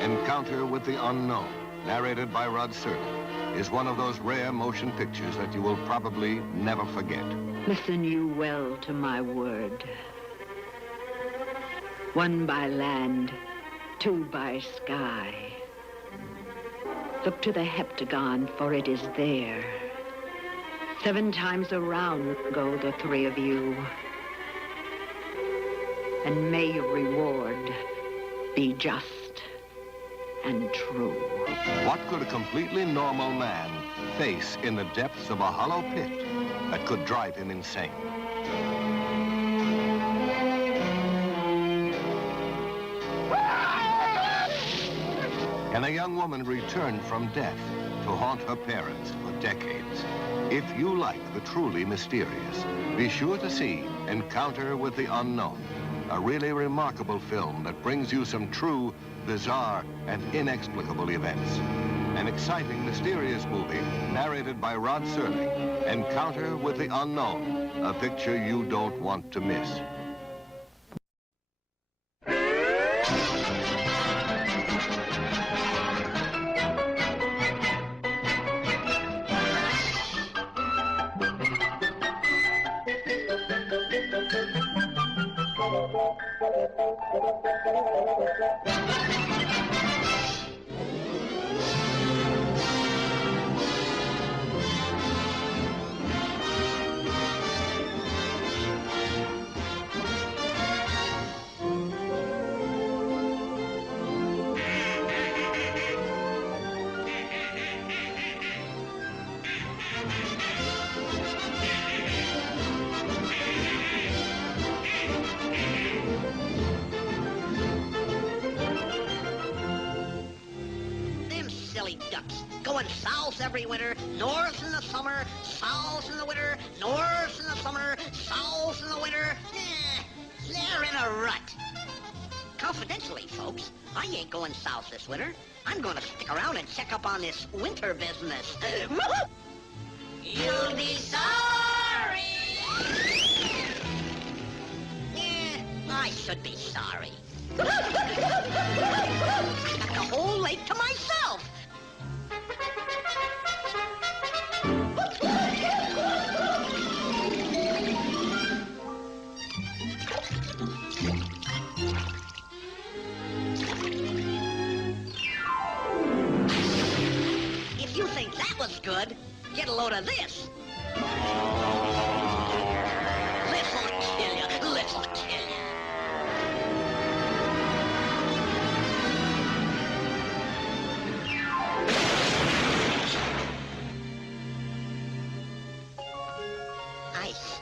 Encounter with the Unknown, narrated by Rod Serling, is one of those rare motion pictures that you will probably never forget. Listen you well to my word. One by land, two by sky. Look to the heptagon, for it is there. 7 times around go the 3 of you. And may your reward be just and true. What could a completely normal man face in the depths of a hollow pit that could drive him insane? Can a young woman return from death to haunt her parents for decades? If you like the truly mysterious, be sure to see Encounter with the Unknown, a really remarkable film that brings you some true, bizarre, and inexplicable events. An exciting, mysterious movie narrated by Rod Serling, Encounter with the Unknown, a picture you don't want to miss. Ducks going south every winter, north in the summer, south in the winter, north in the summer, south in the winter. They're in a rut. Confidentially, folks, I ain't going south this winter. I'm going to stick around and check up on this winter business. You'll be sorry. I should be sorry. I got the whole lake to myself. If you think that was good, get a load of this. This'll kill you. This'll kill you. Ice.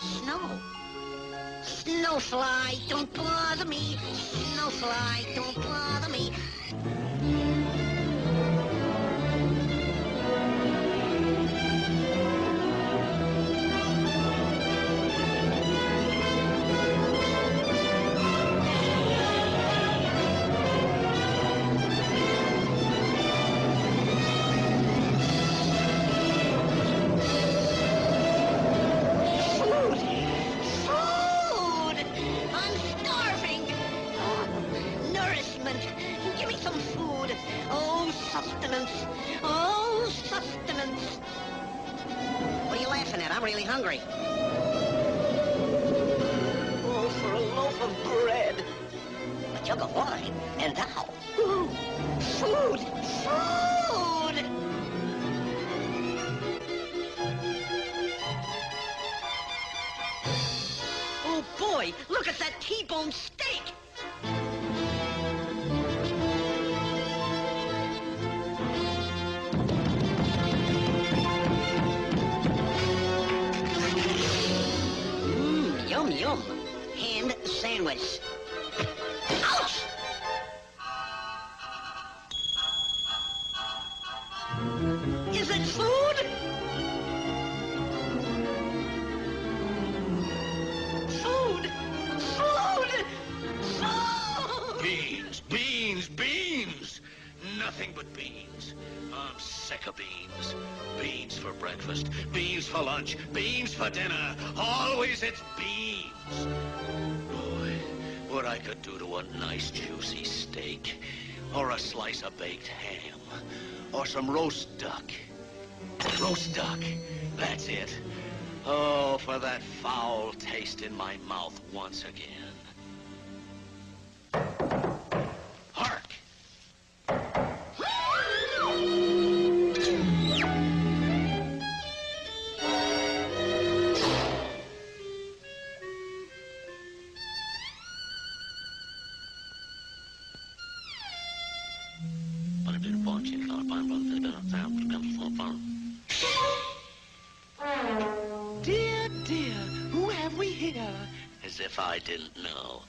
Snow. Snowfly, don't bother me. Snowfly, don't bother me. Give me some food. Oh, sustenance. Oh, sustenance. What are you laughing at? I'm really hungry. Oh, for a loaf of bread. A jug of wine. And thou. Ooh, food. Food. Oh, boy. Look at that T-bone steak. Yum, yum. Hand sandwich. Ouch! Is it food? Food! Food! Food! Beans, beans, beans! Nothing but beans. I'm sick of beans. Beans for breakfast, beans for lunch, beans for dinner. Always it's beans. Boy, what I could do to a nice juicy steak, or a slice of baked ham, or some roast duck. Roast duck, that's it. Oh, for that foul taste in my mouth once again. Hark! Dear, dear, who have we here? As if I didn't know.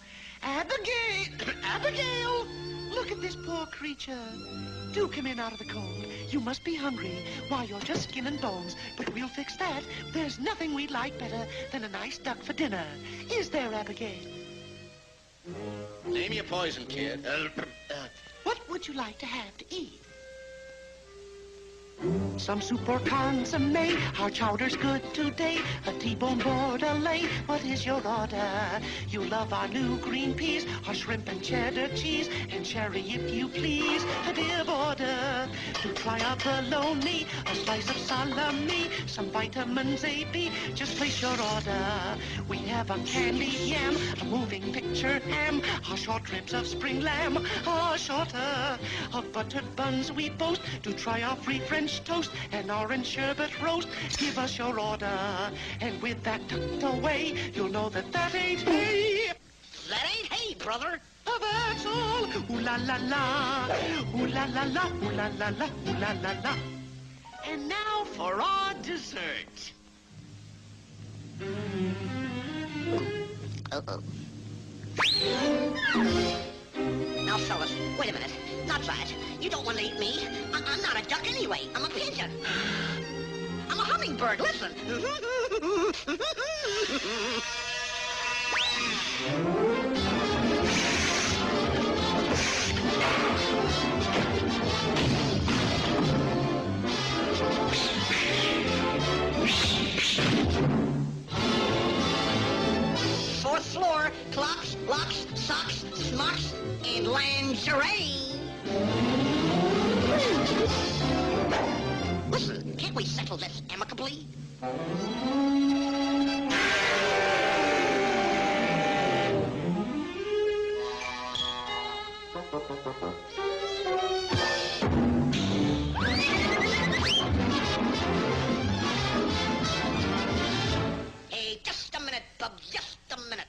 Abigail! Abigail! Look at this poor creature. Do come in out of the cold. You must be hungry. Why, you're just skin and bones. But we'll fix that. There's nothing we'd like better than a nice duck for dinner. Is there, Abigail? Name your poison, kid. What would you like to have to eat? Some soup or consomme, our chowder's good today. A T-bone bordelais, what is your order? You love our new green peas, our shrimp and cheddar cheese, and sherry if you please. A dear border, to try our bologna, a slice of salami, some vitamins A, B, just place your order. We have a candy yam, a moving picture ham, our short ribs of spring lamb, our shorter of buttered buns we boast, to try our free French toast and orange sherbet roast. Give us your order, and with that tucked away, you'll know that that ain't hay. That ain't hay, brother. That's all. Ooh la la la, ooh la la la, ooh la la la, ooh la la la. And now for our dessert. Uh-oh. Now, fellas, wait a minute. Not that. You don't want to eat me. I'm not a duck anyway. I'm a pigeon. I'm a hummingbird. Listen. Fourth floor, clocks, locks, socks, smocks, and lingerie. Listen, can't we settle this amicably? Hey, just a minute, bub, just a minute.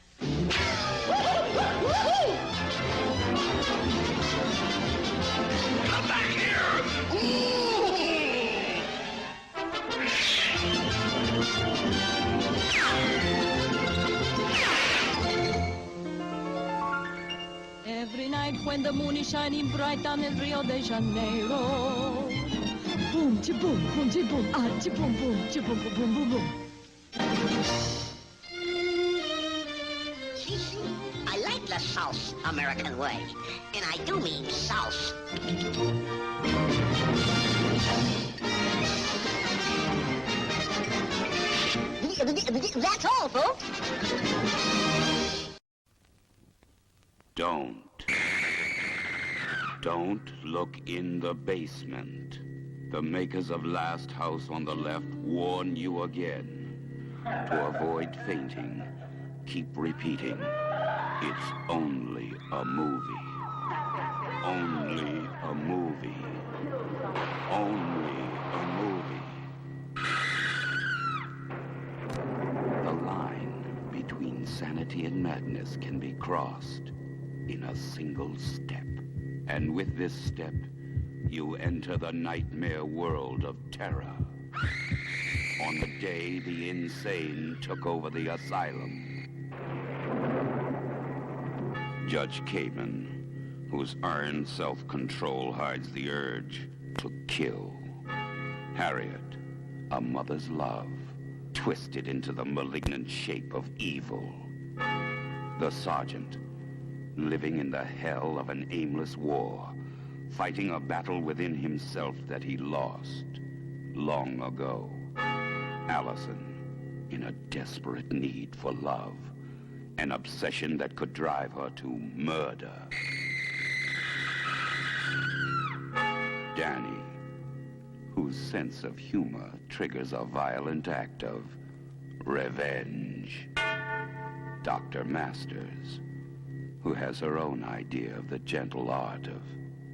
Come back here! Every night when the moon is shining bright down in Rio de Janeiro. Boom, chi-boom, boom, chi-boom, ah, chi-boom, boom, chi-boom, boom, boom, boom, boom. See, I like the South American way. And I do mean South. That's all, folks. Don't look in the basement. The makers of Last House on the Left warn you again. To avoid fainting, keep repeating. It's only a movie. Only a movie. Only a movie. The line between sanity and madness can be crossed in a single step. And with this step, you enter the nightmare world of terror. On the day the insane took over the asylum. Judge Kamen, whose iron self-control hides the urge to kill. Harriet, a mother's love, twisted into the malignant shape of evil. The sergeant, living in the hell of an aimless war, fighting a battle within himself that he lost long ago. Allison, in a desperate need for love, An obsession that could drive her to murder. Danny, whose sense of humor triggers a violent act of revenge. Dr. Masters, who has her own idea of the gentle art of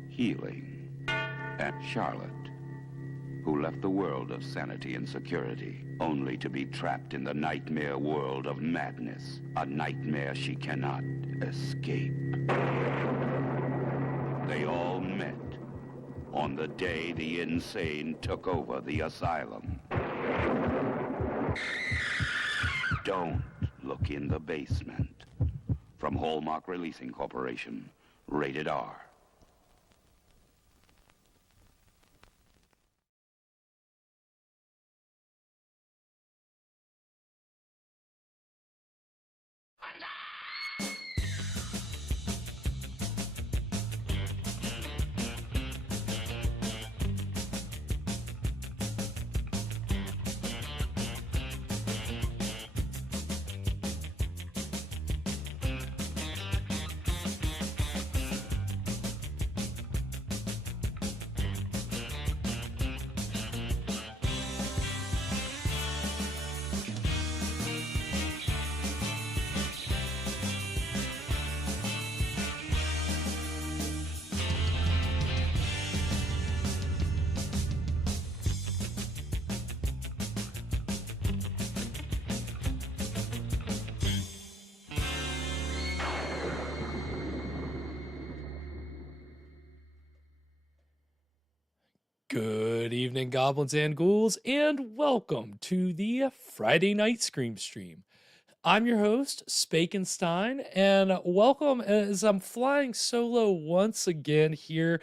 healing. And Charlotte, who left the world of sanity and security, only to be trapped in the nightmare world of madness, a nightmare she cannot escape. They all met on the day the insane took over the asylum. Don't look in the basement. From Hallmark Releasing Corporation, rated R. Good evening, goblins and ghouls, and welcome to the Friday Night Scream Stream. I'm your host, Spakenstein, and welcome as I'm flying solo once again here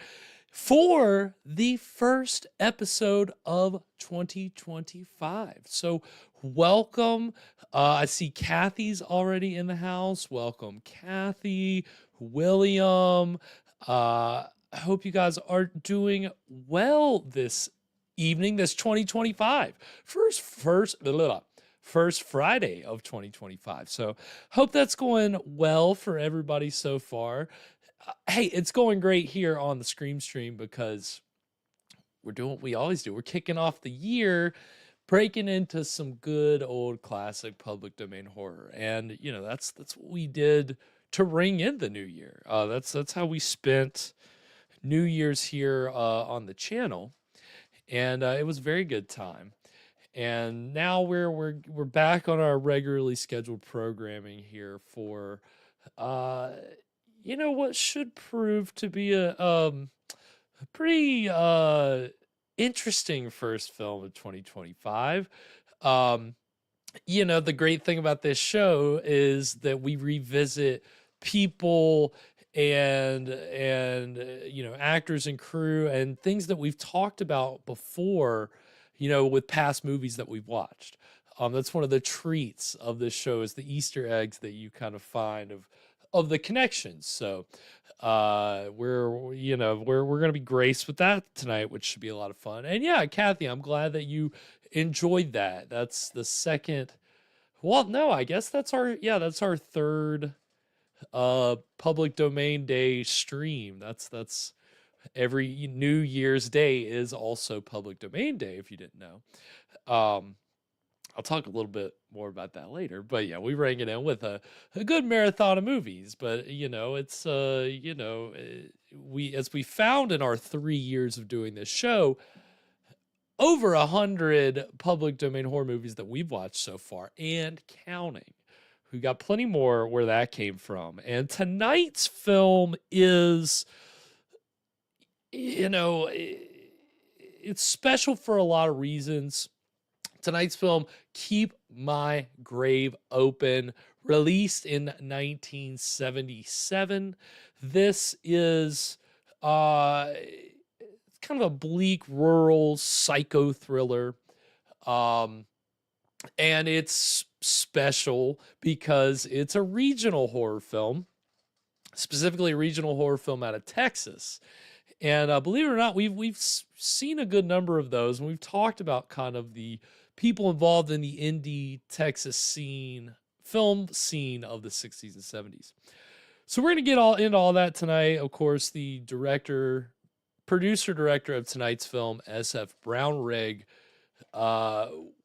for the first episode of 2025. So welcome. I see Kathy's already in the house. Welcome, Kathy, William. I hope you guys are doing well this evening, this 2025. First Friday of 2025. So hope that's going well for everybody so far. Hey, it's going great here on the Scream Stream because we're doing what we always do. We're kicking off the year, breaking into some good old classic public domain horror. And, you know, that's what we did to ring in the new year. That's how we spent New Year's here on the channel, and it was a very good time. And now we're back on our regularly scheduled programming here for what should prove to be a pretty interesting first film of 2025. The great thing about this show is that we revisit people and actors and crew and things that we've talked about before, with past movies that we've watched. That's one of the treats of this show, is the Easter eggs that you kind of find of the connections. So we're going to be graced with that tonight, which should be a lot of fun. And yeah, Kathy, I'm glad that you enjoyed that. That's the second. Well, no, I guess that's our third public domain day stream. That's every New Year's Day is also public domain day, if you didn't know. I'll talk a little bit more about that later, but yeah, we rang it in with a good marathon of movies. But it's as we found in our 3 years of doing this show, over 100 public domain horror movies that we've watched so far and counting. We got plenty more where that came from. And tonight's film is, it's special for a lot of reasons. Tonight's film, Keep My Grave Open, released in 1977. This is kind of a bleak, rural psycho thriller. And it's special because it's a regional horror film, specifically a regional horror film out of Texas. And believe it or not, we've seen a good number of those, and we've talked about kind of the people involved in the indie Texas scene film scene of the 60s and 70s. So we're going to get all into all that tonight. Of course, the producer director of tonight's film, SF Brownrigg,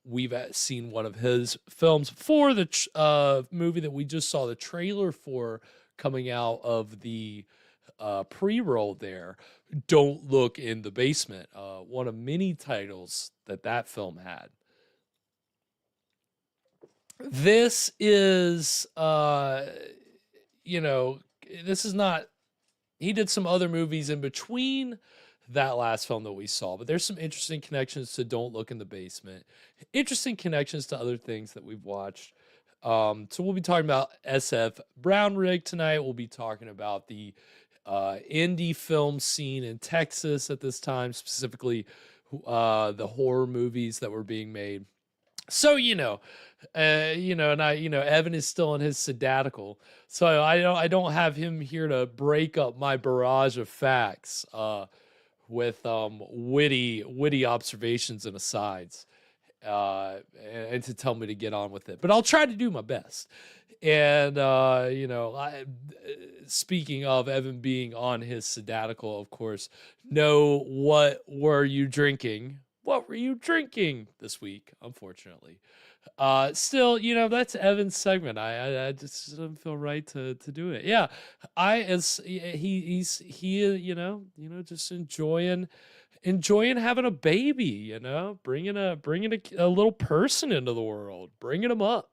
we've seen one of his films for the movie that we just saw the trailer for coming out of the pre-roll there, Don't Look in the Basement, one of many titles that film had. This is, this is not, he did some other movies in between that last film that we saw, but there's some interesting connections to Don't Look in the Basement, interesting connections to other things that we've watched. So we'll be talking about SF Brownrigg tonight. We'll be talking about the indie film scene in Texas at this time, specifically the horror movies that were being made. So, Evan is still in his sabbatical, so I don't have him here to break up my barrage of facts with witty observations and asides, and to tell me to get on with it. But I'll try to do my best. And speaking of Evan being on his sabbatical, of course, what were you drinking? What were you drinking this week? Unfortunately, still, that's Evan's segment. I just didn't feel right to do it. Yeah, he's just enjoying having a baby. Bringing a little person into the world, bringing him up.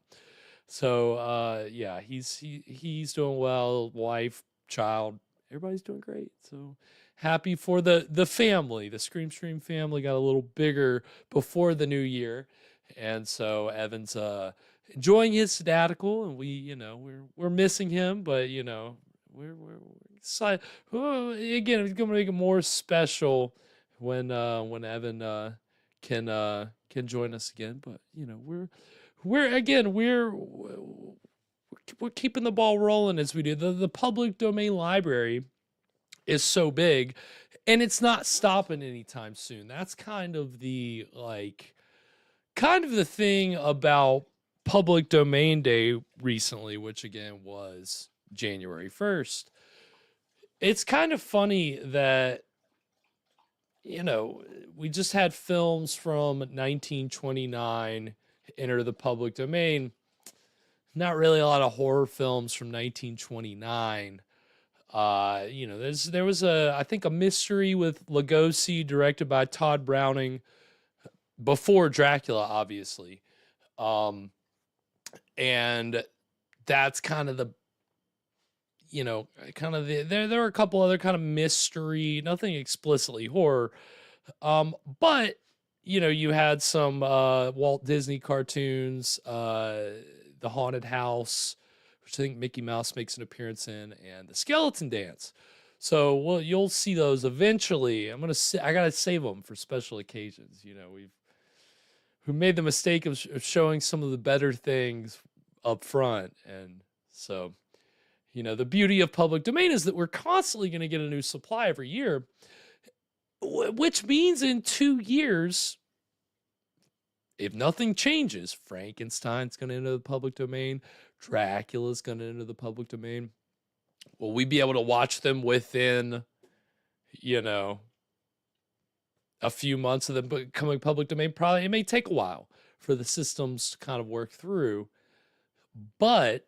So yeah, he's doing well. Wife, child, everybody's doing great. So happy for the family. The Scream Stream family got a little bigger before the new year, and so Evan's enjoying his sabbatical, and we're missing him, but we're excited. Again, it's gonna make it more special when Evan can join us again. But we're keeping the ball rolling as we do. The public domain library is so big, and it's not stopping anytime soon. That's kind of the thing about Public Domain Day recently, which again was January 1st. It's kind of funny that we just had films from 1929 enter the public domain. Not really a lot of horror films from 1929. There was I think a mystery with Lugosi directed by Todd Browning before Dracula, obviously. And that's kind of there are a couple other kind of mystery, nothing explicitly horror. But you had some Walt Disney cartoons, The Haunted House, which I think Mickey Mouse makes an appearance in, and The Skeleton Dance. So, you'll see those eventually. I gotta save them for special occasions. We made the mistake of showing some of the better things up front, and so, the beauty of public domain is that we're constantly going to get a new supply every year, which means in 2 years, if nothing changes, Frankenstein's going to enter the public domain. Dracula's going to enter the public domain. Will we be able to watch them within, a few months of them becoming public domain? Probably. It may take a while for the systems to kind of work through. But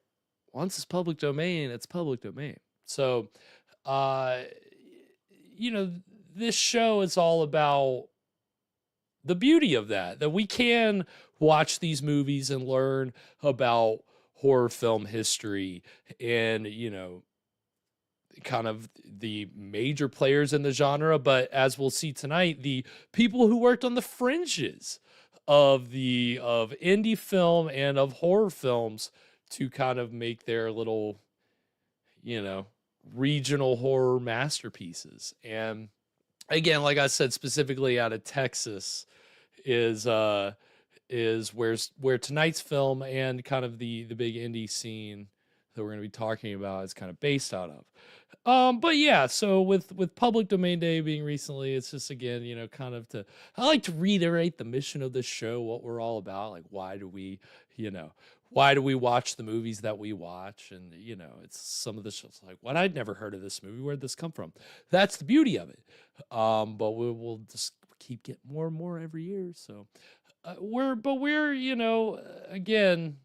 once it's public domain, it's public domain. So, this show is all about the beauty of that we can watch these movies and learn about horror film history and, kind of the major players in the genre. But as we'll see tonight, the people who worked on the fringes of indie film and of horror films to kind of make their little, regional horror masterpieces. And again, like I said, specifically out of Texas is where tonight's film and kind of the big indie scene that we're going to be talking about is kind of based out of. But yeah, so with Public Domain Day being recently, it's just, again, I like to reiterate the mission of this show, what we're all about. Like, why do we why do we watch the movies that we watch? And, it's some of this is like, what? I'd never heard of this movie. Where'd this come from? That's the beauty of it. But we'll just keep getting more and more every year. So we're, again,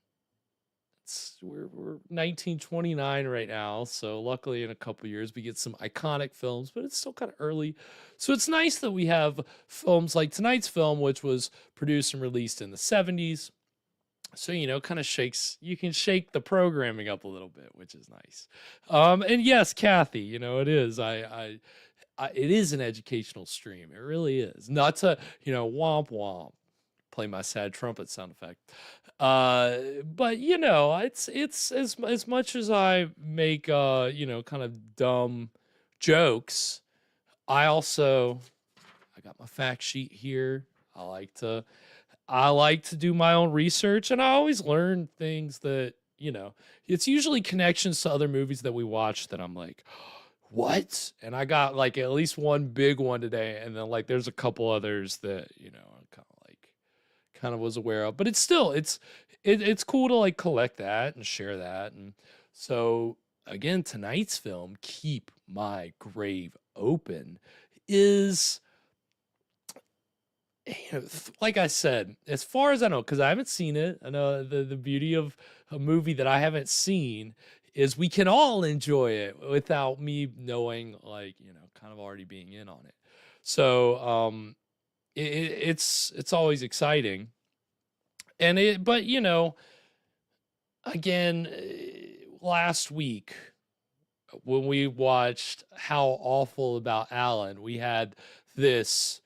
we're 1929 right now. So luckily in a couple years we get some iconic films, but it's still kind of early. So it's nice that we have films like tonight's film, which was produced and released in the 70s. So, kind of you can shake the programming up a little bit, which is nice. And yes, Kathy, it is, it is an educational stream. It really is. Not to, womp womp, play my sad trumpet sound effect. But it's as much as I make, kind of dumb jokes. I got my fact sheet here. I like to do my own research, and I always learn things that, it's usually connections to other movies that we watch that I'm like, what? And I got like at least one big one today, and then like there's a couple others that, I'm kind of was aware of. But it's still it's cool to like collect that and share that. And so again, tonight's film, Keep My Grave Open, is, like I said, as far as I know, because I haven't seen it, I know the beauty of a movie that I haven't seen is we can all enjoy it without me knowing, like, kind of already being in on it. So it's always exciting. But again, last week when we watched How Awful About Alan, we had this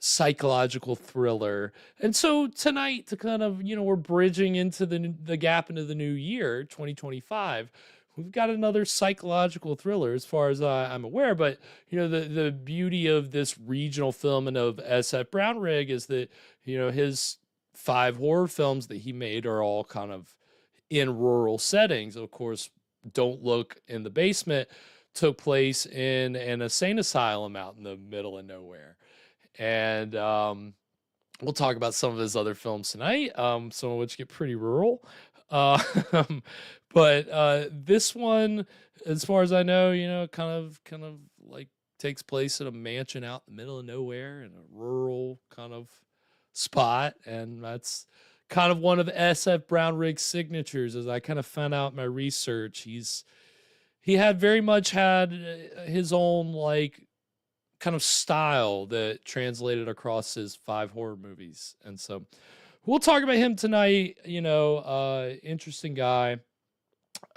psychological thriller. And so tonight, to kind of, we're bridging into the gap into the new year, 2025. We've got another psychological thriller as far as I'm aware. But, the beauty of this regional film and of SF Brownrigg is that, his 5 horror films that he made are all kind of in rural settings. Of course, Don't Look in the Basement took place in an insane asylum out in the middle of nowhere. And we'll talk about some of his other films tonight, some of which get pretty rural. But this one, as far as I know, kind of like takes place at a mansion out in the middle of nowhere in a rural kind of spot. And that's kind of one of SF Brownrigg's signatures, as I kind of found out in my research. He had very much had his own, like, kind of style that translated across his 5 horror movies. And so we'll talk about him tonight. Interesting guy.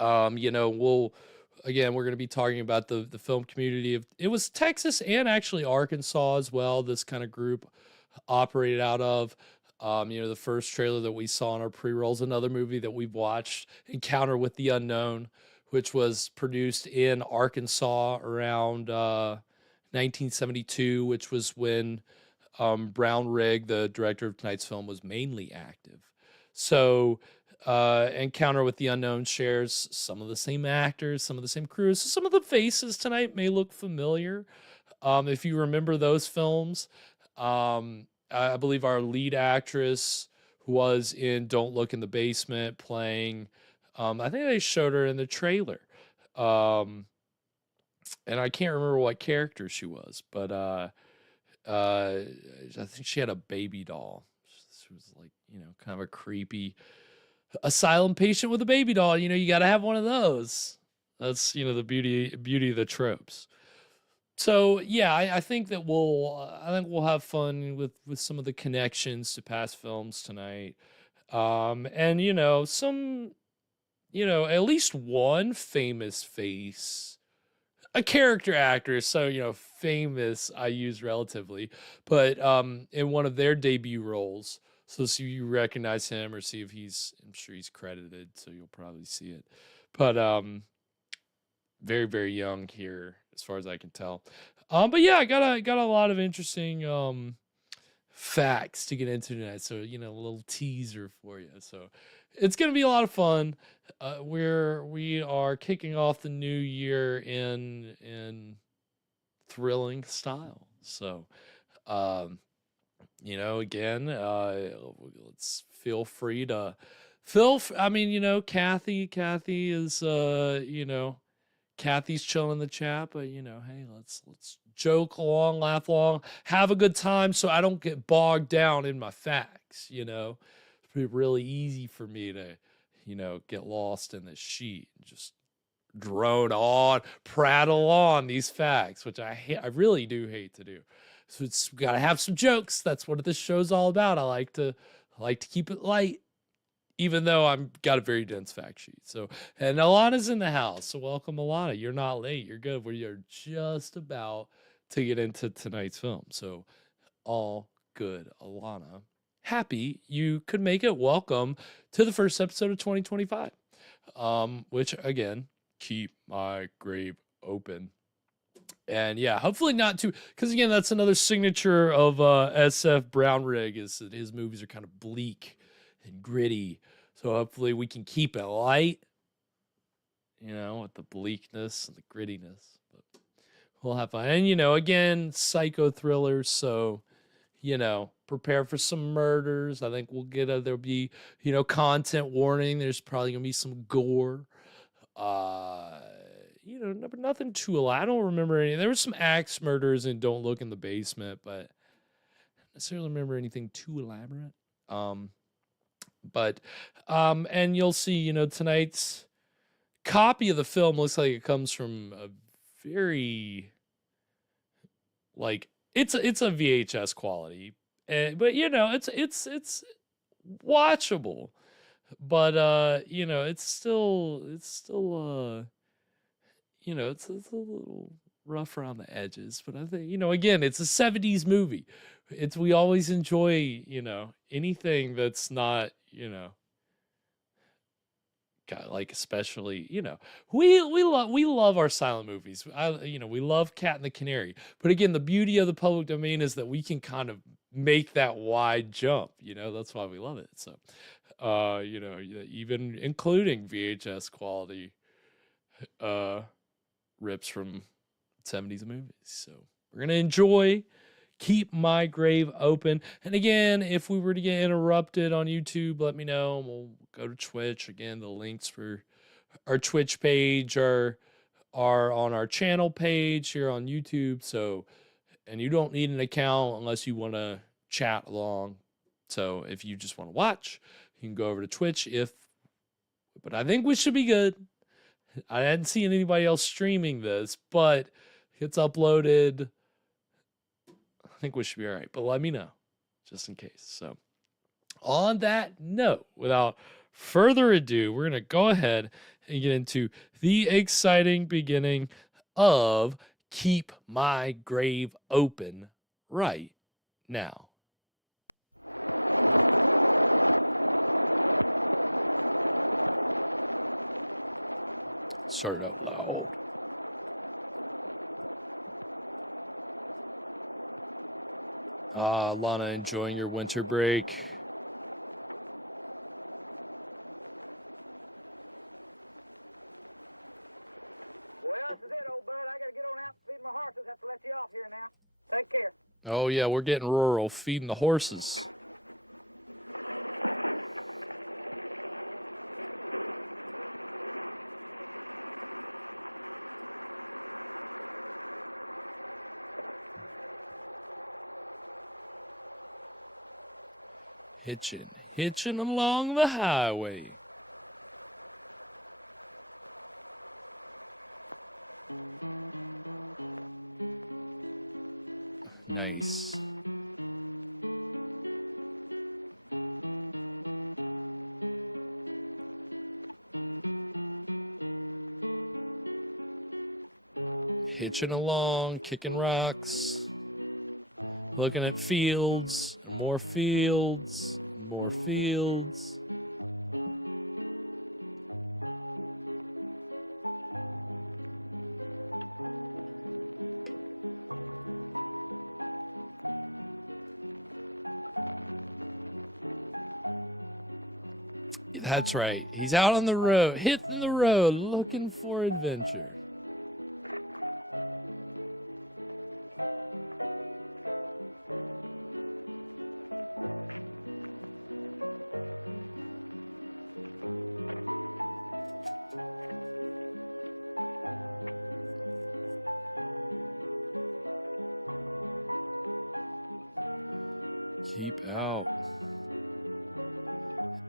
We're going to be talking about the film community it was Texas and actually Arkansas as well. This kind of group operated out of, the first trailer that we saw in our pre-rolls, another movie that we've watched, Encounter with the Unknown, which was produced in Arkansas around, 1972, which was when Brownrigg, the director of tonight's film, was mainly active. So Encounter with the Unknown shares some of the same actors, some of the same crews. So some of the faces tonight may look familiar. If you remember those films, I believe our lead actress was in Don't Look in the Basement playing, I think they showed her in the trailer. And I can't remember what character she was, but I think she had a baby doll. She was like, kind of a creepy asylum patient with a baby doll. You got to have one of those. That's, the beauty of the tropes. So yeah, I think that we'll have fun with some of the connections to past films tonight. And some, at least one famous face, a character actor, so famous I use relatively, but in one of their debut roles. So see if you recognize him or see if I'm sure he's credited, so you'll probably see it. But very, very young here as far as I can tell. But yeah, I got a lot of interesting facts to get into tonight. So, a little teaser for you. So it's going to be a lot of fun. We are kicking off the new year in thrilling style. So, again, let's feel free to I mean, Kathy is, Kathy's chilling in the chat, but hey, let's joke along, laugh along, have a good time, so I don't get bogged down in my facts. It's really easy for me to, get lost in this sheet and just drone on, prattle on these facts, which I hate. I really do hate to do. So it's gotta have some jokes. That's what this show's all about. I like to keep it light, even though I'm got a very dense fact sheet. So, and Alana's in the house. So welcome, Alana. You're not late. You're good. We are just about to get into tonight's film. So all good, Alana. Happy you could make it. Welcome to the first episode of 2025. Which again, keep my grave open. And yeah, hopefully not too, because again, that's another signature of SF Brownrigg, is that his movies are kind of bleak and gritty. So hopefully we can keep it light, with the bleakness and the grittiness. But we'll have fun. And again, psycho thrillers. So prepare for some murders. I think we'll get there'll be content warning. There's probably gonna be some gore. But nothing too elaborate. I don't remember any. There was some axe murders in Don't Look in the Basement, but I don't necessarily remember anything too elaborate. And you'll see, tonight's copy of the film looks like it comes from a very, like, it's a VHS quality, but it's watchable, but it's still it's a little rough around the edges, but I think, again, it's a 70s movie. We always enjoy, anything that's not, like, especially, we love our silent movies. We love Cat and the Canary. But again, the beauty of the public domain is that we can kind of make that wide jump, that's why we love it. So, even including VHS quality, rips from 70s movies. So we're going to enjoy Keep My Grave Open. And again, if we were to get interrupted on YouTube, let me know. We'll go to Twitch. Again, the links for our Twitch page are on our channel page here on YouTube. So, and you don't need an account unless you want to chat along. So if you just want to watch, you can go over to Twitch. But I think we should be good. I hadn't seen anybody else streaming this, but it's uploaded. I think we should be all right, but let me know just in case. So on that note, without further ado, we're going to go ahead and get into the exciting beginning of Keep My Grave Open right now. Start out loud. Lana, enjoying your winter break. Well, this is it, old bud. I gotta get on out and feed my horses. Have to let you off here now. Take care. Oh yeah, we're getting rural, feeding the horses. Hitching along the highway. Nice. Hitching along, kicking rocks. Looking at fields, more fields, more fields. That's right. He's out on the road, hitting the road, looking for adventure.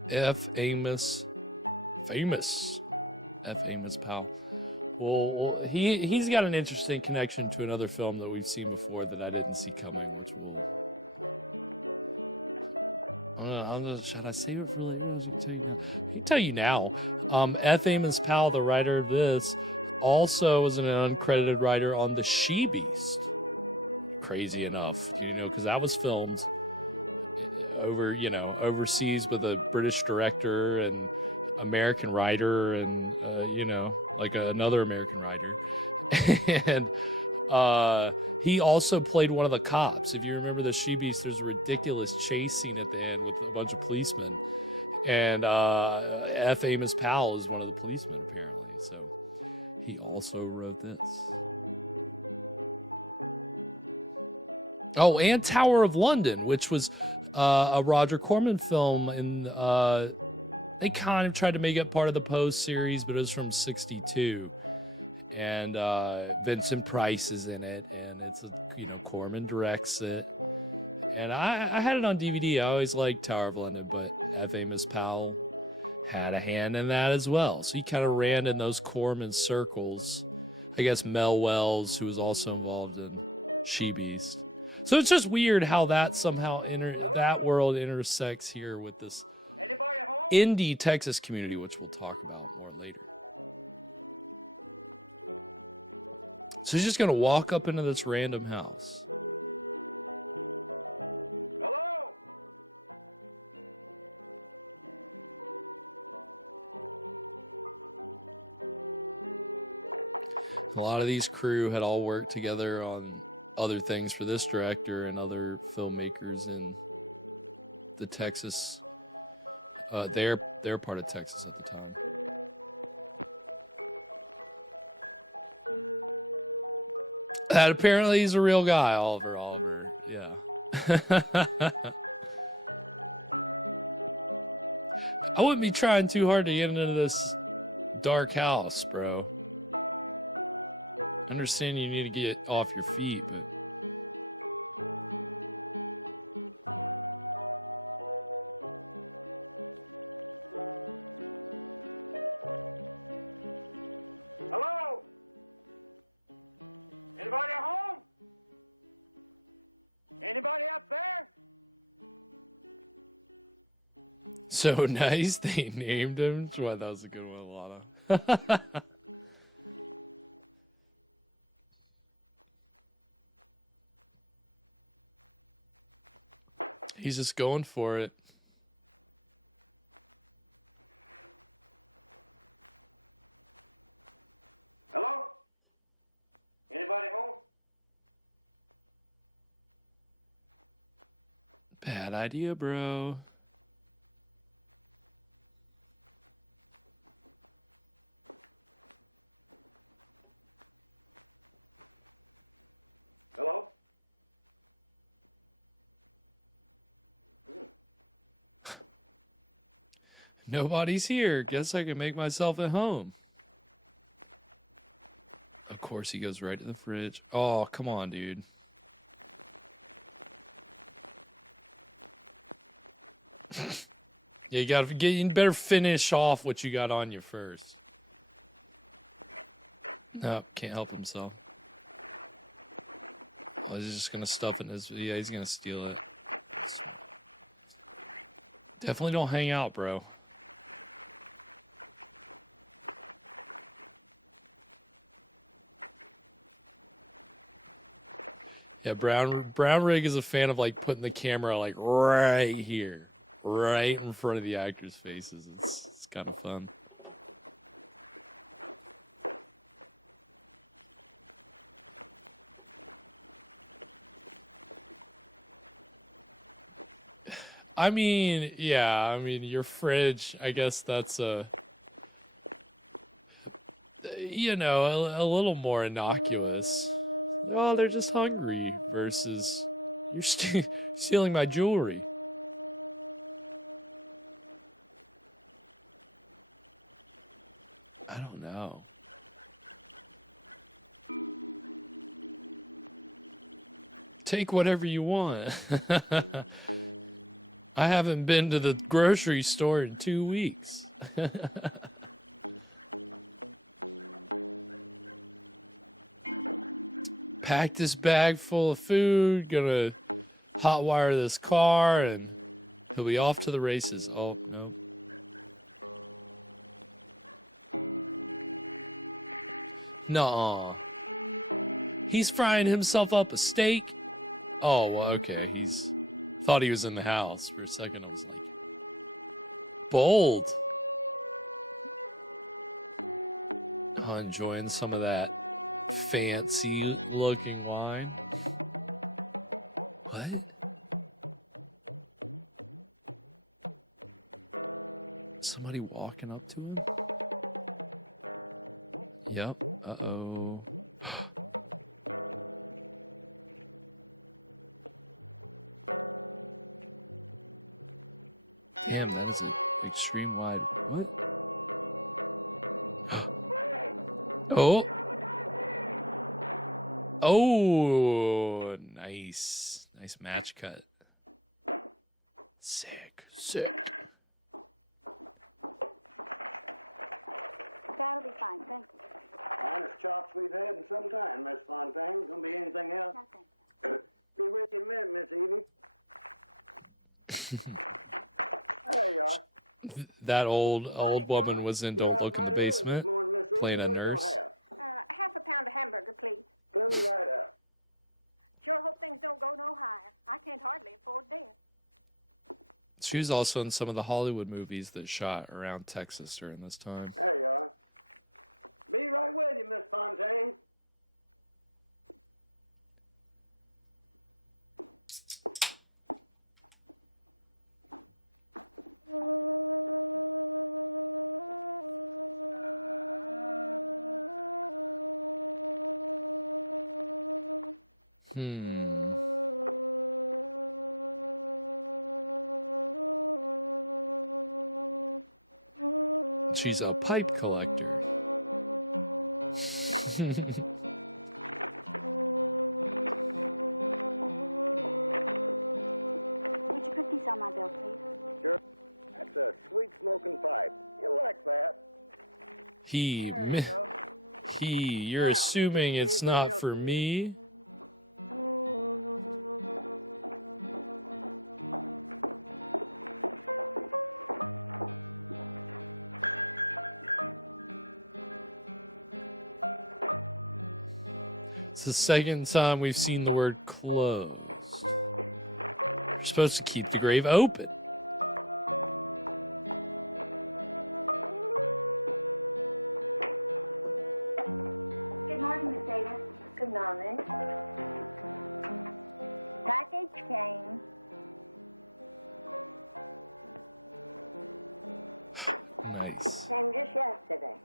Famous Powell. Well, he's got an interesting connection to another film that we've seen before that I didn't see coming, which should I save it for later? I can tell you now. F. Amos Powell, the writer of this, also was an uncredited writer on The She-Beast. Crazy enough, because that was filmed overseas with a British director and American writer and another American writer. And he also played one of the cops. If you remember The She-Beast, there's a ridiculous chase scene at the end with a bunch of policemen, and F. Amos Powell is one of the policemen apparently, so he also wrote this. Oh, and Tower of London, which was a Roger Corman film, and they kind of tried to make it part of the Poe series, but it was from '62, and Vincent Price is in it, and it's Corman directs it, and I had it on DVD. I always liked Tower of London, but F. Amos Powell had a hand in that as well, so he kind of ran in those Corman circles. I guess Mel Wells, who was also involved in She-Beast. So it's just weird how that somehow that world intersects here with this indie Texas community, which we'll talk about more later. So he's just gonna walk up into this random house. Hello? A lot of these crew had all worked together on other things for this director and other filmmakers in the Texas. They're part of Texas at the time. That apparently he's a real guy, Oliver. Yeah. I wouldn't be trying too hard to get into this dark house, bro. I understand you need to get off your feet, but Hello? Anybody at home? Anybody up there? so nice they named him. Well, that was a good one, Lana. He's just going for it. Hello? Anybody home? Bad idea, bro. Hello? Nobody's here. Guess I can make myself at home. Of course, he goes right to the fridge. Oh, come on, dude. Yeah, you better finish off what you got on you first. No, can't help himself. Oh, he's just gonna stuff it in his. Yeah, he's gonna steal it. Definitely don't hang out, bro. Yeah, Brown Rig is a fan of like putting the camera like right here, right in front of the actors' faces. It's kind of fun. I mean, yeah, I mean your fridge. I guess that's a little more innocuous. Oh, they're just hungry versus you're stealing my jewelry. I don't know. Take whatever you want. I haven't been to the grocery store in 2 weeks. Pack this bag full of food, gonna hotwire this car, and he'll be off to the races. Oh, no. Nuh-uh. He's frying himself up a steak? Oh, well, okay. He's... Thought he was in the house for a second. I was like... Bold. Oh, enjoying some of that fancy-looking wine. What? Somebody walking up to him? Yep. Uh-oh. Damn, that is an extreme wide. What? Oh. Oh, nice. Nice match cut. Sick. Sick. That'll be fine, thank you. Finest chops we've had in some time, Miss Fontaine. Gonna be anything else? Nothing. Be with you in a minute, Miss Evie. There you are. That old woman was in Don't Look in the Basement, playing a nurse. Half a pound of hamburger, please. Coming right up. Sure hope things don't go no higher. I can't hardly afford this. She was also in some of the Hollywood movies that shot around Texas during this time. There you are. Be right with you, Miss Fontaine. She's a pipe collector. Would you put these on my bill, please? Sure. That's a sweet smoking pipe. You'll like that. You're assuming it's not for me? It's the second time we've seen the word closed. You're supposed to keep the grave open. Good morning, Miss Ada. Good morning. Package came. Nice. Came just yesterday.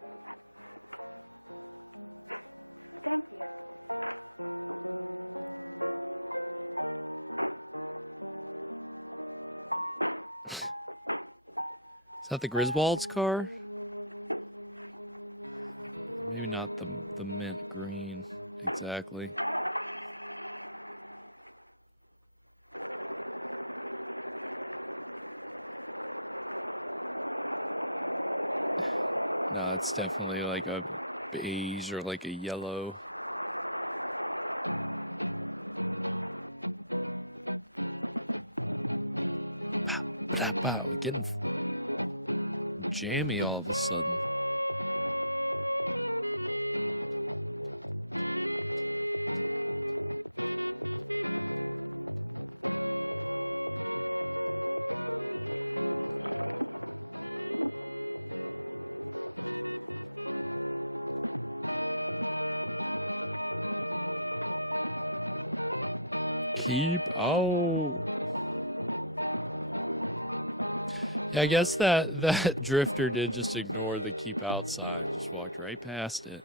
Thank you. Is that the Griswold's car? Maybe not the mint green exactly. No, it's definitely like a beige or like a yellow. Wow, getting jammy all of a sudden. Yeah, I guess that drifter did just ignore the keep outside. Just walked right past it.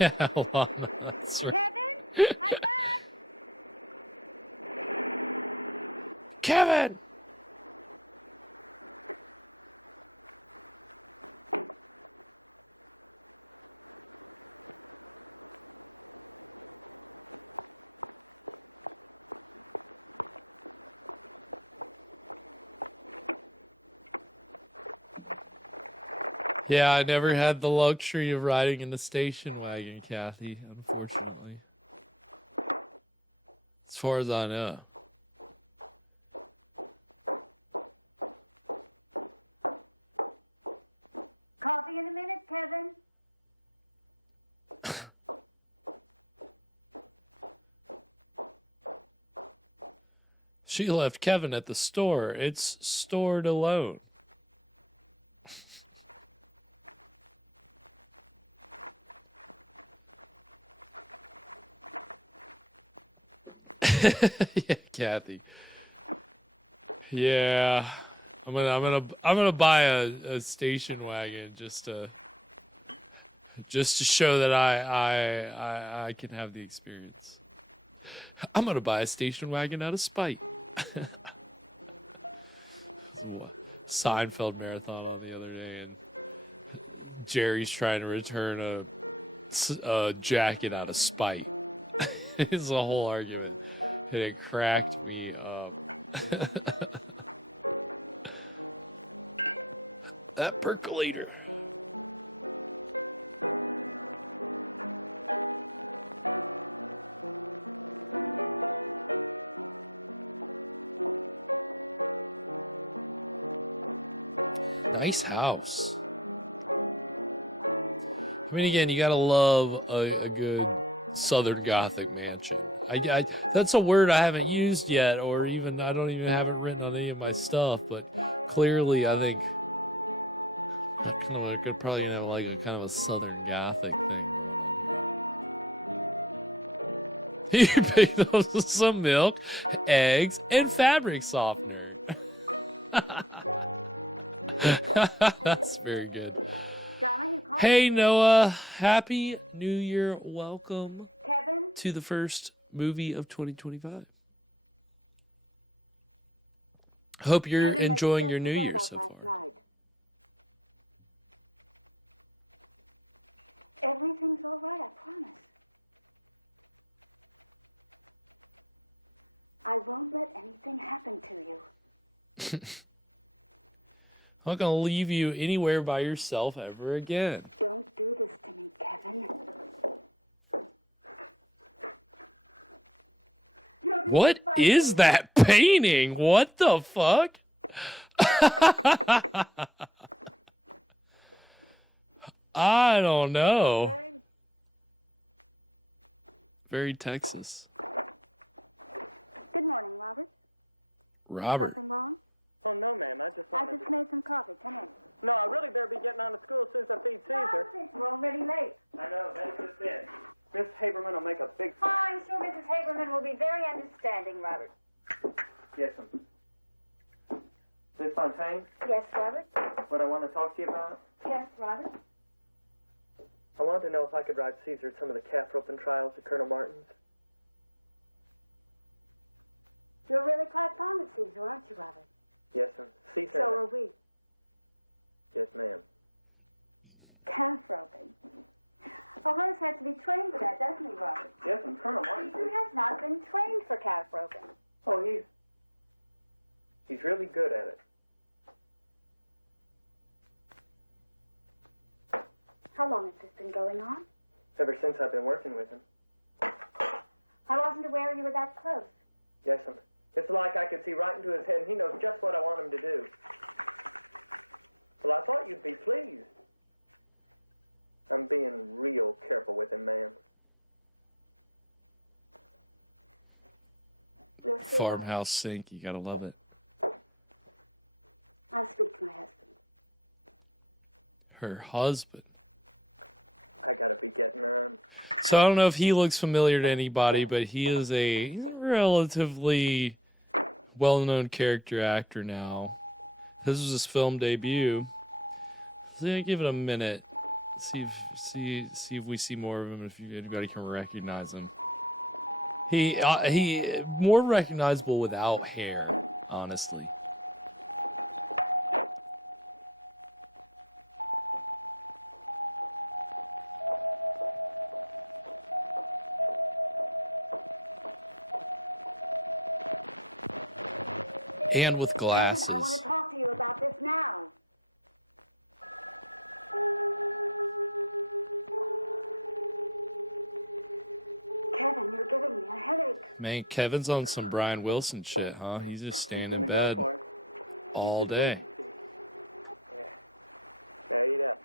Yeah, well, that's right. Kevin, I'm back. Kevin! Yeah, I never had the luxury of riding in the station wagon, Kathy, unfortunately. As far as I know. Coffee in a minute, Kevin. She left Kevin at the store. It's stored alone. Yeah, Kathy. Yeah, I'm gonna buy a station wagon just to show that I can have the experience. I'm gonna buy a station wagon out of spite. Seinfeld marathon on the other day, and Jerry's trying to return a jacket out of spite. It's a whole argument, and it cracked me up. That percolator. Nice house. I mean, again, you gotta love a good Southern Gothic mansion. That's a word I haven't used yet, or even I don't even have it written on any of my stuff. But clearly, I think I could probably have like a kind of a Southern Gothic thing. You picked up some milk, eggs, and fabric softener. That's very good. Darling, you called Hey, Noah. Happy New Year. Welcome Kevin? to the first movie of 2025. Hope you're Kevin, enjoying let's your just New forget Year about so far. last night. Everything's all right, I promise. I won't let anything happen to you. I'm not going to leave you anywhere by yourself ever again. Don't do this to me, Kevin. What is that painting? What the fuck? I don't know. Very Texas. Good morning, Robert. Robert. Something wrong? Oh, no, ma'am. I just I wanted just made some coffee. Come in. No, I really better be getting on to school as soon as I feed Caesar. We're already late. I know, that's just it. Miss Haberman will make a big... Oh, I'm sure Mrs. Haberman will be very understanding, Robert. Yes, ma'am. Miss Fontaine, Yes, Robert? what I want to talk to you about? Yes, Robert? I wanted to know if I could ride Caesar at some of the calf roping trials at Colonel Martin's. You're really quite fond of Caesar, aren't you, Robert? Yes, ma'am. Caesar... So are we. Yes, ma'am. Calf roping. A horse has to be trained for that, doesn't he, Robert? Yes, ma'am. Colonel Martin... Caesar has not been trained for calf roping. Oh, he's really good at it. How long has this been going on? Ever since I've been working with him. I wasn't aware you were that close. Yes, ma'am. It's like I could see right into his head, and he knows just what I want him to do. Well, I thought you'd be pleased. I'm being real careful with him, ma'am. You'll see, Robert. Farmhouse sink. You gotta love it. I'll speak to my husband. Her husband. I gotta be getting on. So I don't know if he looks familiar to anybody, but he's a relatively well-known character actor now. This was his film debut. So yeah, give it a minute. See if we see more of him. If anybody can recognize him. He more recognizable without hair, honestly. And with glasses. Kevin, I want to talk to you about this now. giving me a headache. Man, Kevin's on some Brian Wilson shit, huh? He's just staying in Gonna go bed for it. all Just wait day. and see. Yeah. Now eat up.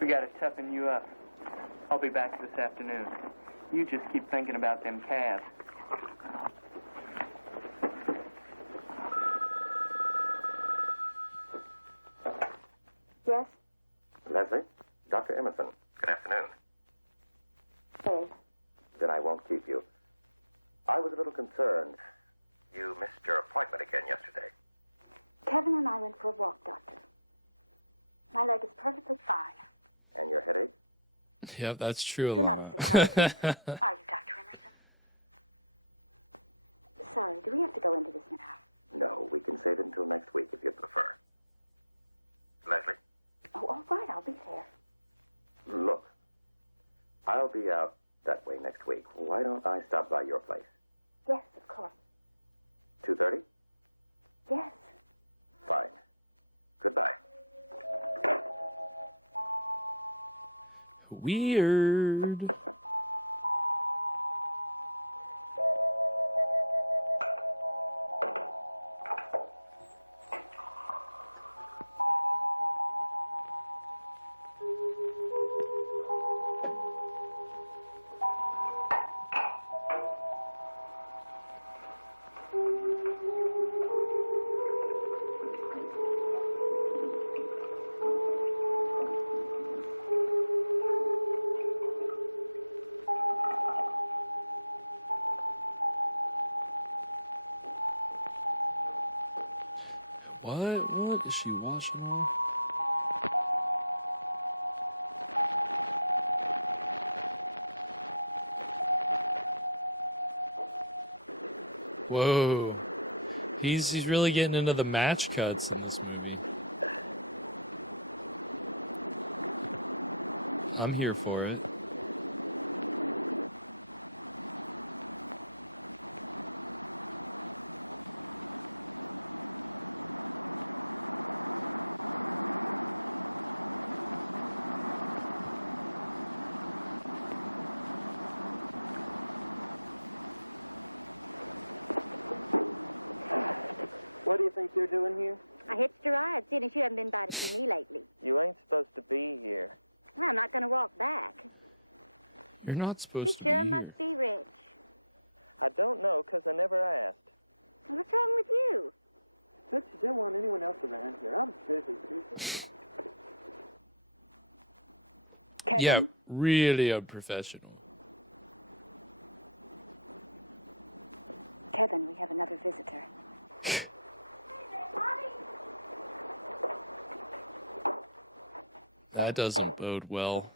We gotta toughen you up. I'll be back this afternoon. You just keep thinking about them calves. Yes? Leslie, Dr. Emerson. Good afternoon. Hey. Then I won't keep you. I was a little concerned. You missed your appointment again yesterday. Kevin and I went for a walk, Doctor. My leg is perfectly fine. And your headache? Yep, that's true, You're not a Alana. psychiatrist, are you, Dr. Emerson? Sorry, do we have to go into this now? No, we can save it until next week if you prefer. Leslie? Oh, all right, I'll be there. Look, I'll be out that way next week. Why don't I stop by your place? Yes, of course. 2:30? Yes. Fine. Goodbye. Weird. What is she washing on? Whoa. He's really getting into the match cuts in this movie. I'm here for it. What do you think you're doing here? I hitched a ride, seeing as you haven't been by to see me lately. You ain't supposed to be here. Well, I'm not going to walk back. You're not You supposed to sure be must be rich. I don't know, 'cause I never asked. Well, what's wrong with you? But you didn't want anyone else around here. I'm busy, busy. Kevin? Yeah, really unprofessional. Kevin, we have another visitor. That doesn't bode well.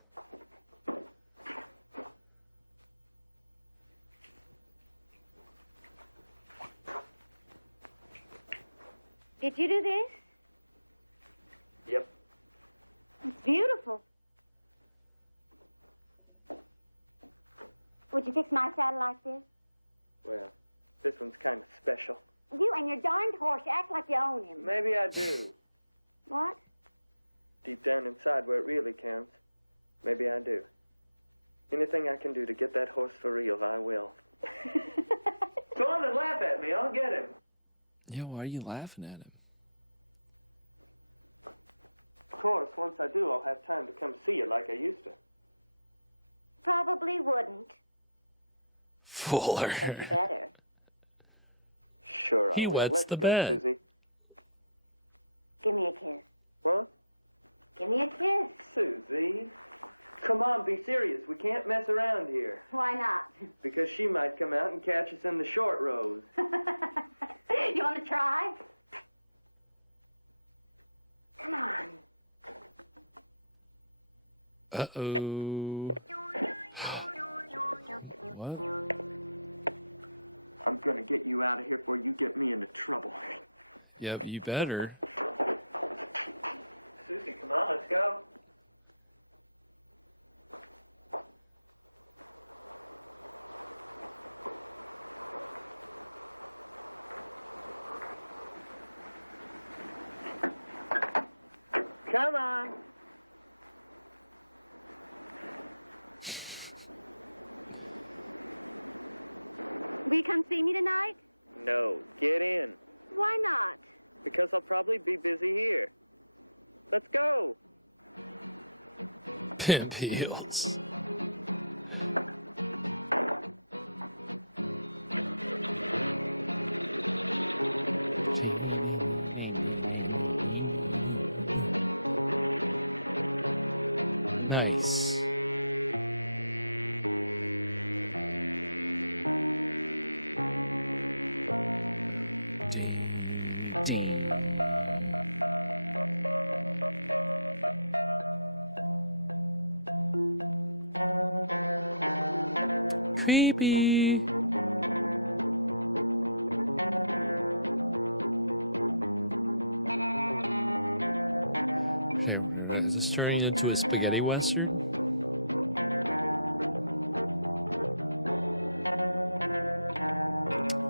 Did you do this? Yep. It's beautiful. Would you fix my saddle like this? Well, this one's kind of special. You and your darned horse, you act like you own him. Maybe I do. What? Deep down inside where it really counts. Maybe I do. Anything I can do to get that horse for real, I will. Go on and laugh at me. I'll get him. Yeah, why are you laughing at him? Of course, once I do, I'll have time to come see you like I used to. Probably wouldn't. Fuller. But you better. Sure I He will. wets Let's the go, bed. Susie. Give me a kiss. What? Give me a kiss. Susie. Come on, be serious. We can't mess around here. Why not? Because she might come out and catch us in the short rows. You want to try? Come on. Uh-oh. What? I'm gonna get you out of here before you get me into trouble. Yep, you better. Susie, come on, let's go. Come on. come see me tonight? No, get in. Why not? Because I'll probably be busy here. Let's go. Pimp heels. Nice. Creepy. Okay, is this turning into a spaghetti western?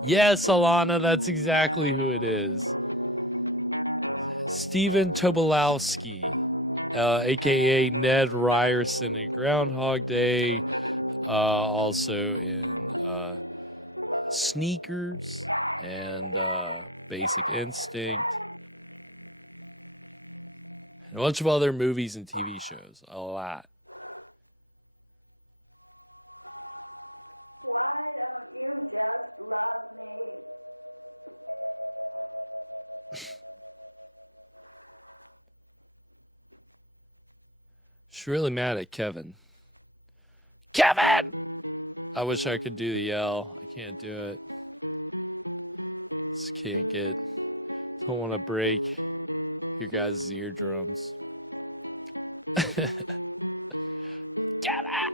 Yes, Alana, that's exactly who it is. Stephen Tobolowsky, aka Ned Ryerson in Groundhog Day, also in Sneakers and Basic Instinct, and a bunch of other movies and TV shows. A lot. Why don't you just love me? She's really mad at Kevin. Kevin! I wish I could do the yell. I can't do it. Just can't get. Don't want to break your guys' eardrums. Kevin!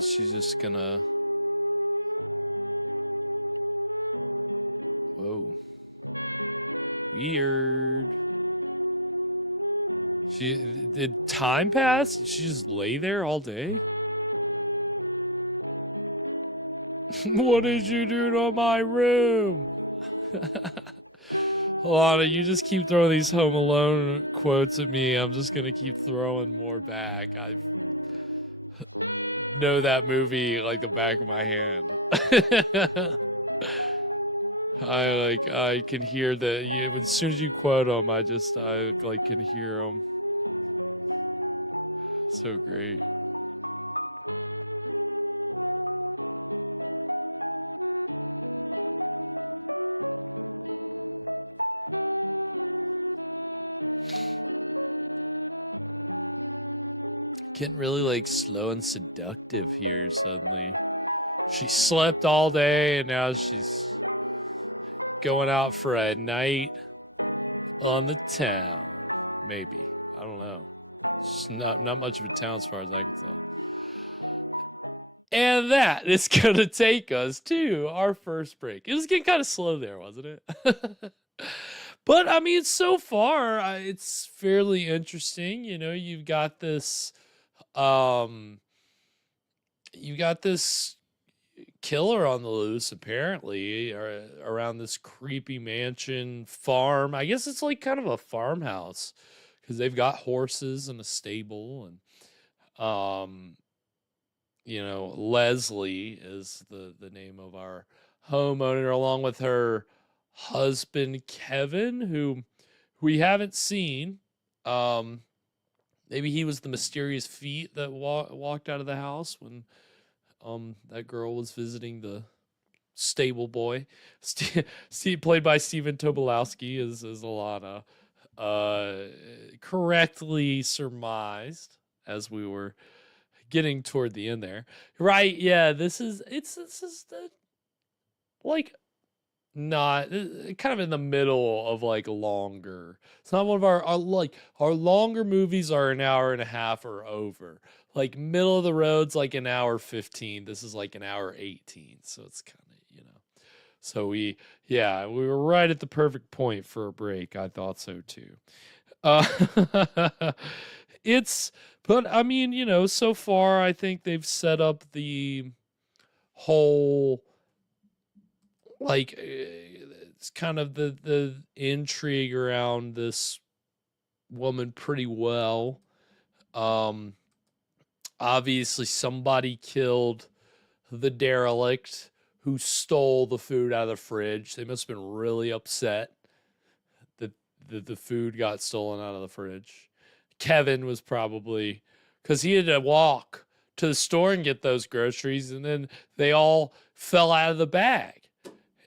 She's just gonna. Whoa. Weird. Did time pass? She just lay there all day? What did you do to my room? Lana, you just keep throwing these Home Alone quotes at me. I'm just gonna keep throwing more back. I know that movie like the back of my hand. I can hear that. As soon as you quote them, I can hear them. So great. Getting really like slow and seductive here suddenly. She slept all day and now she's going out for a night on the town. Maybe. I don't know. It's not much of a town as far as I can see. And that is gonna take us to our first break. It was getting kind of slow there, wasn't it? But I mean, so far, it's fairly interesting. You know, you've got this killer on the loose, apparently, around this creepy mansion farm. I guess it's like kind of a farmhouse because they've got horses and a stable, and Leslie is the name of our homeowner, along with her husband Kevin, who we haven't seen. Maybe he was the mysterious feet that walked out of the house when that girl was visiting the stable boy. Played by Stephen Tobolowsky, is Alana correctly surmised as we were getting toward the end there. Right, yeah, this is like not kind of in the middle of like longer. It's not one of our longer movies are an hour and a half or over. Like middle of the road's like an hour 15. This is like an hour 18. So it's kind of, So we were right at the perfect point for a break. I thought so too. Uh, but I mean, so far I think they've set up the whole, like, it's kind of the intrigue around this woman pretty well. Um, Obviously somebody killed the derelict who stole the food out of the fridge. They must have been really upset that the food got stolen out of the fridge. Kevin was probably, because he had to walk to the store and get those groceries, and then they all fell out of the bag.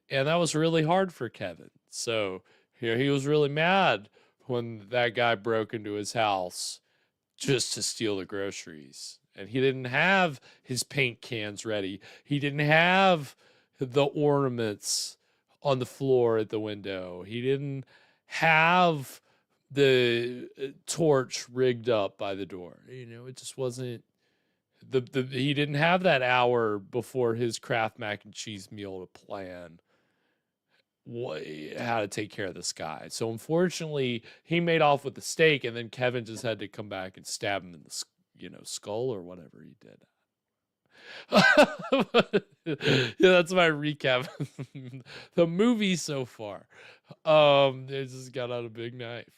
And that was really hard for Kevin. So here he was really mad when that guy broke into his house just to steal the groceries. And he didn't have his paint cans ready. He didn't have the ornaments on the floor at the window. He didn't have the torch rigged up by the door. It just wasn't he didn't have that hour before his Kraft mac and cheese meal to plan how to take care of this guy. So unfortunately, he made off with the steak, and then Kevin just had to come back and stab him in the skull or whatever he did. Yeah, that's my recap. The movie so far. They just got out a big knife.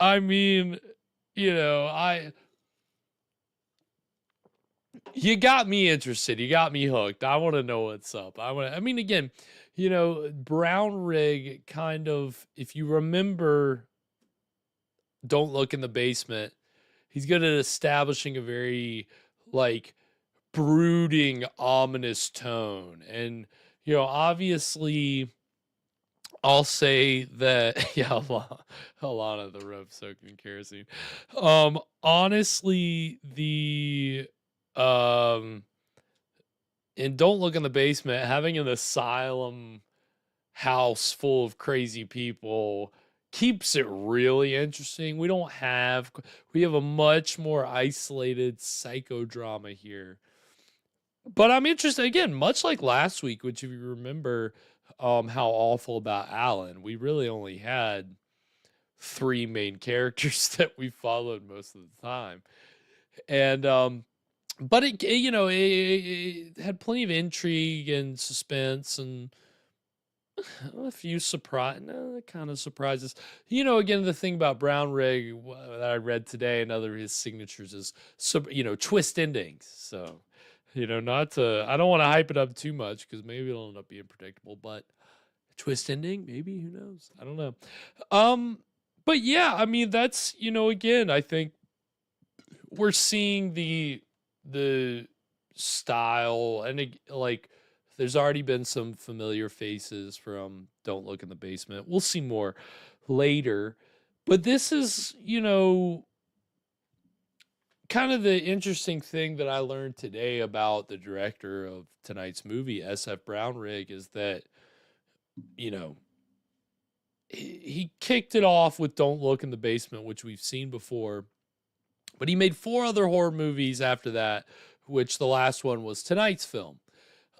I mean, you got me interested. You got me hooked. I want to know what's up. I mean, again, Brown Rig kind of, if you remember Don't Look in the Basement, he's good at establishing a very, like, brooding, ominous tone. And, obviously, I'll say that, yeah, a lot of the rope soaked in kerosene. Honestly, and Don't Look in the Basement, having an asylum house full of crazy people keeps it really interesting. We have a much more isolated psychodrama here. But I'm interested, again, much like last week, which, if you remember, how awful about Alan, we really only had 3 main characters that we followed most of the time. And, but it had plenty of intrigue and suspense and a few kind of surprises. Again, the thing about Brown Rig that I read today, and other of his signatures is, twist endings. So, not to, I don't want to hype it up too much because maybe it'll end up being predictable, but twist ending, maybe, who knows? I don't know. But yeah, I mean, that's, again, I think we're seeing the style, and like, there's already been some familiar faces from Don't Look in the Basement. We'll see more later, but this is, kind of the interesting thing that I learned today about the director of tonight's movie, SF Brown Rig, is that, he kicked it off with Don't Look in the Basement, which we've seen before, but he made 4 other horror movies after that, which the last one was tonight's film.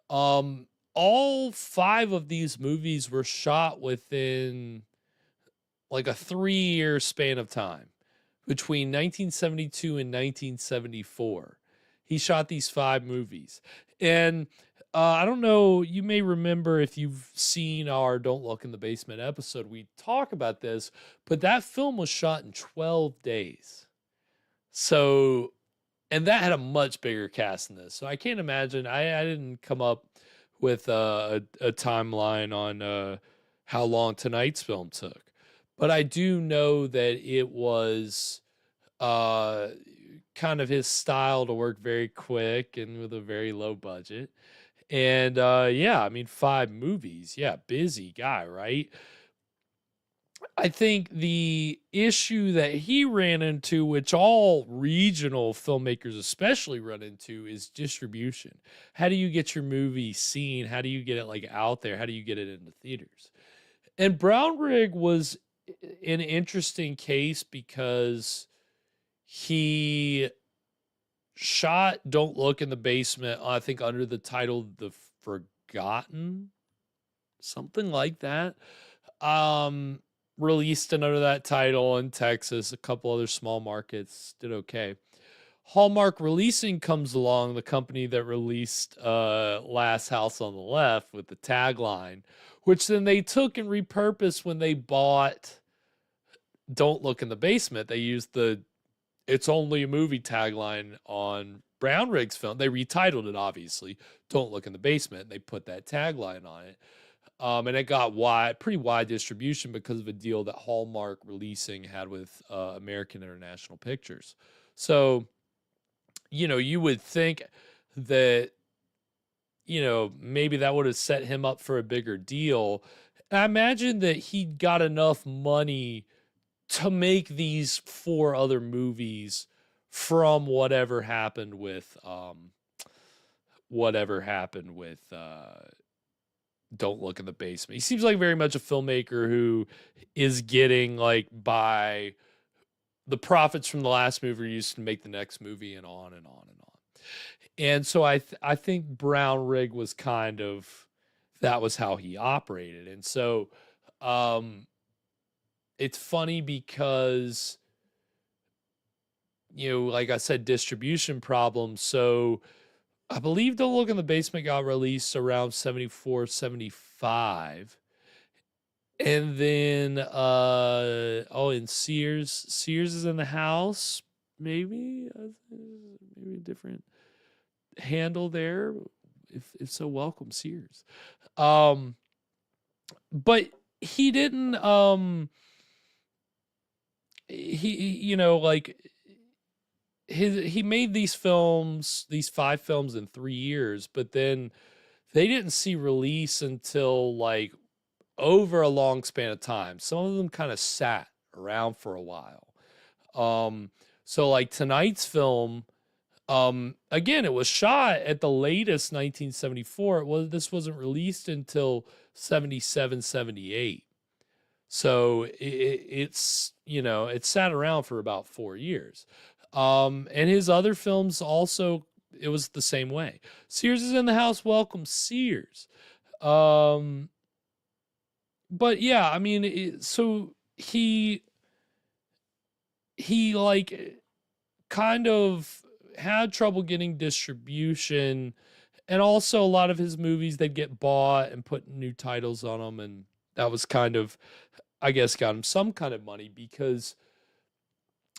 All 5 of these movies were shot within like a 3-year span of time, between 1972 and 1974. He shot these 5 movies. And I don't know, you may remember, if you've seen our Don't Look in the Basement episode, we talk about this, but that film was shot in 12 days. So, and that had a much bigger cast than this. So I can't imagine, I didn't come up with a timeline on how long tonight's film took. But I do know that it was kind of his style to work very quick and with a very low budget. And yeah, I mean, 5 movies. Yeah, busy guy, right? I think the issue that he ran into, which all regional filmmakers especially run into, is distribution. How do you get your movie seen? How do you get it, like, out there? How do you get it into theaters? And Brown Rig was an interesting case because he shot Don't Look in the Basement, I think under the title The Forgotten, something like that. Released it under that title in Texas, a couple other small markets, did okay. Hallmark Releasing comes along, the company that released Last House on the Left with the tagline, which then they took and repurposed when they bought Don't Look in the Basement. They used the It's Only a Movie tagline on Brown Riggs' film. They retitled it, obviously, Don't Look in the Basement. And they put that tagline on it. And it got pretty wide distribution because of a deal that Hallmark Releasing had with American International Pictures. So, you would think that, maybe that would have set him up for a bigger deal. And I imagine that he got enough money to make these 4 other movies from whatever happened with Don't Look in the Basement. He seems like very much a filmmaker who is getting by the profits from the last movie used to make the next movie, and on and on and on. And so I think Brown Rig was kind of, that was how he operated. And so it's funny because, like I said, distribution problems. So I believe Don't Look in the Basement got released around 74, 75. And then, and Sears is in the house, maybe a different handle there. If so, welcome Sears. But he didn't, he made these 5 films in 3 years, but then they didn't see release until over a long span of time. Some of them kind of sat around for a while. So tonight's film, again, it was shot at the latest 1974. This wasn't released until 77, 78. So it's, it sat around for about 4 years. And his other films also, it was the same way. Sears is in the house. Welcome Sears. But yeah, I mean, so he kind of had trouble getting distribution, and also a lot of his movies, they'd get bought and put new titles on them, and that was kind of, I guess, got him some kind of money, because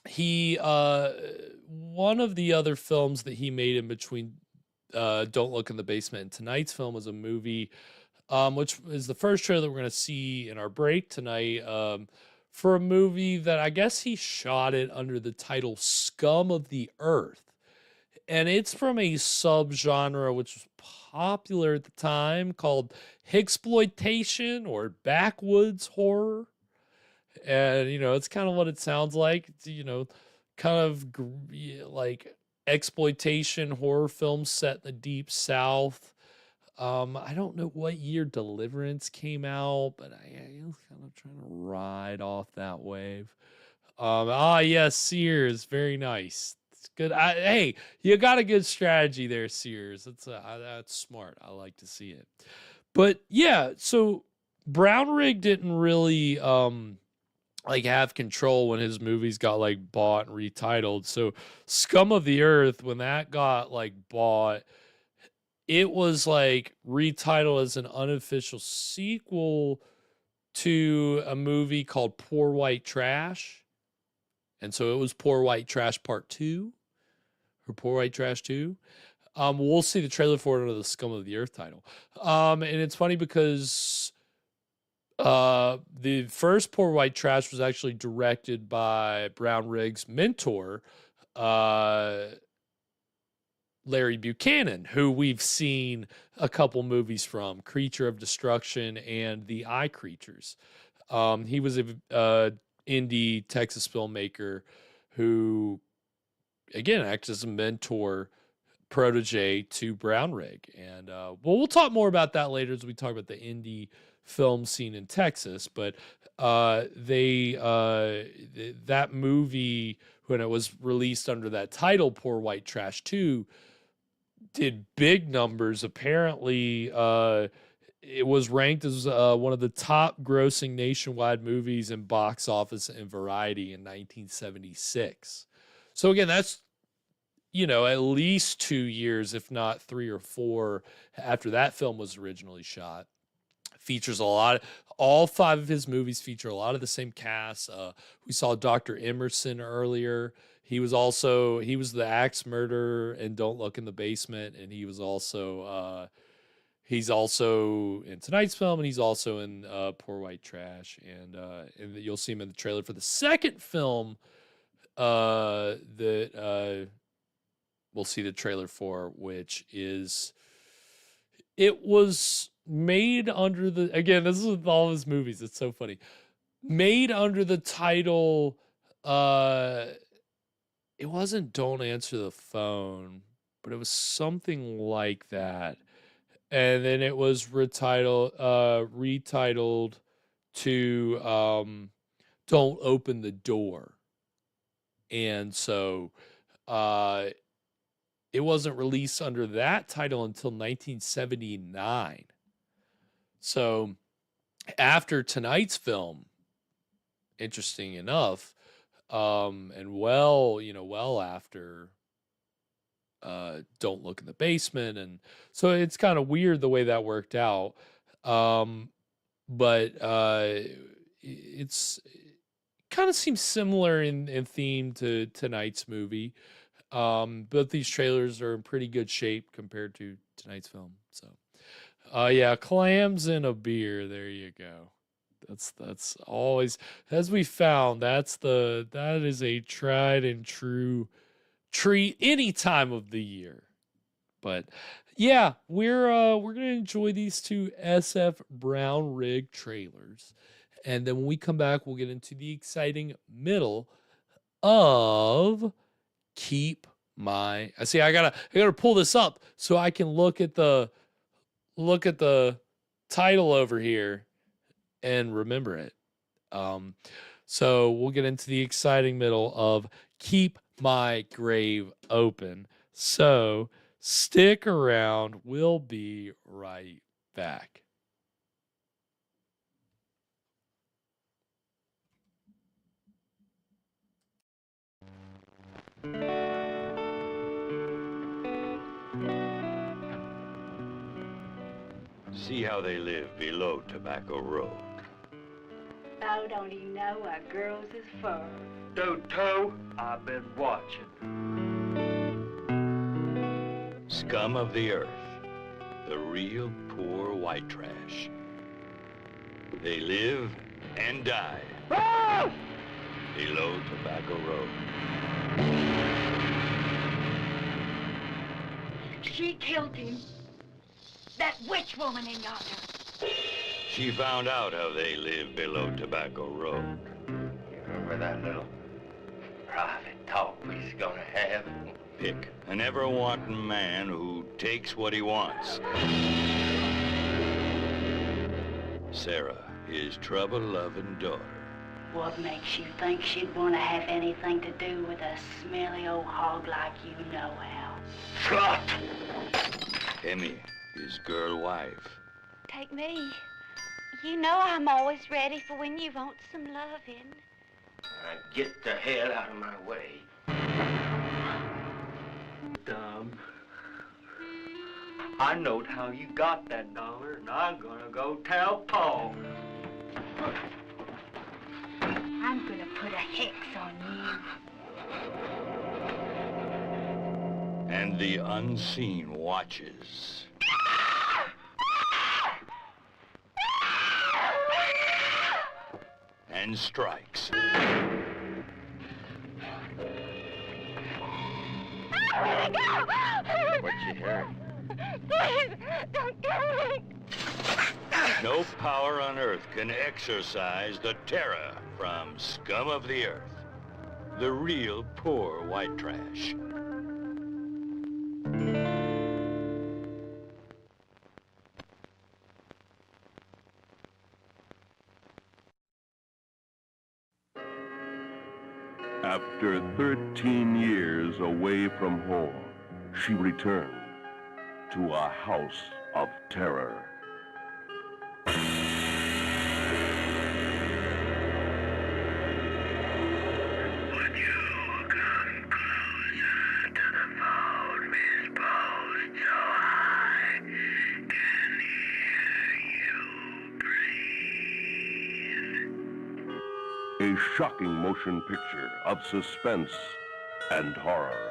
he one of the other films that he made in between Don't Look in the Basement and tonight's film was a movie, which is the first trailer that we're going to see in our break tonight, for a movie that I guess he shot it under the title Scum of the Earth. And it's from a subgenre which was popular at the time called Hicksploitation or backwoods horror. And, it's kind of what it sounds like. It's, kind of like exploitation horror films set in the Deep South. I don't know what year Deliverance came out, but I was kind of trying to ride off that wave. Yes, Sears, very nice. It's good. Hey, you got a good strategy there, Sears. That's smart. I like to see it. But yeah, so Brown Rig didn't really have control when his movies got bought and retitled. So Scum of the Earth, when that got bought, it was retitled as an unofficial sequel to a movie called Poor White Trash. And so it was Poor White Trash Part 2 or Poor White Trash 2. We'll see the trailer for it under the Scum of the Earth title. And it's funny because the first Poor White Trash was actually directed by Brown Riggs' mentor, Larry Buchanan, who we've seen a couple movies from, Creature of Destruction and The Eye Creatures. He was a indie Texas filmmaker who, again, acts as a mentor, protege to Brown Rig. And we'll talk more about that later as we talk about the indie film scene in Texas, but that movie, when it was released under that title, Poor White Trash 2, did big numbers. Apparently, it was ranked as one of the top grossing nationwide movies in box office and Variety in 1976. So again, that's, at least 2 years, if not 3 or 4, after that film was originally shot. Features all 5 of his movies feature a lot of the same cast. We saw Dr. Emerson earlier. He was the axe murderer in Don't Look in the Basement, and he's also in tonight's film, and he's also in Poor White Trash, and you'll see him in the trailer for the second film that we'll see the trailer for, which is, it was made under this is with all his movies, it's so funny, made under the title, it wasn't Don't Answer the Phone, but it was something like that. And then it was retitled to Don't Open the Door. And so it wasn't released under that title until 1979. So after tonight's film, interesting enough, and well after Don't Look in the Basement, and so it's kind of weird the way that worked out, but it's kind of seems similar in theme to tonight's movie. Both these trailers are in pretty good shape compared to tonight's film. So yeah, clams in a beer, there you go. That's always, as we found, that is a tried and true treat any time of the year. But yeah, we're gonna enjoy these 2 SF Brown Rig trailers, and then when we come back, we'll get into the exciting middle of Keep My. I gotta pull this up so I can look at the title over here and remember it. So we'll get into the exciting middle of Keep My Grave Open. So stick around. We'll be right back. See how they live below Tobacco Road. Bo don't even know what girls is for. Toto, I've been watching. Scum of the earth. The real poor white trash. They live and die below Tobacco Road. She killed him. That witch woman in yonder. She found out how they live below Tobacco Road. You remember that little private talk we was gonna have? Pick an ever-wanting man who takes what he wants. Sarah, his trouble-loving daughter. What makes you think she'd want to have anything to do with a smelly old hog like you know how? Slut! Emmy, his girl wife. Take me. You know I'm always ready for when you want some loving. Get the hell out of my way. Dumb. I knowed how you got that dollar, and I'm gonna go tell Paul. I'm gonna put a hex on you. And the unseen watches. And strikes. What you hearing? Please, don't kill me. No power on earth can exorcise the terror from scum of the earth. The real poor white trash. After 13 years away from home, she returned to a house of terror. A shocking motion picture of suspense and horror.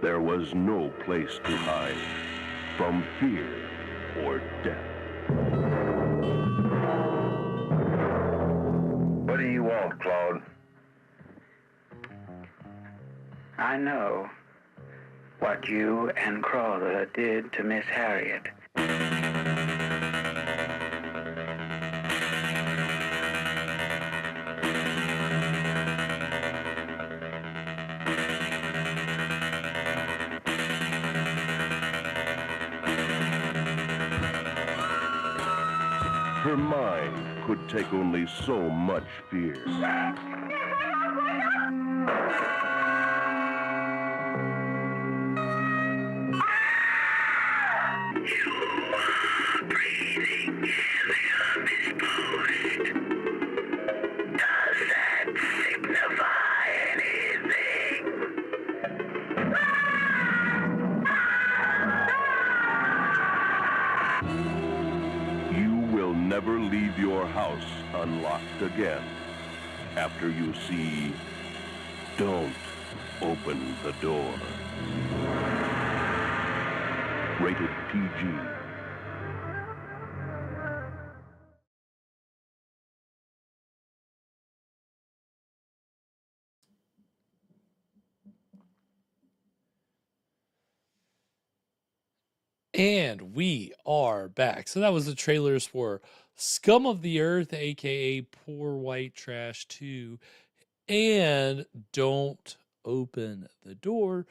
There was no place to hide from fear or death. What do you want, Claude? I know what you and Crawler did to Miss Harriet. Her mind could take only so much fear. Never leave your house unlocked again. After you see, don't open the door. Rated PG. And we are back. So that was the trailers for Scum of the Earth, aka Poor White Trash 2, and Don't Open the Door,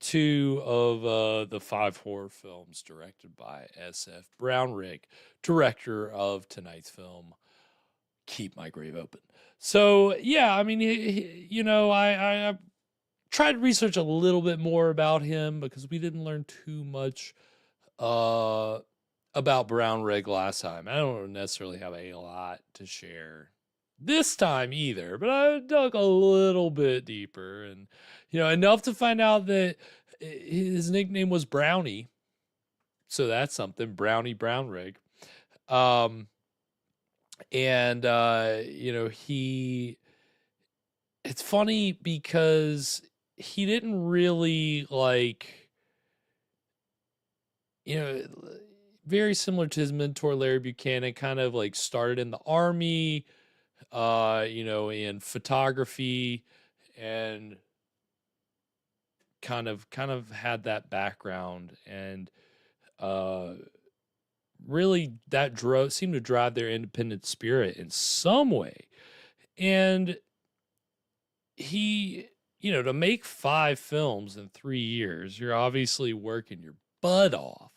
2 of the 5 horror films directed by S.F. Brownrigg, director of tonight's film, Keep My Grave Open. So, yeah, I mean, I tried to research a little bit more about him because we didn't learn too much about Brownrigg last time. I don't necessarily have a lot to share this time either, but I dug a little bit deeper and, enough to find out that his nickname was Brownie. So that's something, Brownie Brownrigg. It's funny because he didn't really very similar to his mentor, Larry Buchanan, kind of started in the army, in photography, and kind of had that background, and really that seemed to drive their independent spirit in some way. And he, to make 5 films in 3 years, you're obviously working your butt off.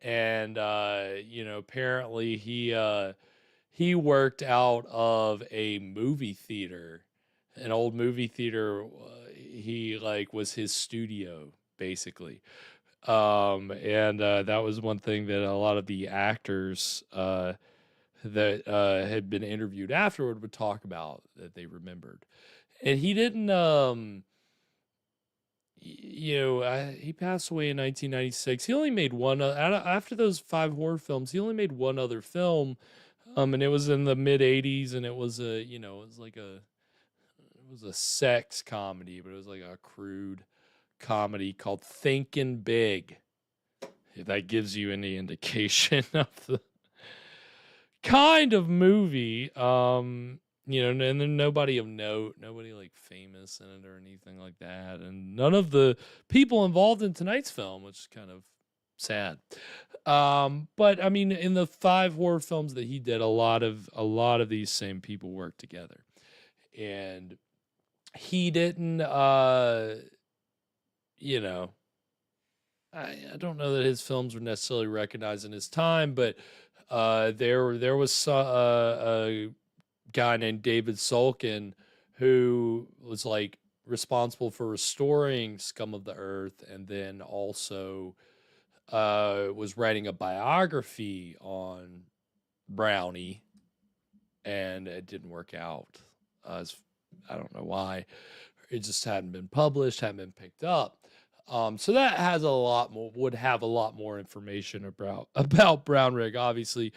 And, apparently he worked out of a movie theater, an old movie theater. He was his studio basically. That was one thing that a lot of the actors, that, had been interviewed afterward would talk about that they remembered. And he didn't, he passed away in 1996. He only made one after those 5 horror films. He only made one other film, and it was in the mid 80s, and it was it was a sex comedy, but it was like a crude comedy called Thinking Big. If that gives you any indication of the kind of movie. And then nobody of note, nobody famous in it or anything like that, and none of the people involved in tonight's film, which is kind of sad. But I mean, in the 5 horror films that he did, a lot of these same people worked together, and he didn't. I don't know that his films were necessarily recognized in his time, but There was a guy named David Sulkin who was like responsible for restoring Scum of the Earth, and then also was writing a biography on Brownie, and it didn't work out. I don't know why. It just hadn't been published, hadn't been picked up. So that has a lot more, would have a lot more information about Brownrigg, obviously.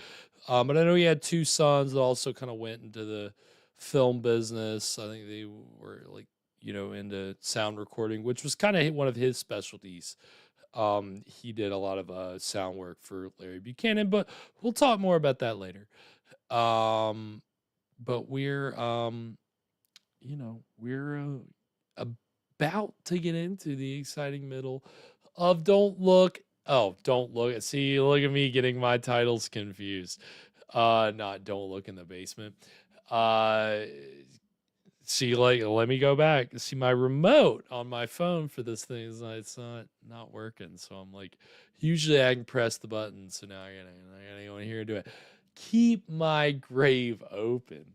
But I know he had two sons that also kind of went into the film business. I think they were like, into sound recording, which was kind of one of his specialties. He did a lot of sound work for Larry Buchanan, but we'll talk more about that later. But we're about to get into the exciting middle of Don't Look. Oh, Don't Look. See, look at me getting my titles confused. Not Don't Look in the Basement. See, like, let me go back. See, my remote on my phone for this thing is it's not working. So I'm like, usually I can press the button. So now I gotta go in here and do it. Keep My Grave Open.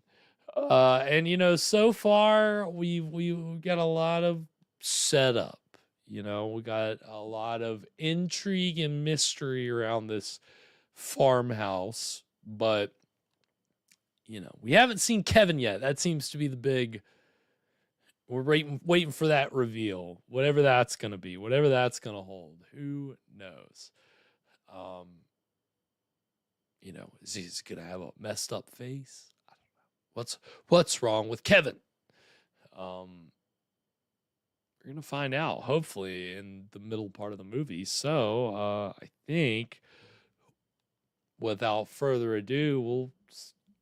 And so far we've got a lot of setup. We got a lot of intrigue and mystery around this farmhouse, but we haven't seen Kevin yet. That seems to be the big. We're waiting for that reveal, whatever that's gonna be, whatever that's gonna hold. Who knows? Is he gonna have a messed up face? I don't know. What's wrong with Kevin? We're gonna find out, hopefully, in the middle part of the movie. So I think, without further ado, we'll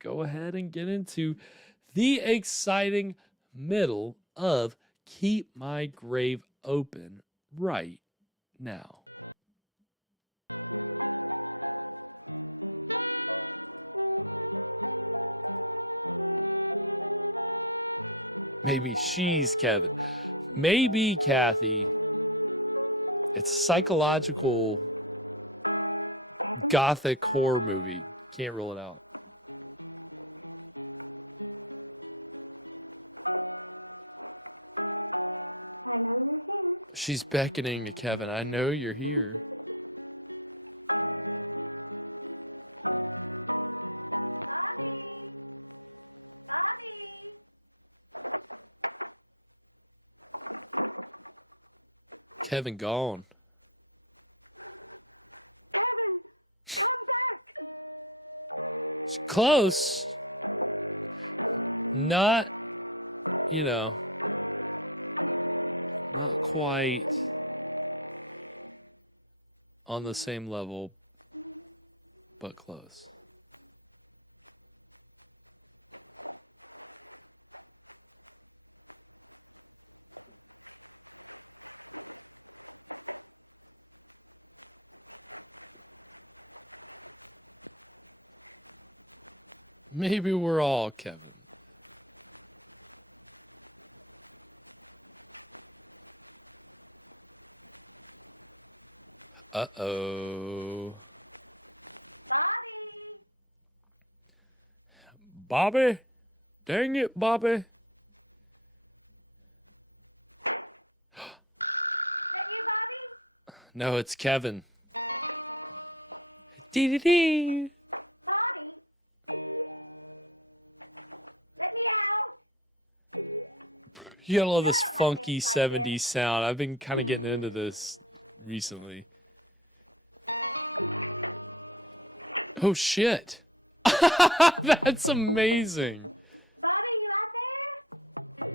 go ahead and get into the exciting middle of Keep My Grave Open right now. Maybe she's Kevin. Maybe Kathy. It's a psychological gothic horror movie. Can't rule it out. I know you're here. She's beckoning to Kevin. I know you're here. Bobby! Bobby! Kevin gone. Kevin! Come back! It's close. Not, not quite on the same level, but close. Maybe we're all Kevin. Uh-oh. Bobby! Bobby? Dang it, Bobby. Is that you, Bobby? No, it's Kevin. Dee-dee-dee. Bobby! Let me out! You gotta love this funky 70s sound. I've been kind of getting into this recently. Oh, shit. That's amazing. Bobby, you out there?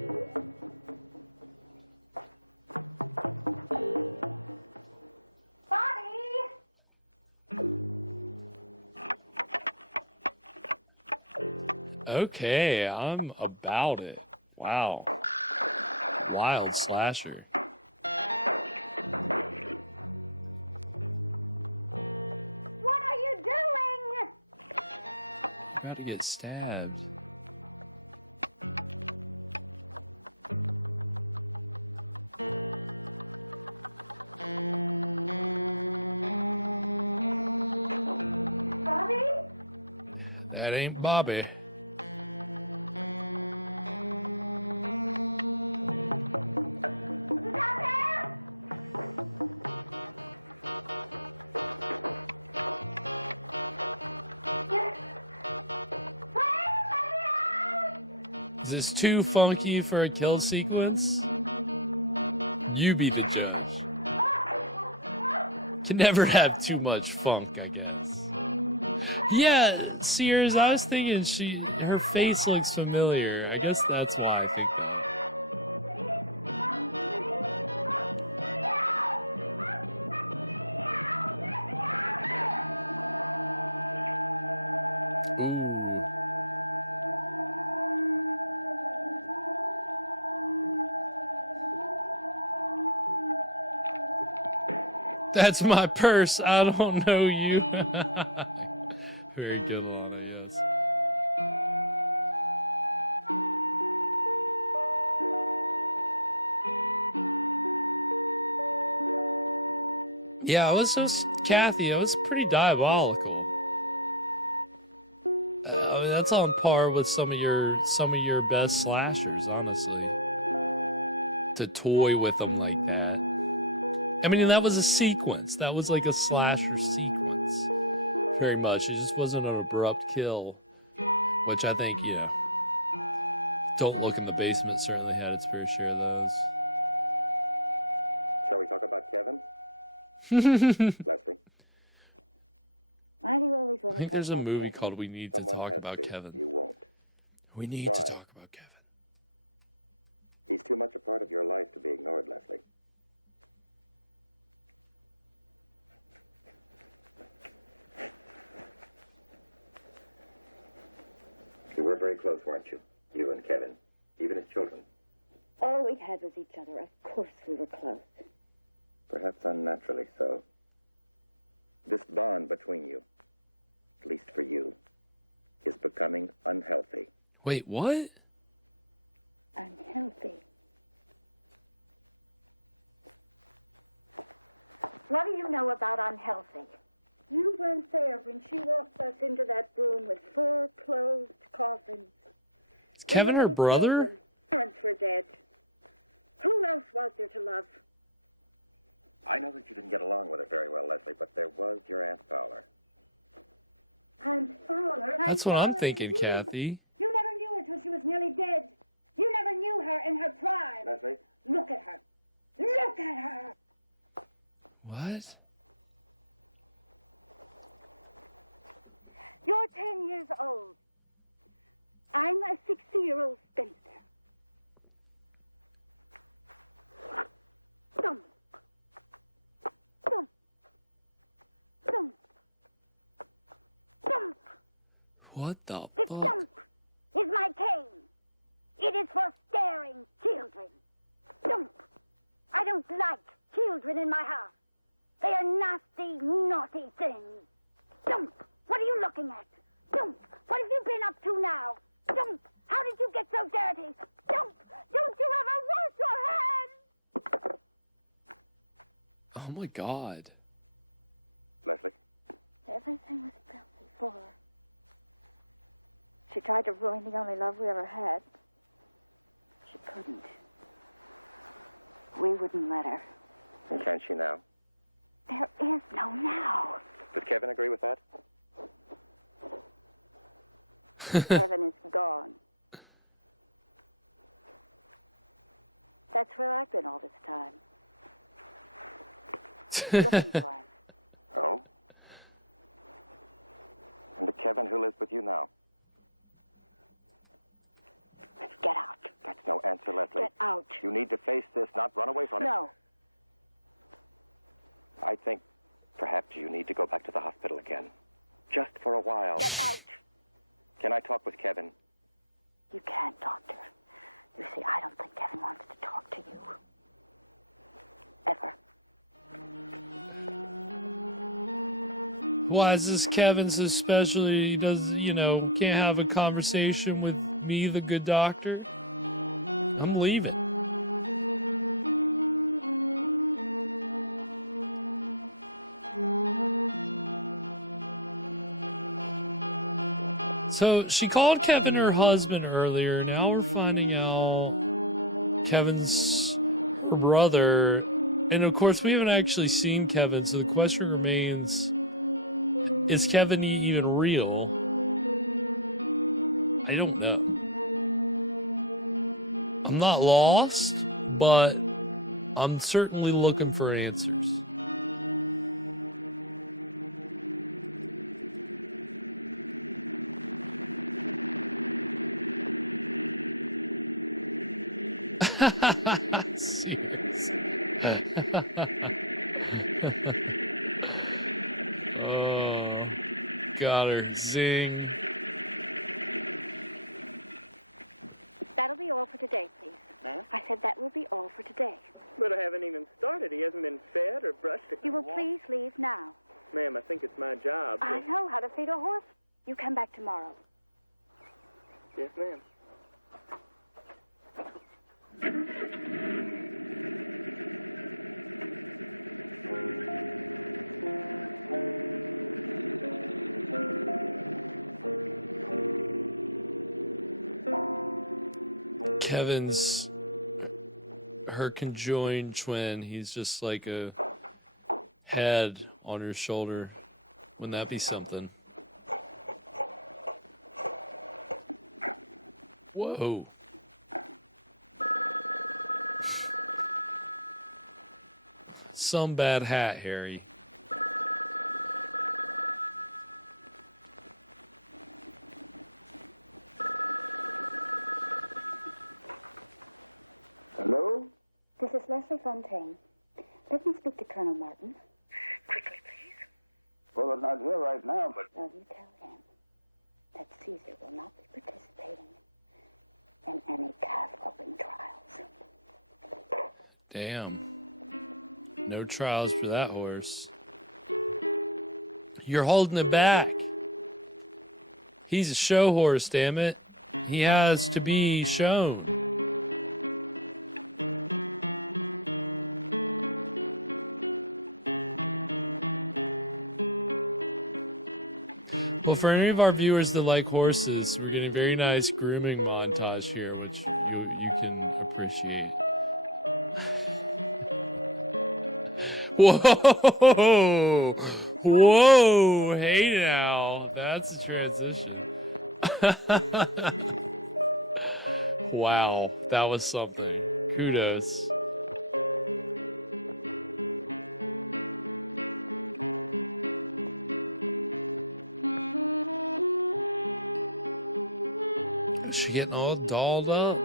Bobby! Okay, I'm about it. Wow. Wild slasher. What are you doing? About to get stabbed. Bobby? St. Bobby. Is this too funky for a kill sequence? You be the judge. Can never have too much funk, I guess. Yeah, Sears, I was thinking her face looks familiar. I guess that's why I think that. That's my purse. I don't know you. Very good, Lana, yes. Yeah, Kathy, it was pretty diabolical. I mean, that's on par with some of your best slashers, honestly. To toy with them like that. I mean, that was a sequence. That was like a slasher sequence. Very much. It just wasn't an abrupt kill. Which I think, Don't Look in the Basement certainly had its fair share of those. Shall we talk about Kevin? Leslie? Why do you always want I to think talk there's a about movie Kevin? called We Need Someone to Talk has About to. Kevin. You won't. We need Why? to talk about Kevin. He's too much a part of your life to be ignored, Leslie. You were very close, weren't you? You and Kevin. Even as children. All we had was each other. Of course we were close. Perhaps unnaturally so. This bond between you, at least for you, is becoming unhealthy. Wait, what? Unhealthy. What do you know about unhealthy? You weren't there when she walked us into that room with 4 closed coffins. Is Kevin her brother? Children. Parents were dead. Who else was there to love? I know that you didn't get along with her very well, Leslie, but there was your Aunt Fowler. Aunt Fowler? That's what I'm thinking, Kathy. You never knew her till she was nearly dead. You never knew her in her prime. Leslie? Look at her. Look at her. What? You're 10 years old. I'm a 60-year-old spinster. Thump. Thump. Thump. Thump. What the This fuck? thump is my cane. It is for scaring children. Thump. I don't like children in my house. They are nasty, naughty things. Thump. What are you looking at? Thump. What have you been up to now? Thump. How did you get so dirty? Thump. Don't you ever wash your hands? Oh my god. Leslie? Everything was filthy for her. She tried to ruin the only love we ever had. She couldn't. We wouldn't let her. And can she now? There is no now. Does Kevin agree with that? Kevin is gone. That's where I've been all this time. Looking for him. Oh? And the Kevin who lives with you now? Get out. That's no answer, Leslie. Get out. You need to face this, not run away from it. No. I think perhaps you need to go back to the hospital again. Just for a while. Get out. Can I talk with Kevin? You can't, Doctor. You see, I don't think Kevin wants to talk to you. Ever. Why is this Kevin so special? He does, can't have a conversation with me, the good doctor? I'm leaving. So she called Kevin her husband earlier. Now we're finding out Kevin's her brother. And of course, we haven't actually seen Kevin, so the question remains, is Kevin even real? I don't know. I'm not lost, but I'm certainly looking for answers. Serious. Oh, got her. Zing. That'll be all for today, please. Ma'am? I said that will be all for today. But I haven't even started. He hasn't been fed or brushed or You will please leave now. Ma'am, I think it's my job. I know how to feed a horse. You come back tomorrow. Yes, ma'am. Kevin's her conjoined twin. He's just like a head on her shoulder. Wouldn't that be something? Whoa. Some bad hat, Harry. Hello? This is Leslie Fontaine. Let me speak to Colonel Martin. Quickly, please. Well, I'm not here right now, but... Well, you tell him that Caesar will not be participating in any calf-open trials. Damn. No trials for that horse. You're holding it back. He's a show horse, damn it. He has to be shown. Well, for any of our viewers that like horses, we're getting a very nice grooming montage here, which you can appreciate. Whoa! Whoa! Hey now, that's a transition. Wow, that was something. Kudos. Is she getting all dolled up?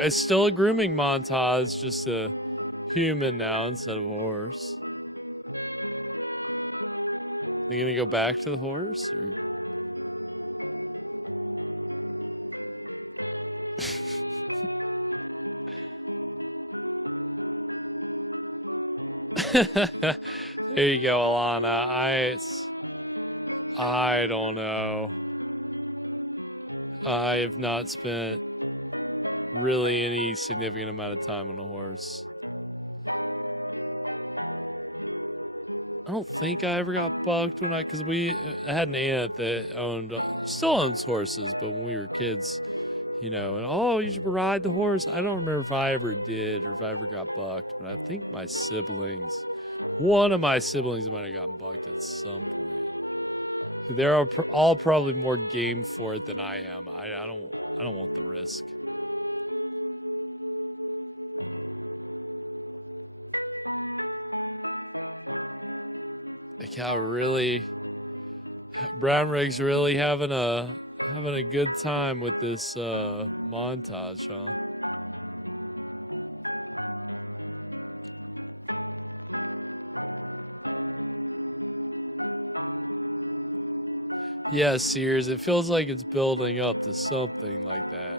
It's still a grooming montage, just a human now instead of a horse. Are you gonna go back to the horse? There you go, Alana. I don't know. I have not spent really any significant amount of time on a horse. I don't think I ever got bugged when because I had an aunt that still owns horses, but when we were kids, you know, and oh, you should ride the horse. I don't remember if I ever did or if I ever got bugged, but I think one of my siblings might have gotten bugged at some point. They're all probably more game for it than I am. I don't want the risk. Brown Rig's really having a good time with this montage, huh? Yeah, Sears, it feels like it's building up to something like that.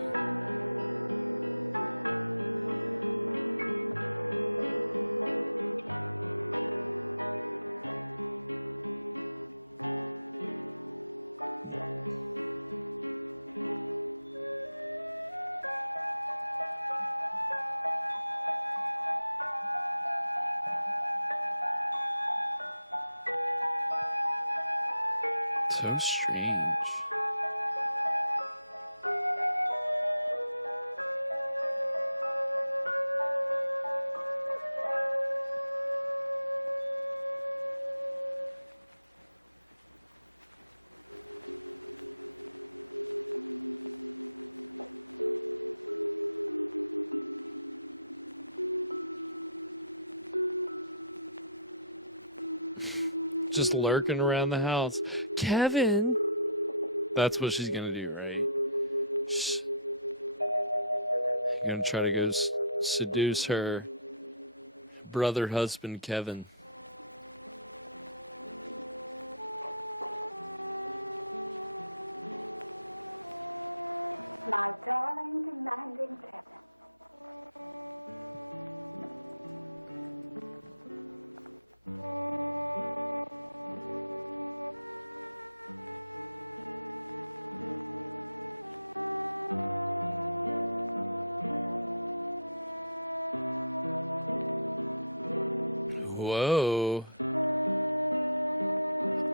So strange. Just lurking around the house. Kevin! That's what she's gonna do, right? Shh. You're gonna try to go seduce her brother husband, Kevin. My darling, demanding Kevin. Whoa.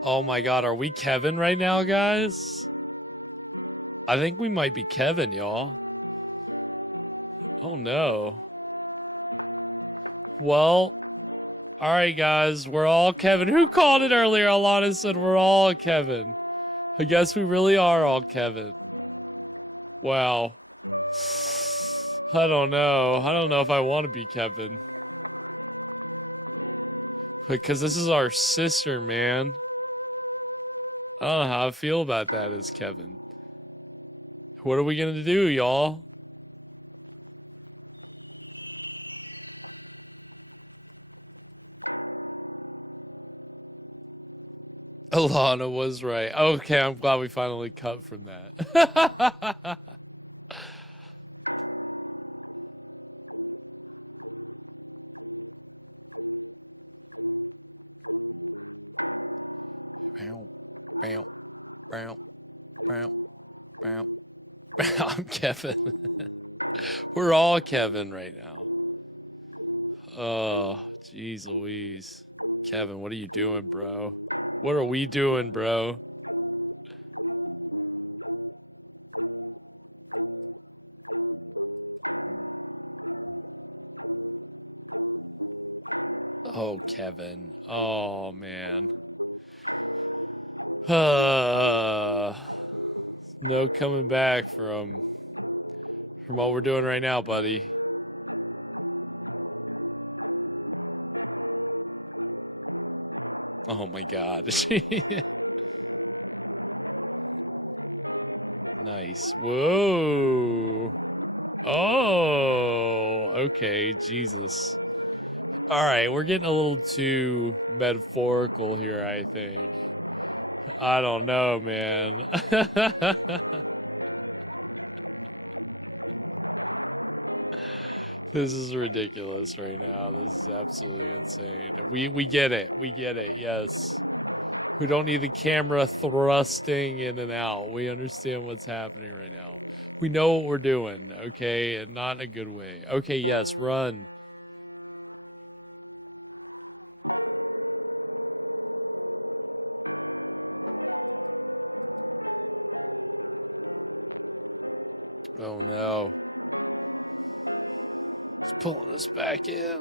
Oh my god, are we Kevin right now, guys? I think we might be Kevin, y'all. Oh no. Well, alright guys, we're all Kevin. Who called it earlier? Alana said we're all Kevin. I guess we really are all Kevin. Wow. I don't know. I don't know if I want to be Kevin. Because this is our sister, man. I don't know how I feel about that as Kevin. What are we gonna do, y'all? Alana was right. Okay, I'm glad we finally cut from that. I'm Kevin. We're all Kevin right now. Oh, jeez Louise. Kevin, what are you doing, bro? What are we doing, bro? Oh, Kevin. Oh, man. No coming back from what we're doing right now, buddy. Oh my god. Nice. Whoa. Oh. Okay, Jesus. Alright, we're getting a little too metaphorical here, I think. I don't know, man. This is ridiculous right now. This is absolutely insane. We get it. We get it, yes. We don't need the camera thrusting in and out. We understand what's happening right now. We know what we're doing, okay? And not in a good way. Okay, yes, run. Oh no. It's pulling us back in.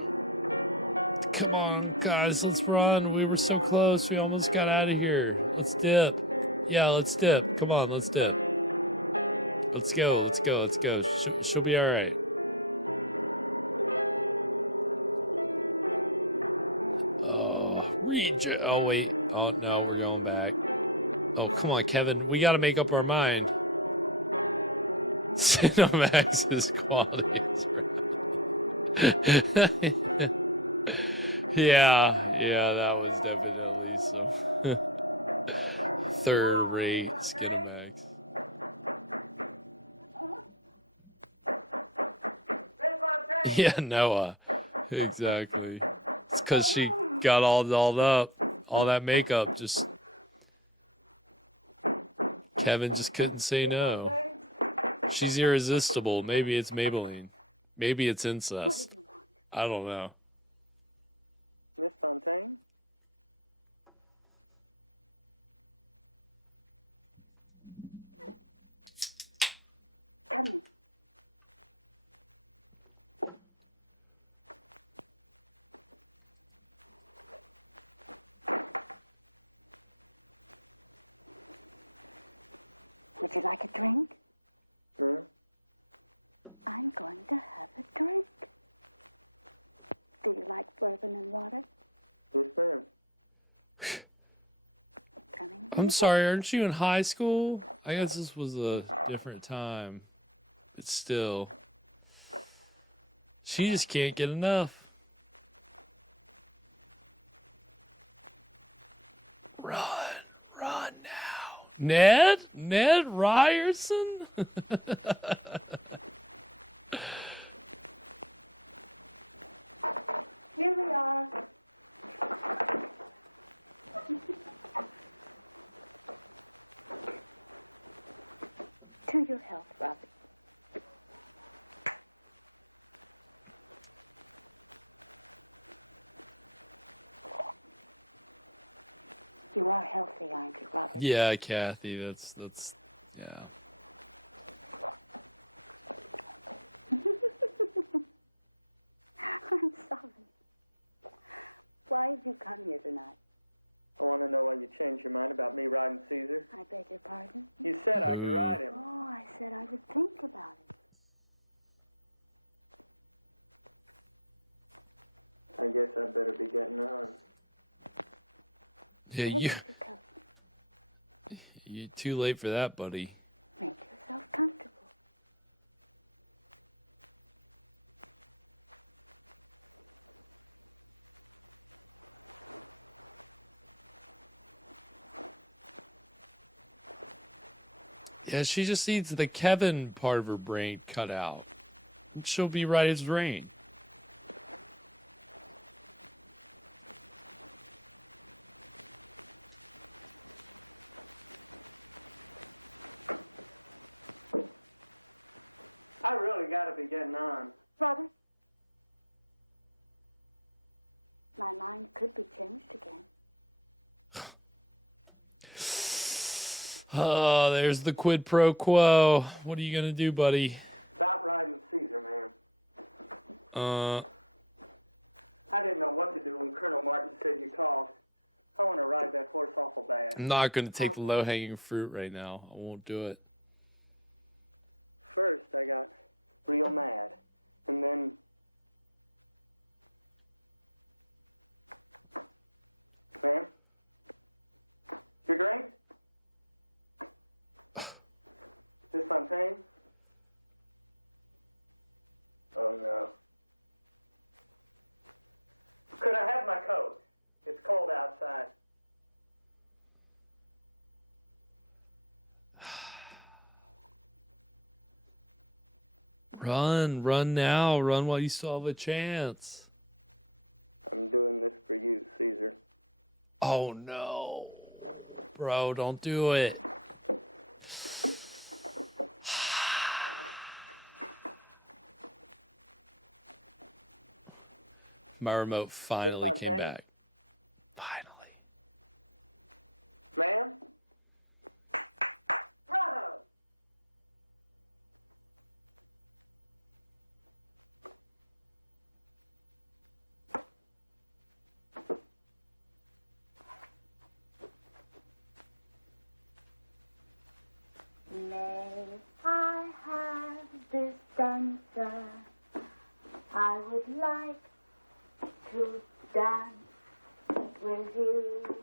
Come on, guys, let's run. We were so close. We almost got out of here. Let's dip. Yeah, let's dip. Come on, let's dip. Let's go, let's go, let's go. She'll be all right. Oh, wait. Oh, no, we're going back. Oh, come on, Kevin. We got to make up our mind. Cinemax's quality. Yeah, that was definitely some third-rate Skinemax. Yeah, Noah. Exactly. It's because she got all dolled up. All that makeup just... Kevin just couldn't say no. She's irresistible. Maybe it's Maybelline. Maybe it's incest. I don't know. Miss Fontaine? onion. Would you like a drink? Hmm? I'm going to have a drink. Do you like bourbon and water? Yes, ma'am. I'm sorry, aren't you in high school? I guess this was a different time. But still. She just can't get enough. Run now. Ned Ryerson? Here we are. To your health, Robert. You are healthy, aren't you, Robert? Yeah, Kathy, that's yeah. I'm sorry. Why did you come here tonight? I want to know why you changed your mind about me riding Caesar. I beg your pardon? You said I could ride him. Oh, I said I would think about it. I guess I'd better be getting on. Yeah, you're too late for that, buddy. Make yourself comfortable. Yeah, she just needs the Kevin part of her brain cut out. And she'll be right as rain. I really got to be getting on. Robert? My mind could be changed again. Oh, there's the quid pro quo. What are you gonna do, buddy? Stop riding Caesar, man. I didn't know what to do when Colonel Martin said you called. I want to ride that horse awful bad. I'm not gonna take the low-hanging fruit right now. I won't do it. First, I got real mad. And then... Ma'am? Your drink? Miss Fontaine? Oh, no. Could I have my coat? It's cold outside. Run now. Run while you still have a chance. I'm doing this for you, Caesar. Oh, no. Bro, don't do it. My remote finally came back. Finally. Ma'am? Bravo! May I have this dancer? I would like to dance with you.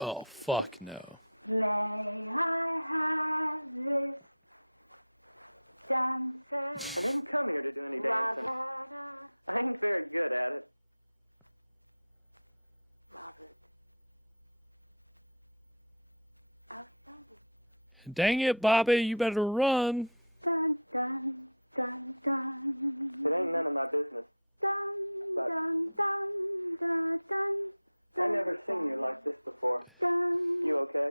Oh, fuck no. May I have this dancer? I didn't come here to do any dancing. I ain't very good at it. Robert. I'll show you. Dang it, Bobby, you better run. Dun, dun, dun, dun. It ain't none of my business. Dun, But dun, dun, dun, dun. I never seen you like this before. Dun. You okay?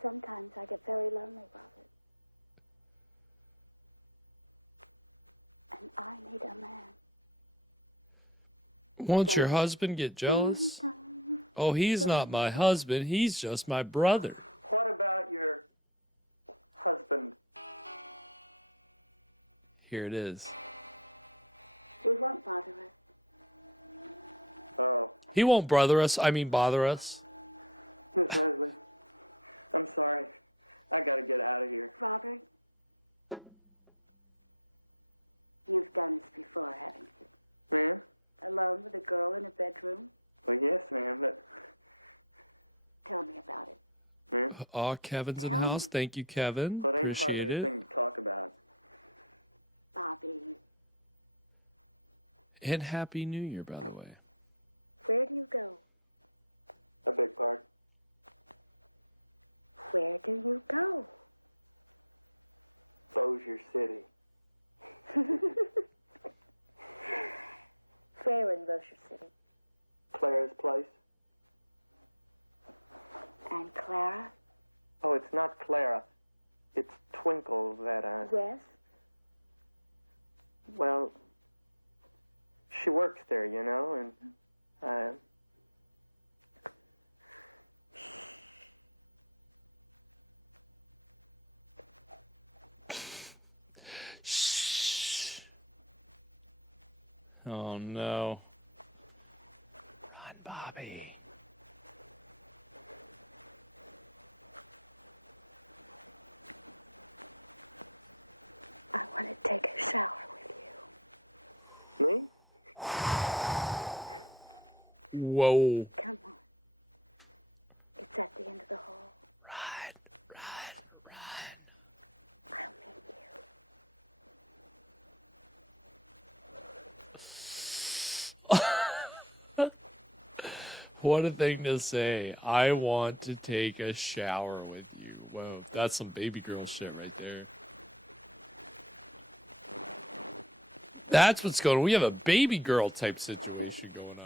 Sometimes I get very lonely, Robert. And I need a man. Won't your husband get jealous? Oh, he's not my husband. He's just my brother. What about your husband? Here it is. We won't bother us. Oh, He won't bother us. Bother us. Miss Leslie, I'm sorry. I gotta get out of here. Robert, you've done this before, haven't you? Ma'am? Alone with a girl in a bedroom? Well, yes, ma'am, but... Tell me about it. Ma'am? Oh, Kevin's in the Tell house. Thank you, Kevin. Well, it ain't Appreciate hardly a it. thing to talk about. Bobby, And Happy New Year, by the way. where do you go? A big part. Where do you go? Bossier City. Where in Bossier City? Clara's place. And Clara? Oh, it's not Clara. It's Twinkle that, Yes? Well, she works there, you know, and, Shh. Oh, no. Run, Bobby. I want to take a shower with you. Me? Whoa. Come on. It's at the end of the hall. Run. I'll meet you. What a thing to say. I want to take a shower with you. Whoa, that's some baby girl shit right there. That's what's going on. We have a baby girl type situation going on.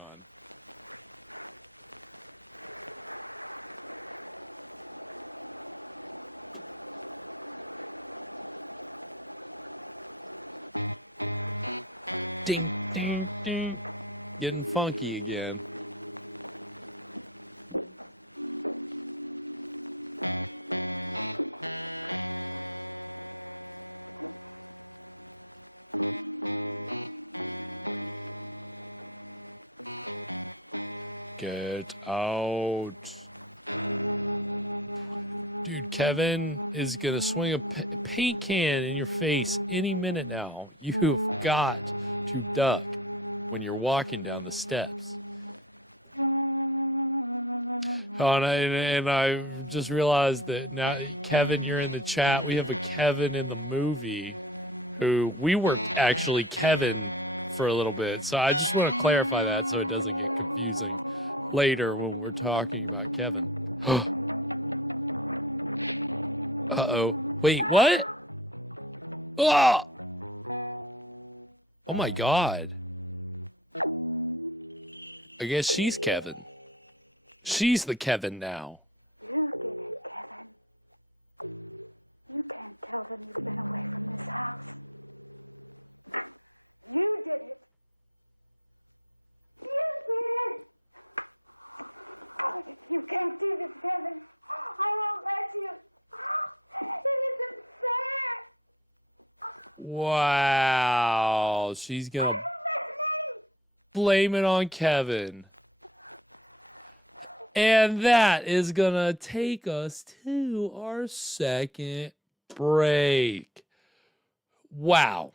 Ding, ding, ding. Getting funky again. Get out. Dude, Kevin is gonna swing a paint can in your face any minute now. You've got to duck when you're walking down the steps. Oh, and I just realized that now, Kevin, you're in the chat. We have a Kevin in the movie who we were actually Kevin for a little bit. So I just want to clarify that so it doesn't get confusing later when we're talking about Kevin. Uh-oh. Wait, what? Ah! Oh my God. I guess she's Kevin. She's the Kevin now. You did it, Kevin. You can't tell them you've been away from this house. You did it. You did it. Oh, you can't do this, Kevin. I won't let you. It isn't fair. Wow. She's gonna blame it on Kevin. And that is gonna take us to our second break. Wow.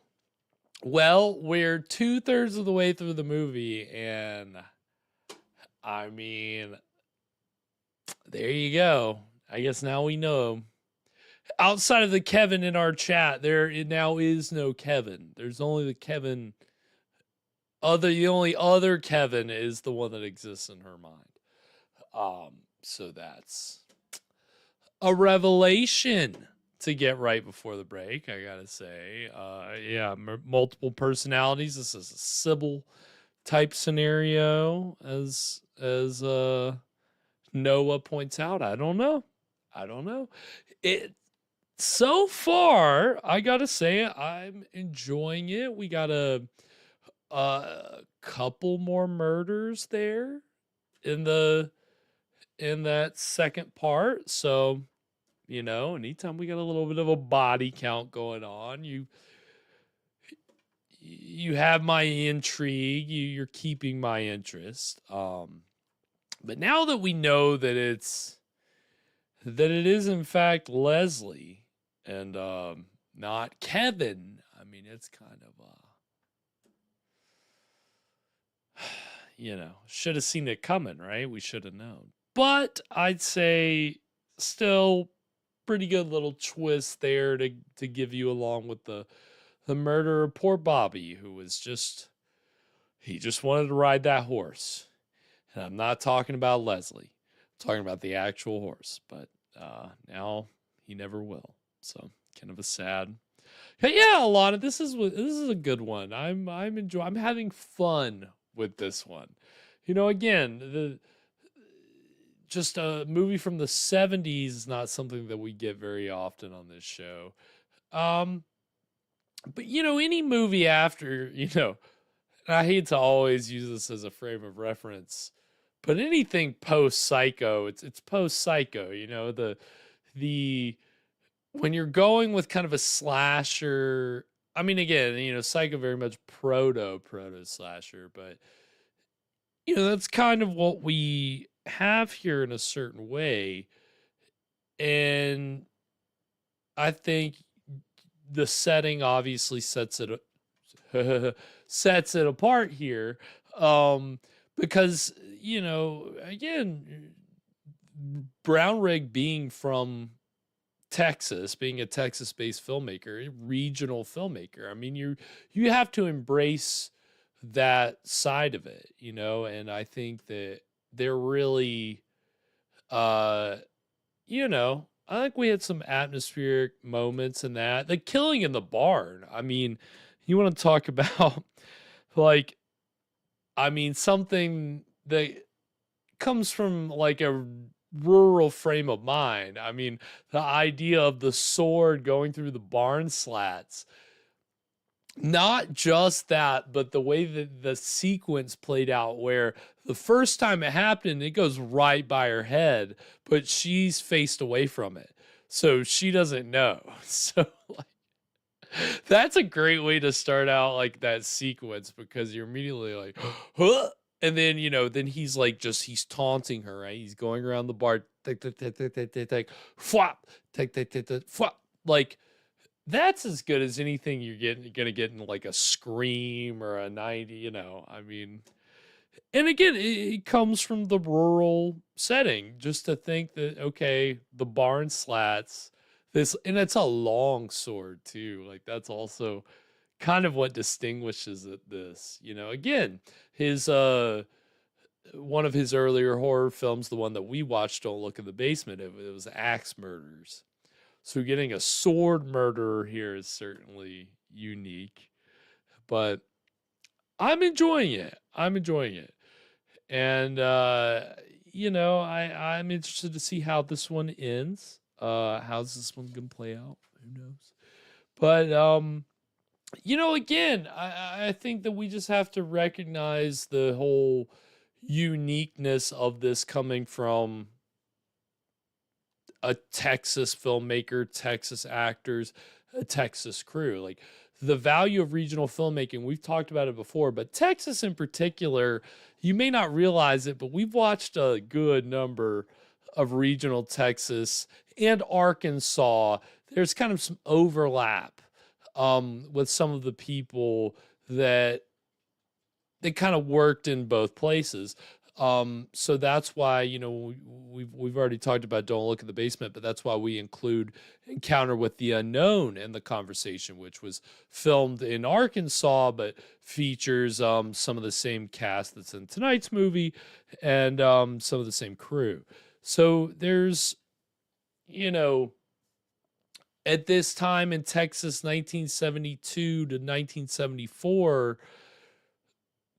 Well, we're 2/3 of the way through the movie, and I mean, there you go. I guess now we know. Outside of the Kevin in our chat, there now is no Kevin. There's only the Kevin. The only other Kevin is the one that exists in her mind. So that's a revelation to get right before the break, I gotta say. Yeah, multiple personalities. This is a Sybil type scenario, as Noah points out. I don't know. It so far, I gotta say, I'm enjoying it. We got a couple more murders there in that second part. So, you know, anytime we got a little bit of a body count going on, you have my intrigue, you're keeping my interest. But now that we know that it is in fact Leslie and not Kevin, I mean, it's kind of should have seen it coming, right? We should have known. But I'd say still pretty good little twist there to give you, along with the murder of poor Bobby, who was he just wanted to ride that horse. And I'm not talking about Leslie. I'm talking about the actual horse. But now he never will. So kind of a sad. But yeah, Alana, this is a good one. I'm having fun with this one. Again, just a movie from the 70s is not something that we get very often on this show. But any movie after, and I hate to always use this as a frame of reference, but anything post Psycho, it's post Psycho, the when you're going with kind of a slasher. I mean, again, Psycho very much proto slasher, but that's kind of what we have here in a certain way. And I think the setting obviously sets it apart here, because again, Brown Rig being from Texas, being a Texas-based filmmaker, a regional filmmaker, I mean, you have to embrace that side of it, and I think that they're really I think we had some atmospheric moments in that. The killing in the barn. I mean, you want to talk about something that comes from a rural frame of mind. I mean, the idea of the sword going through the barn slats. Not just that, but the way that the sequence played out, where the first time it happened, it goes right by her head, but she's faced away from it. So she doesn't know. So that's a great way to start out that sequence, because you're immediately like, huh? And then, then he's he's taunting her, right? He's going around the bar, flop, flop, that's as good as anything you're gonna get in a Scream or a 90, I mean. And again, it comes from the rural setting. Just to think that, okay, the barn slats, and it's a long sword too. That's also kind of what distinguishes this. Again, his one of his earlier horror films, the one that we watched, Don't Look in the Basement, it was Axe Murders. So getting a sword murderer here is certainly unique, but I'm enjoying it. And, I'm interested to see how this one ends. How's this one going to play out? Who knows? But, again, I think that we just have to recognize the whole uniqueness of this coming from a Texas filmmaker, Texas actors, a Texas crew. The value of regional filmmaking, we've talked about it before, but Texas in particular, you may not realize it, but we've watched a good number of regional Texas and Arkansas. There's kind of some overlap with some of the people that they kind of worked in both places. So that's why, we've already talked about Don't Look in the Basement, but that's why we include Encounter with the Unknown in the conversation, which was filmed in Arkansas, but features some of the same cast that's in tonight's movie and some of the same crew. So there's, at this time in Texas, 1972 to 1974,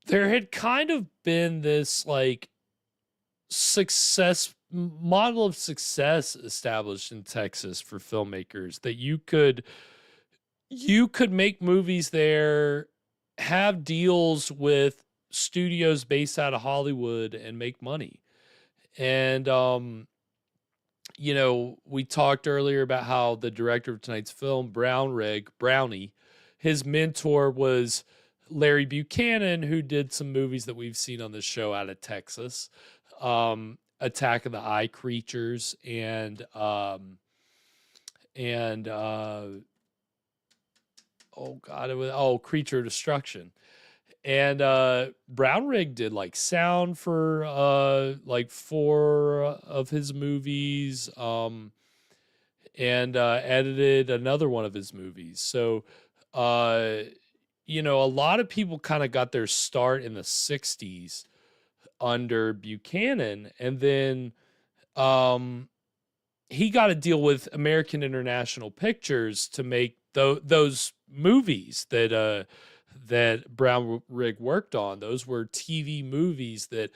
there had kind of been this model of success established in Texas for filmmakers, that you could make movies there, have deals with studios based out of Hollywood and make money. And, we talked earlier about how the director of tonight's film, Brownie, his mentor was Larry Buchanan, who did some movies that we've seen on the show out of Texas, Attack of the Eye Creatures and oh god, it was Creature Destruction. And Brownrigg did like sound for like 4 of his movies, and edited another one of his movies. So you know, a lot of people kind of got their start in the 60s under Buchanan, and then he got to deal with American International Pictures to make those movies that Brownrigg worked on. Those were TV movies that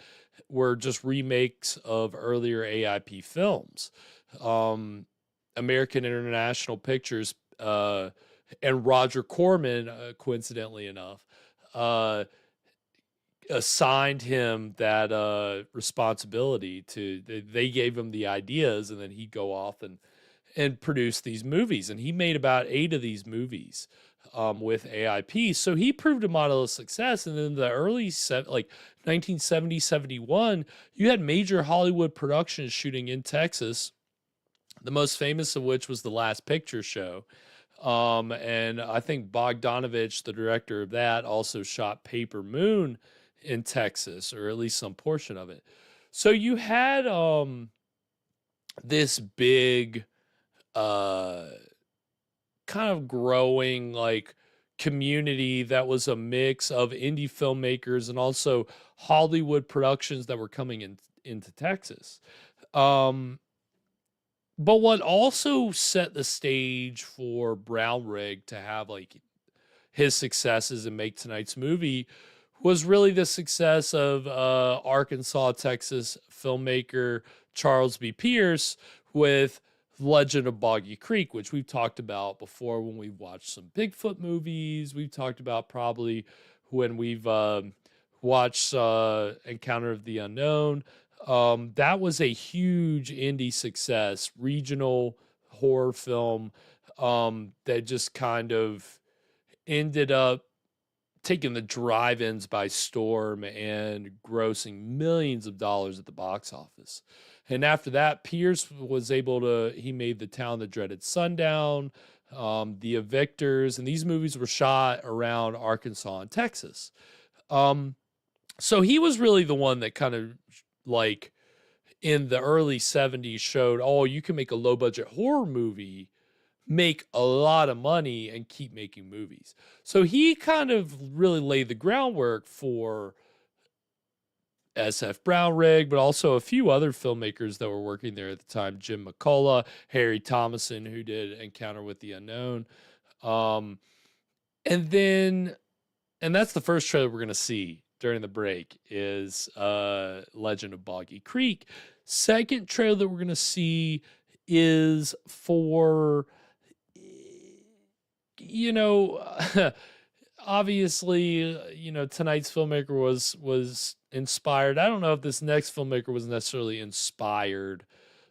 were just remakes of earlier AIP films. American International Pictures and Roger Corman, coincidentally enough, assigned him that responsibility they gave him the ideas, and then he'd go off and produce these movies. And he made about 8 of these movies with AIP. So he proved a model of success. And in the early 1970, 71, you had major Hollywood productions shooting in Texas, the most famous of which was The Last Picture Show. And I think Bogdanovich, the director of that, also shot Paper Moon in Texas, or at least some portion of it. So you had this big kind of growing like community that was a mix of indie filmmakers and also Hollywood productions that were coming into Texas. But what also set the stage for Brownrigg to have like his successes and make tonight's movie was really the success of Arkansas, Texas filmmaker Charles B. Pierce with Legend of Boggy Creek, which we've talked about before when we've watched some Bigfoot movies. We've talked about probably when we've watched Encounter of the Unknown. That was a huge indie success, regional horror film that just kind of ended up taking the drive-ins by storm and grossing millions of dollars at the box office. And after that, Pierce was able to, he made The Town That Dreaded Sundown, The Evictors, and these movies were shot around Arkansas and Texas. So he was really the one that kind of like in the early 70s showed, oh, you can make a low-budget horror movie, make a lot of money, and keep making movies. So he kind of really laid the groundwork for S.F. Brownrigg, but also a few other filmmakers that were working there at the time. Jim McCullough, Harry Thomason, who did Encounter with the Unknown. And that's the first trailer we're going to see during the break is Legend of Boggy Creek. Second trailer that we're going to see is for, you know, obviously, you know, tonight's filmmaker was inspired. I don't know if this next filmmaker was necessarily inspired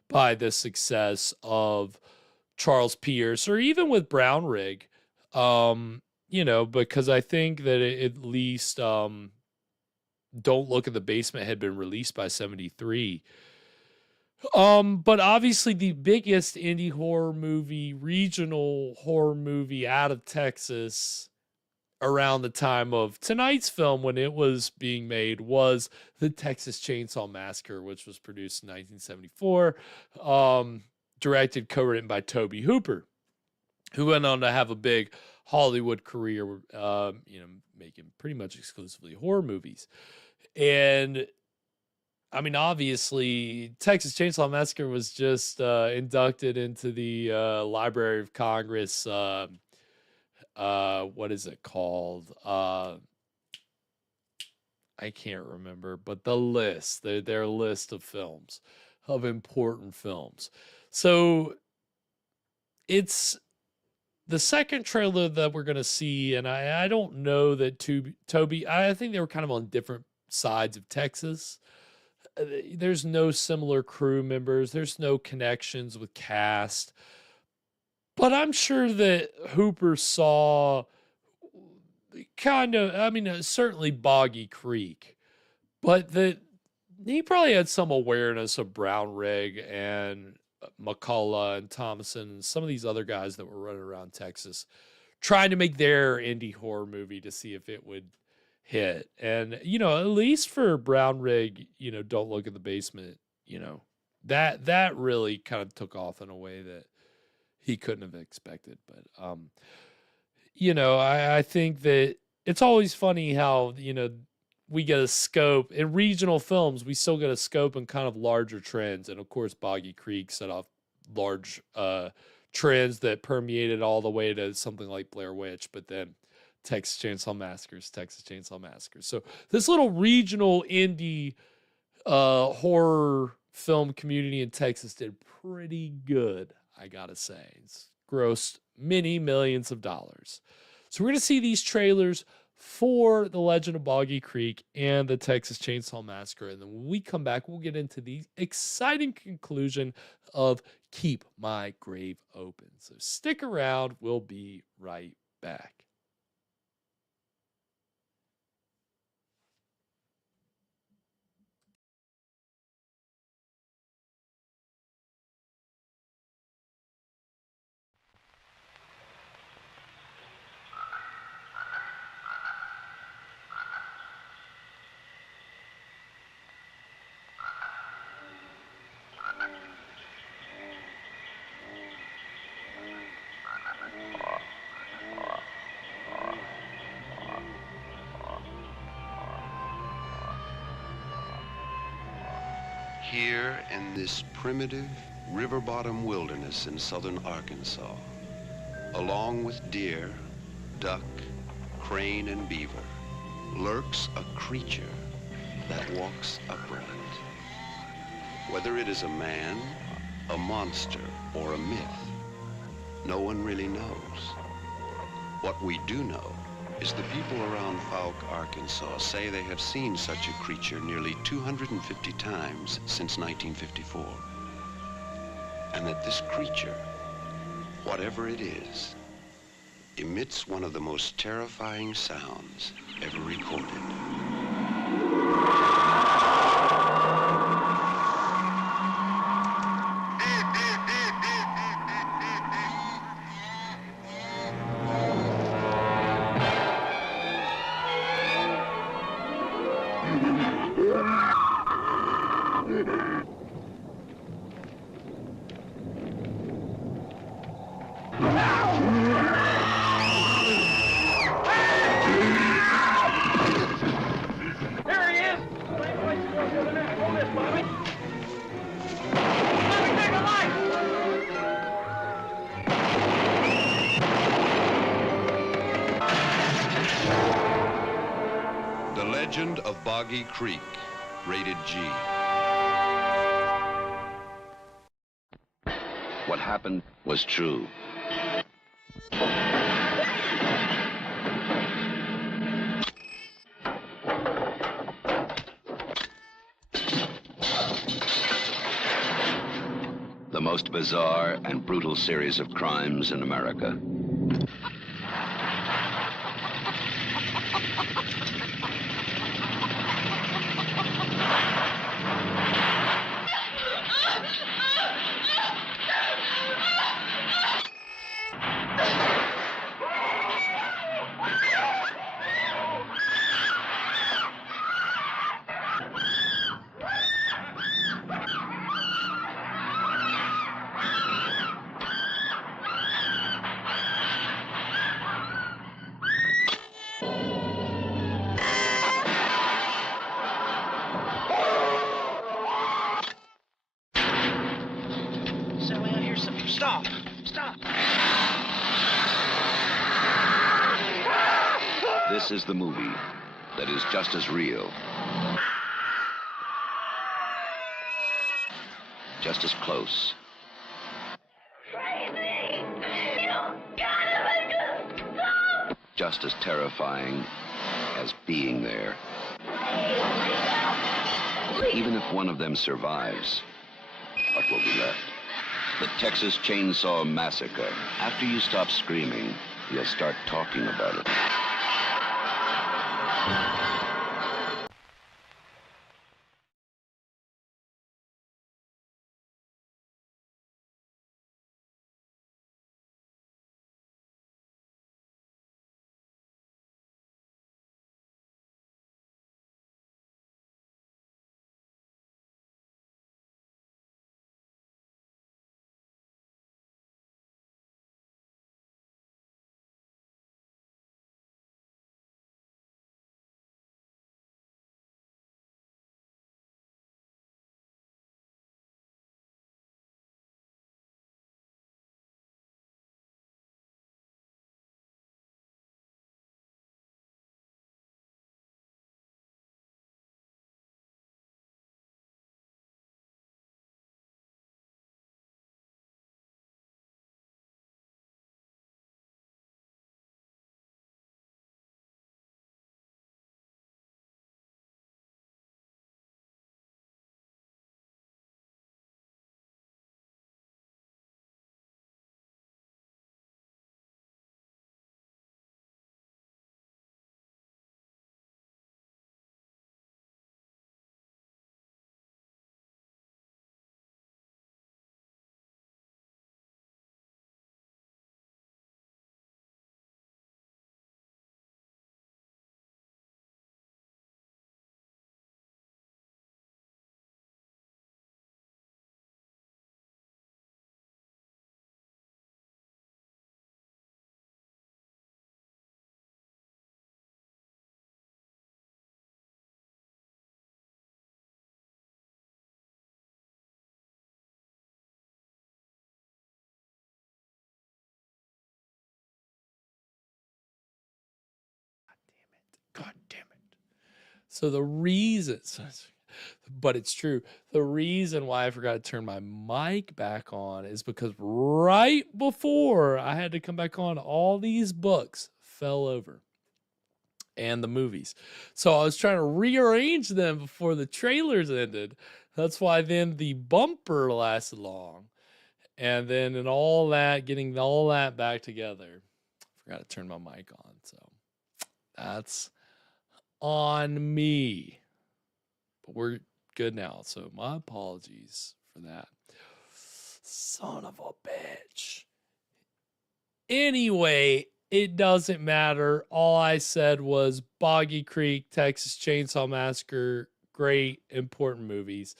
by the success of Charles Pierce or even with Brownrigg, you know, because I think that at least Don't Look at the Basement had been released by 73. But obviously the biggest indie horror movie, regional horror movie out of Texas around the time of tonight's film when it was being made was the Texas Chainsaw Massacre, which was produced in 1974, directed, co-written by Tobe Hooper, who went on to have a big Hollywood career, you know, making pretty much exclusively horror movies. And I mean, obviously, Texas Chainsaw Massacre was just inducted into the Library of Congress. What is it called? I can't remember, but the list, their list of films, of important films. So it's the second trailer that we're going to see, and I don't know that Toby, I think they were kind of on different sides of Texas. There's no similar crew members. There's no connections with cast. But I'm sure that Hooper saw kind of, I mean, certainly Boggy Creek, but he probably had some awareness of Brown Rig and McCullough and Thomason and some of these other guys that were running around Texas trying to make their indie horror movie to see if it would hit. And, at least for Brown Rig, Don't Look in the Basement, that really kind of took off in a way that he couldn't have expected. But, I think that it's always funny how, we get a scope in regional films. We still get a scope and kind of larger trends. And of course, Boggy Creek set off large trends that permeated all the way to something like Blair Witch, but then Texas Chainsaw Massacre. So this little regional indie horror film community in Texas did pretty good, I gotta say. It's grossed many millions of dollars. So we're gonna see these trailers for The Legend of Boggy Creek and the Texas Chainsaw Massacre. And then when we come back, we'll get into the exciting conclusion of Keep My Grave Open. So stick around. We'll be right back. Here in this primitive river bottom wilderness in southern Arkansas, along with deer, duck, crane, and beaver, lurks a creature that walks upright. Whether it is a man, a monster, or a myth, no one really knows. What we do know is the people around Fouke, Arkansas say they have seen such a creature nearly 250 times since 1954. And that this creature, whatever it is, emits one of the most terrifying sounds ever recorded. The Legend of Boggy Creek, rated G. What happened was true. The most bizarre and brutal series of crimes in America. Stop! Stop! This is the movie that is just as real, just as close, just as terrifying as being there. Even if one of them survives, what will be left? The Texas Chainsaw Massacre. After you stop screaming, you'll start talking about it. God damn it. So the reason, but it's true. The reason why I forgot to turn my mic back on is because right before I had to come back on, all these books fell over and the movies. So I was trying to rearrange them before the trailers ended. That's why then the bumper lasted long. And then in all that, getting all that back together, forgot to turn my mic on. So that's on me. But we're good now. So my apologies for that. Son of a bitch. Anyway, it doesn't matter. All I said was Boggy Creek, Texas Chainsaw Massacre, great, important movies.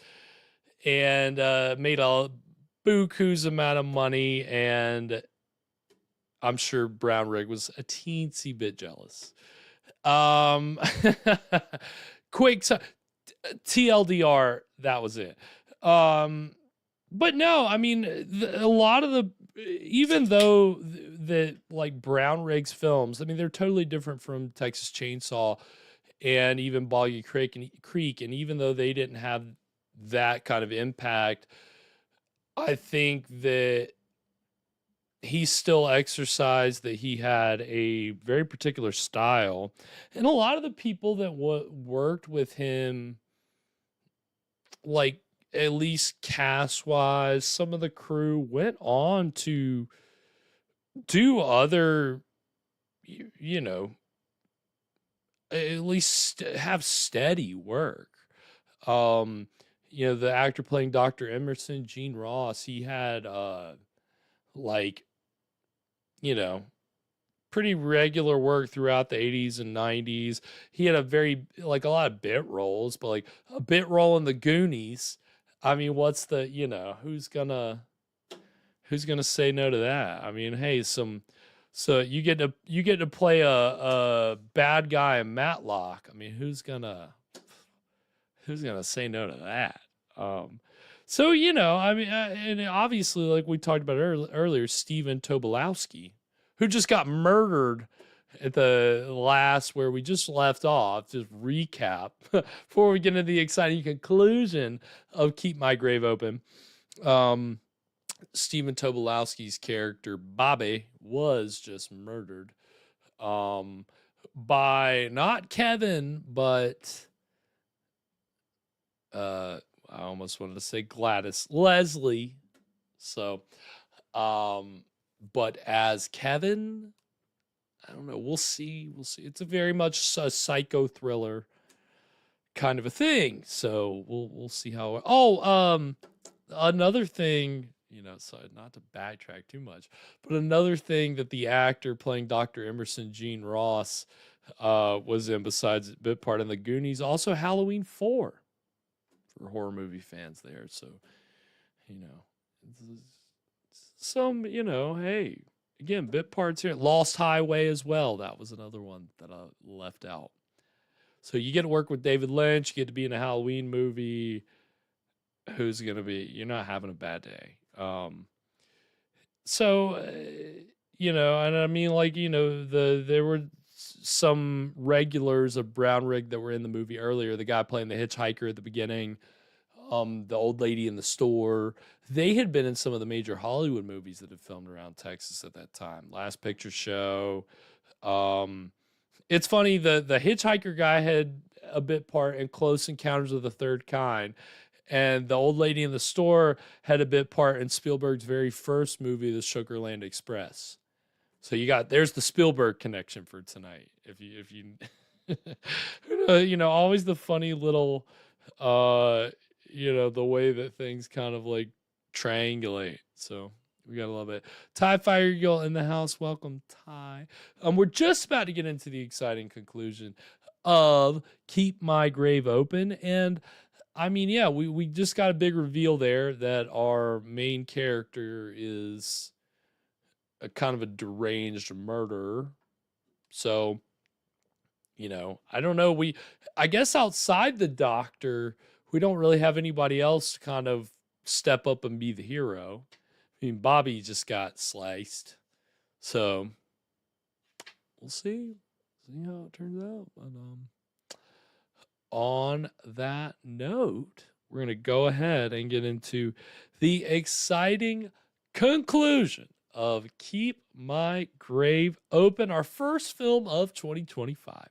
And made a buku's amount of money. And I'm sure Brown Rig was a teensy bit jealous. Quick TLDR, that was it. But no, I mean, a lot of the, even though the like Brown Riggs films, I mean, they're totally different from Texas Chainsaw and even Boggy Creek, and even though they didn't have that kind of impact, I think that he still exercised that he had a very particular style. And a lot of the people that worked with him, like at least cast wise, some of the crew went on to do other, you know, at least have steady work. You know, the actor playing Dr. Emerson, Gene Ross, he had like, you know, pretty regular work throughout the 80s and 90s. He had a very, like, a lot of bit roles, but like a bit role in the Goonies. I mean, what's the, you know, who's gonna say no to that? I mean, hey, so you get to play a bad guy in Matlock. I mean, who's gonna say no to that? So, you know, I mean, and obviously, like we talked about earlier, Stephen Tobolowsky, who just got murdered at the last where we just left off. Just recap before we get into the exciting conclusion of Keep My Grave Open. Stephen Tobolowsky's character Bobby was just murdered by not Kevin, but I almost wanted to say Leslie. So, but as Kevin, I don't know. We'll see. We'll see. It's a very much a psycho thriller kind of a thing. So we'll see how. Another thing, so not to backtrack too much, but another thing that the actor playing Dr. Emerson Gene Ross was in, besides a bit part in the Goonies, also Halloween 4 for horror movie fans there. So, some, hey, again, bit parts here. Lost Highway as well. That was another one that I left out. So you get to work with David Lynch. You get to be in a Halloween movie. Who's going to be, you're not having a bad day. And I mean, like, there were some regulars of Brown Rig that were in the movie earlier. The guy playing the hitchhiker at the beginning, the old lady in the store. They had been in some of the major Hollywood movies that had filmed around Texas at that time. Last Picture Show. It's funny, the hitchhiker guy had a bit part in Close Encounters of the Third Kind. And the old lady in the store had a bit part in Spielberg's very first movie, The Sugarland Express. So there's the Spielberg connection for tonight. If you always the funny little, the way that things kind of like triangulate. So we gotta love it. Ty Fire Girl in the house. Welcome, Ty. We're just about to get into the exciting conclusion of Keep My Grave Open. And I mean, yeah, we just got a big reveal there that our main character is a kind of a deranged murderer. So, I don't know. I guess outside the doctor, we don't really have anybody else to kind of step up and be the hero. I mean, Bobby just got sliced. So, we'll see. See how it turns out. But, on that note, we're going to go ahead and get into the exciting conclusion of Keep My Grave Open, our first film of 2025,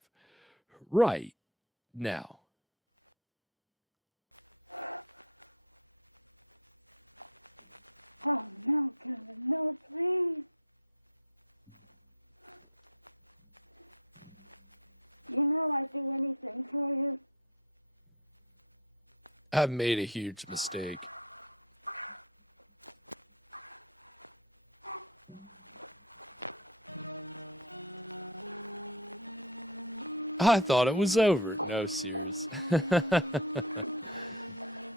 right now. Oh, no, Kevin, no, please. I'd do anything for you. I've made a huge mistake. I thought it was over. No, serious.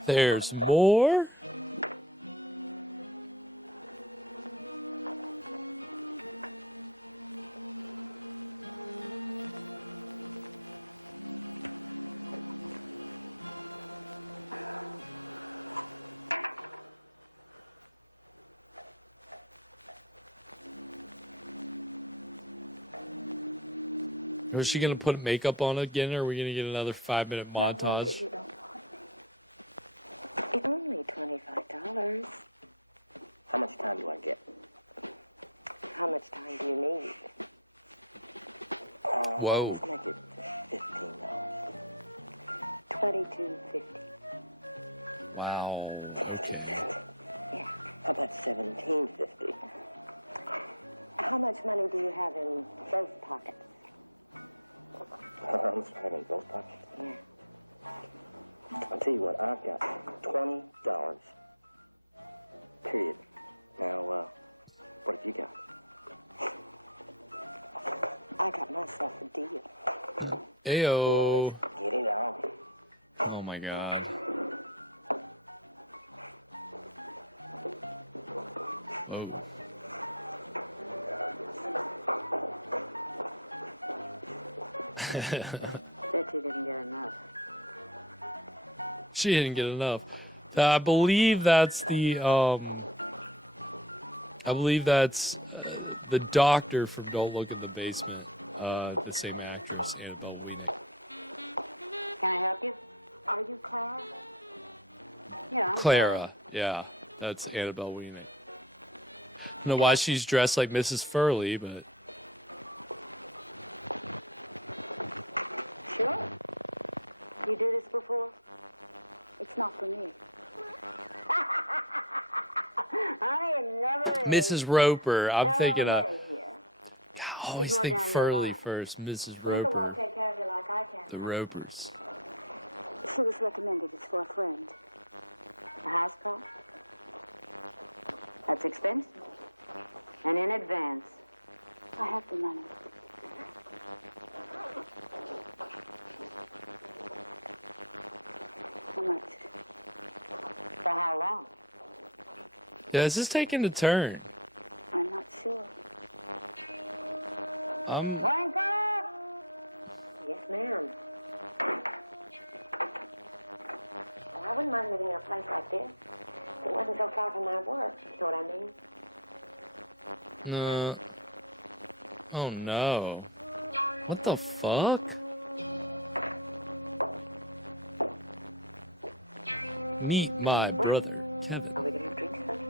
There's more. Is she going to put makeup on again, or are we going to get another 5-minute montage? It's only $25. How much time do I get? How much time do you need? Whoa. Let's make it $15. $22.50. Wow. Yeah. How about $17.50? How much money do you have in both pockets? How much do I have in both pockets? Yeah. I'll tell you what, I've got $20. Period. Now, what have you got? I got myself a deal. Ayo. Let's get it on. Oh my God. Oh. Bet you didn't get enough. She didn't get enough. I believe that's the the doctor from Don't Look in the Basement. The same actress, Annabelle Wheaton. Can I help you? Are you Clara? Yeah, I'm Clara. Yeah, that's Annabelle Wheaton. I don't know why she's dressed like Mrs. Furley, but Sure. You do this before? It's not for me. Honey, it never is. Mrs. Roper. I'm thinking of I always She's think more down your Furley line. first, Mrs. Twinkle won't Roper. take care of you like I can. The Ropers. She was recommended. It's for a friend. A house call? That's expensive. And in advance. I have the money. How much? For how long? Yeah, this is taking a turn. I'm not sure. Twinkle! Yes, ma'am. Well, I wouldn't mind living in a place like this. If it wasn't so far from my work, you know what I mean? No. Oh no. What the fuck? Meet my brother, Kevin. Are we going to have drinks first?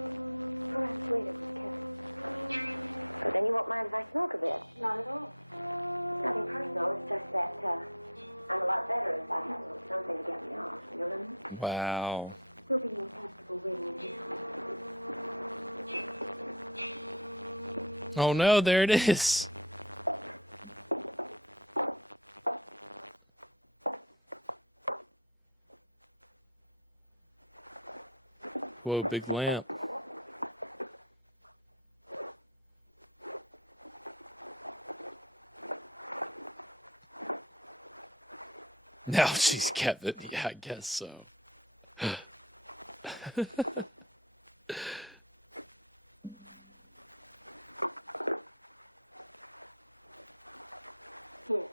Perhaps later with Kevin. But then you won't mind if I smoke a bit? Not at all. It's nothing personal. It's just that I'm a lot better if I have a little something to get me off. You know what I mean? Wow. We'll be more comfortable waiting in his home. Oh no, there it is. Whoa, big lamp. Now she's Kevin. Yeah, I guess so. Here.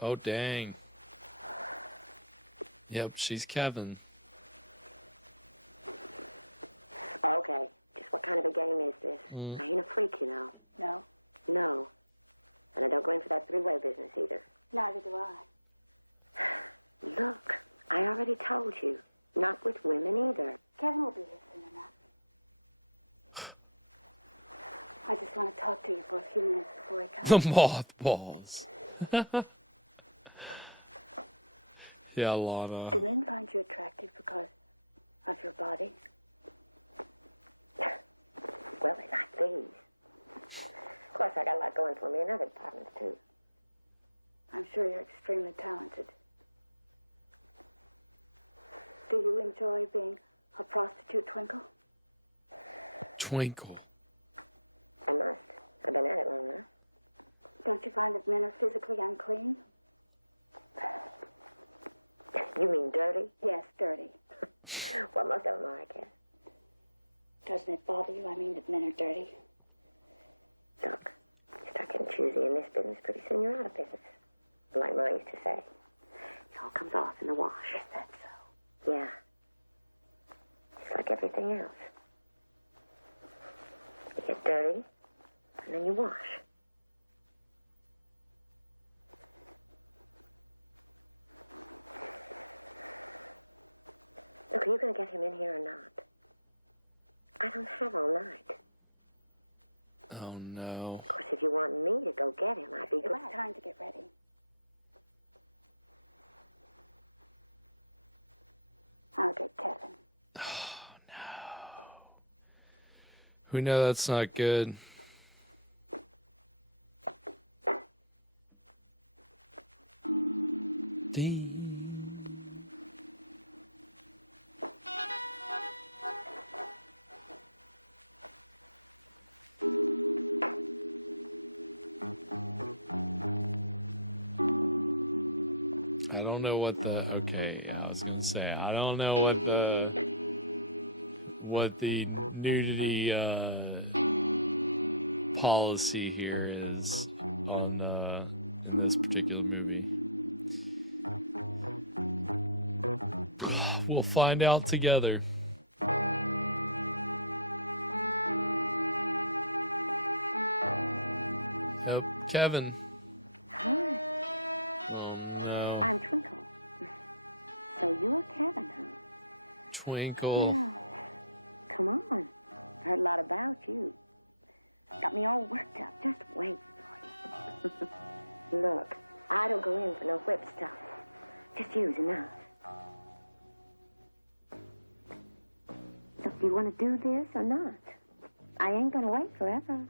Oh, dang. Yep, she's Kevin. Okay. Just what kind of a game is this? Mm. I ain't a freak, you know. No, No. And I don't go in for that three-way business either. neither do I. Look, I already told you. Not with women either. Kevin will be here soon enough. I just want to talk to you for a few minutes before he The comes. mothballs. Yeah, Lana. Do men find you attractive because of your body? Well, they like these. Of course, I got a lot going for me in other departments, too. I'm sure you're extremely talented. Do you enjoy being a prostitute, Twinkle? Twinkle. I must. I've been at it long enough. Don't you find that men are physically unclean? You mean dirty? Yes, dirty. Well, most of them are, I guess. Doesn't it bother you? I mean that men are dirty. Look, you start getting choosy in this business, pretty soon you're out of business. Like Ma used to say, it all comes off in the wash. Is that so? Yeah. It's like everything else. You get dirty, and then you wash. Look, are you going to get him in here or not? I don't have all night. Oh no. Of course, if you want me to go get him, I'd be glad. It's time to get ready. I'll get Kevin. We know that's not good. Ding. I don't know what the I was gonna say I don't know what the nudity policy here is on in this particular movie. We'll find out together. Yep, Kevin. Hi. Oh no. I'm Twinkle. So you're Kevin, huh? Twinkle. Well, come on. Heard a lot about you. Got me all worked up. Just wait for you. Look, I don't go in for no whip stuff. Just use enough. Look, do you want to do this or not? I ain't gonna wait forever.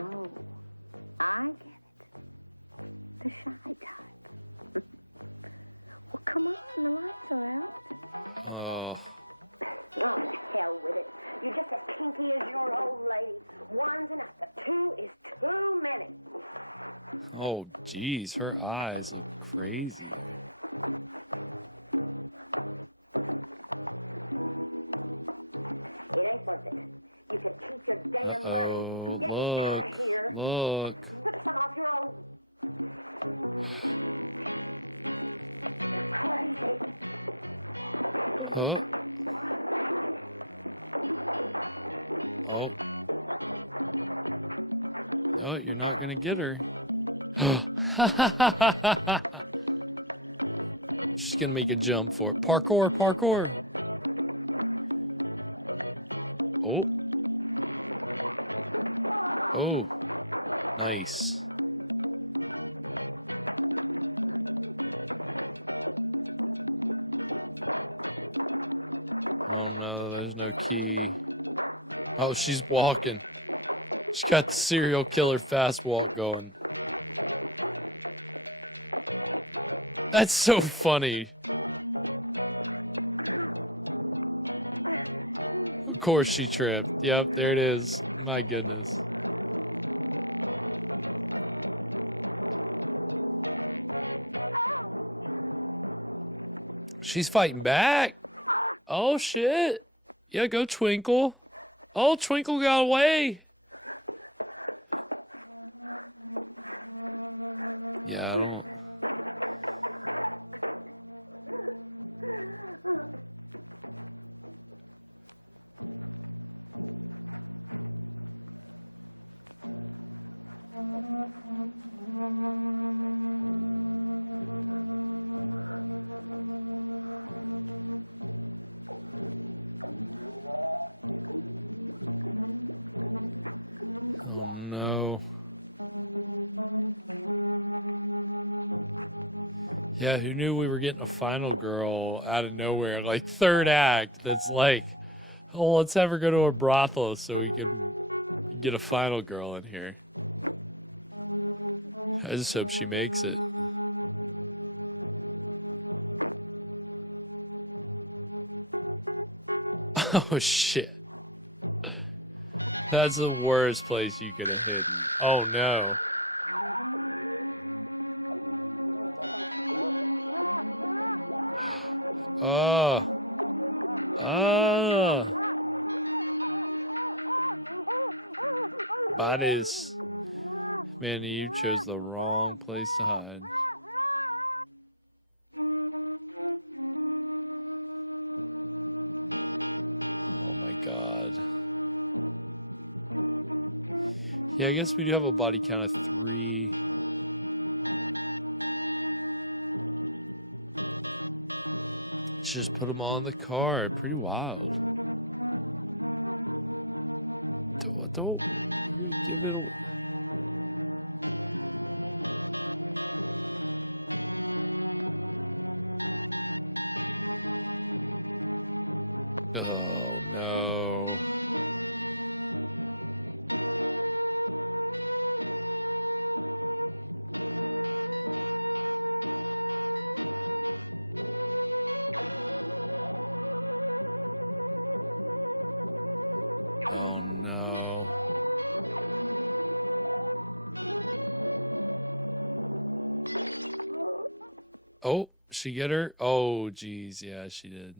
Oh, I get it. The shy type. Well, come on, the lights are out. Oh. Oh, hell with it. You're just as kinky as your old lady. One's enough, but two is too many. Oh, geez, her eyes are crazy. It ain't worth it. You can keep your damn money. Get me out of here. Look. Put some off your own. You're crazy. Oh. Oh. Oh, you're not gonna get her. She's gonna make a jump for it. Parkour, parkour. Oh. Oh. Nice. Oh no, there's no key. Oh, she's walking. She's got the serial killer fast walk going. That's so funny. Of course she tripped. Yep, there it is. My goodness. She's fighting back. Oh shit. Yeah, go Twinkle. Oh, Twinkle got away. Yeah, I don't... Yeah, who knew we were getting a final girl out of nowhere? Like, third act. That's like, oh, let's have her go to a brothel so we can get a final girl in here. I just hope she makes it. Oh, shit. That's the worst place you could have hidden. Oh, no. Oh. Oh. Bodies. Man, you chose the wrong place to hide. Yeah, I guess we do have a body count of 3. Just put them on the card. Pretty wild. Don't give it away. Oh, she get her? Oh, geez. Yeah, she did.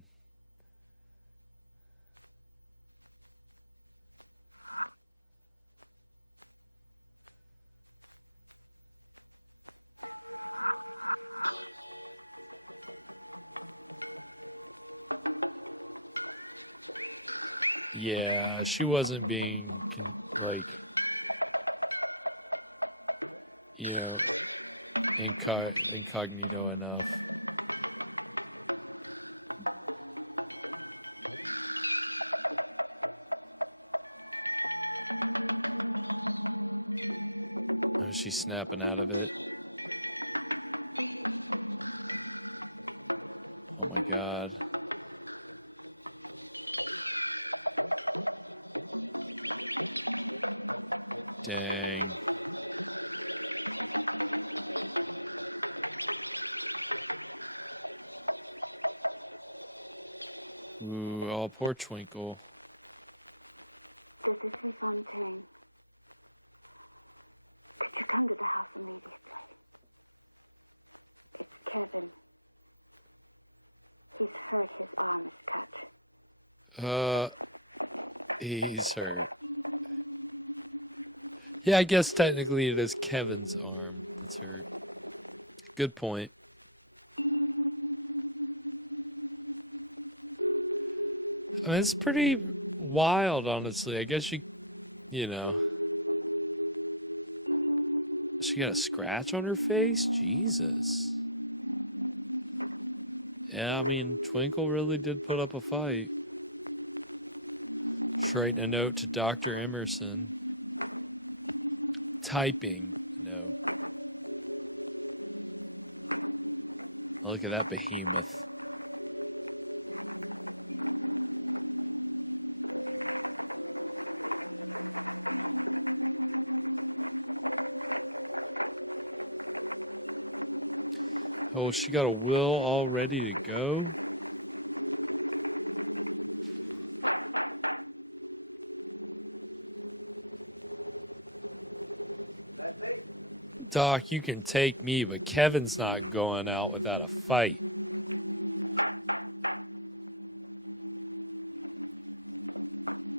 Yeah, she wasn't being, like, you know, incognito enough. snapping out of it. Oh my god. Dang. Ooh, oh, poor Twinkle. This is Miss Fontaine. Could you come to the house immediately? It's Kevin. He's hurt. His arm is cut. He's hurt. Yeah, I guess technically it is Kevin's arm that's hurt. Good point. I mean, it's pretty wild, honestly. I guess you know. She got a scratch on her face? Jesus. Yeah, I mean, Twinkle really did put up a fight. Writing a note to Dr. Emerson. Typing note. Look at that behemoth. Oh, she got a will all ready to go. Doc, you can take me, but Kevin's not going out without a fight.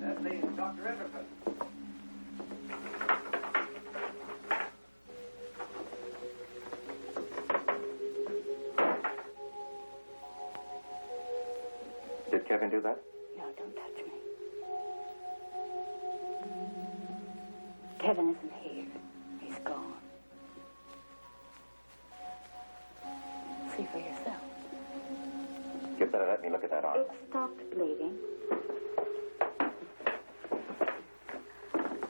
That means Dr. Emerson. Did Kevin do that? No, don't touch me. Kevin isn't here. He's gone. See for yourself. You better let me look at that arm. It stopped bleeding.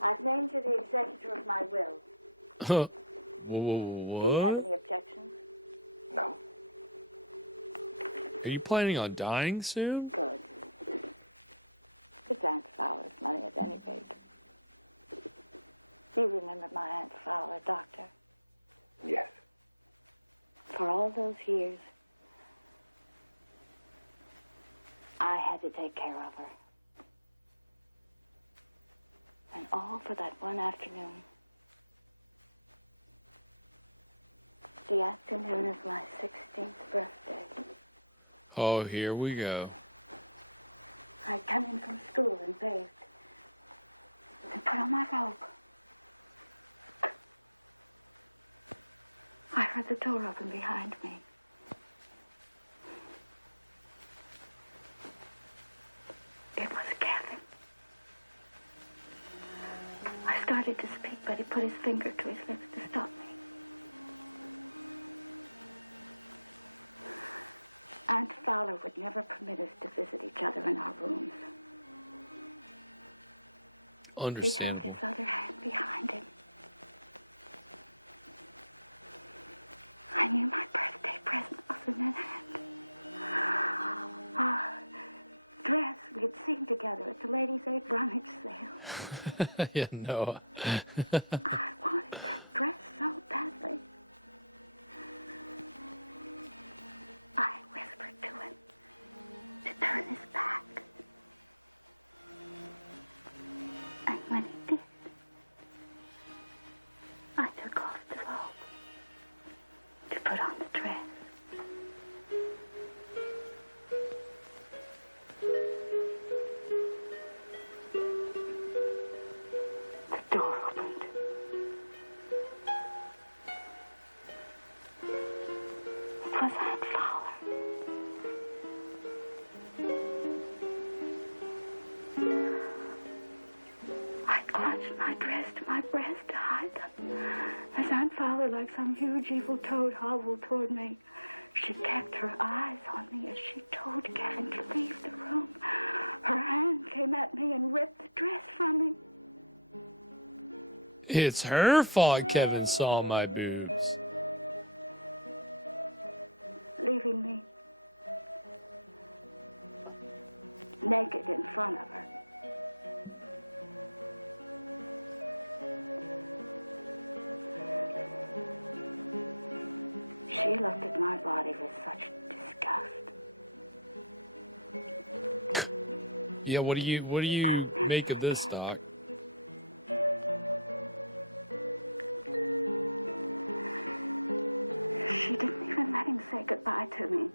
I've named you the executor of my will. Do you have What? any objections? No. Are you planning on dying soon? Good. It's Aunt Fowler's money at any rate. You remember my Aunt Fowler, Doctor? Yes. For all those years, I had to take care of her. And all for that one afternoon. The afternoon of my 16th birthday. Oh, here we go. I'd come in from school and bathed and put on my robe. I heard the door open behind me. It was Kevin. I started to speak, but he put his finger to his lips to stop me. Aunt Fowler would never permit us to visit each other in our rooms. He held Understandable. his other hand behind him. I knew my birthday present was in that hand. A dress we had seen together at the Ladies' Aid rummage sale. Yeah, no. I wanted that dress so badly. I whispered to him to turn his back. And when he did, I took off the robe to put on the dress. The door opened. It was Aunt Fowler. I clutched my dress to my breast to hide them. As Aunt Fowler, like some huge evil toad, hobbled toward me, she kept her eyes on me as she told Kevin to leave the room. Her hand came at me and ripped the dress from me. It's her fault Kevin saw my boobs. Leaving me naked in front of her. She looked at my body with such disgust. Yeah, what do you make of this, Doc? She didn't even let him say goodbye to me.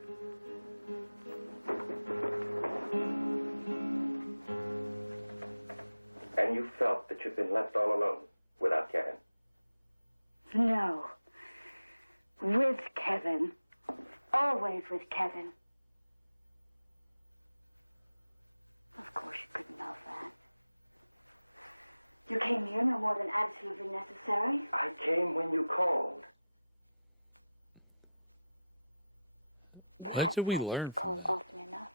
And you felt that you'd been left all alone without Kevin? No. With Kevin. Always with Kevin. Of course you couldn't know that. You came here no more than absolutely necessary. I came when you called. What did we learn? Call often enough.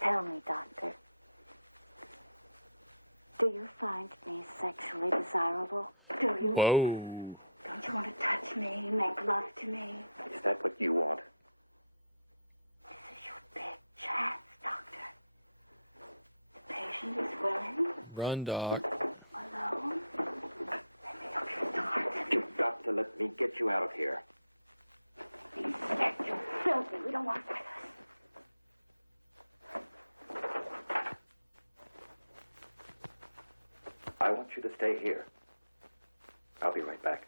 Tell me, Doctor. Do you find me sexually desirable? Do you? Whoa. Don't you want to touch me, make love to me? Is that what you want? This is your big chance, Doctor. The patient is willing. Run, Doc. Alone. Let me look at the heart. You've got to let me get you out of here. Inspect, you're filthy. We don't want fighters. I want you to stay here. I'll be right back.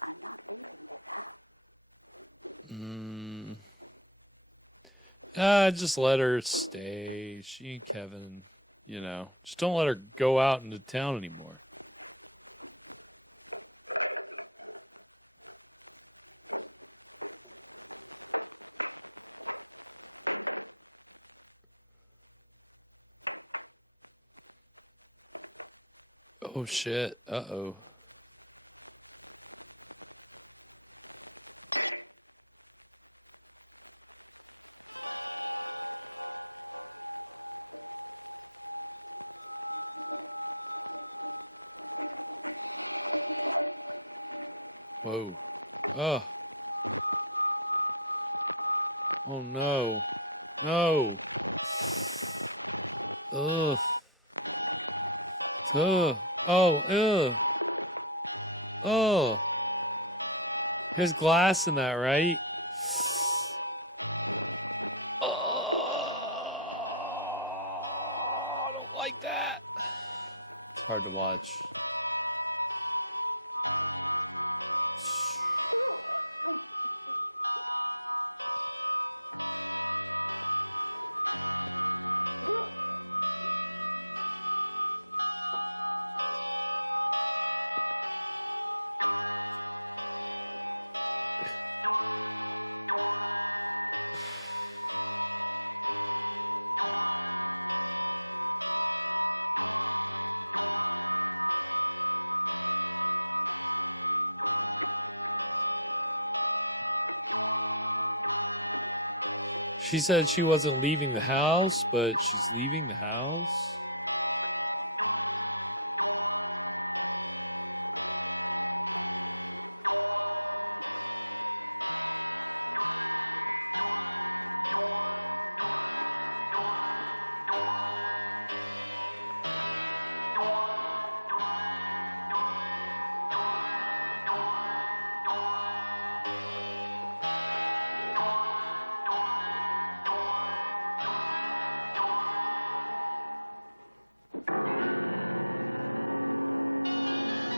I'm not leaving this house. Just let her stay. She and Kevin, you know. Just don't let her go out into town anymore. Oh shit. Uh-oh. Whoa. Oh. Oh no. No. Ugh. Ugh. Oh, ew. Oh. There's glass in that, right? I don't like that. It's hard to watch. She said she wasn't leaving the house, but she's leaving the house.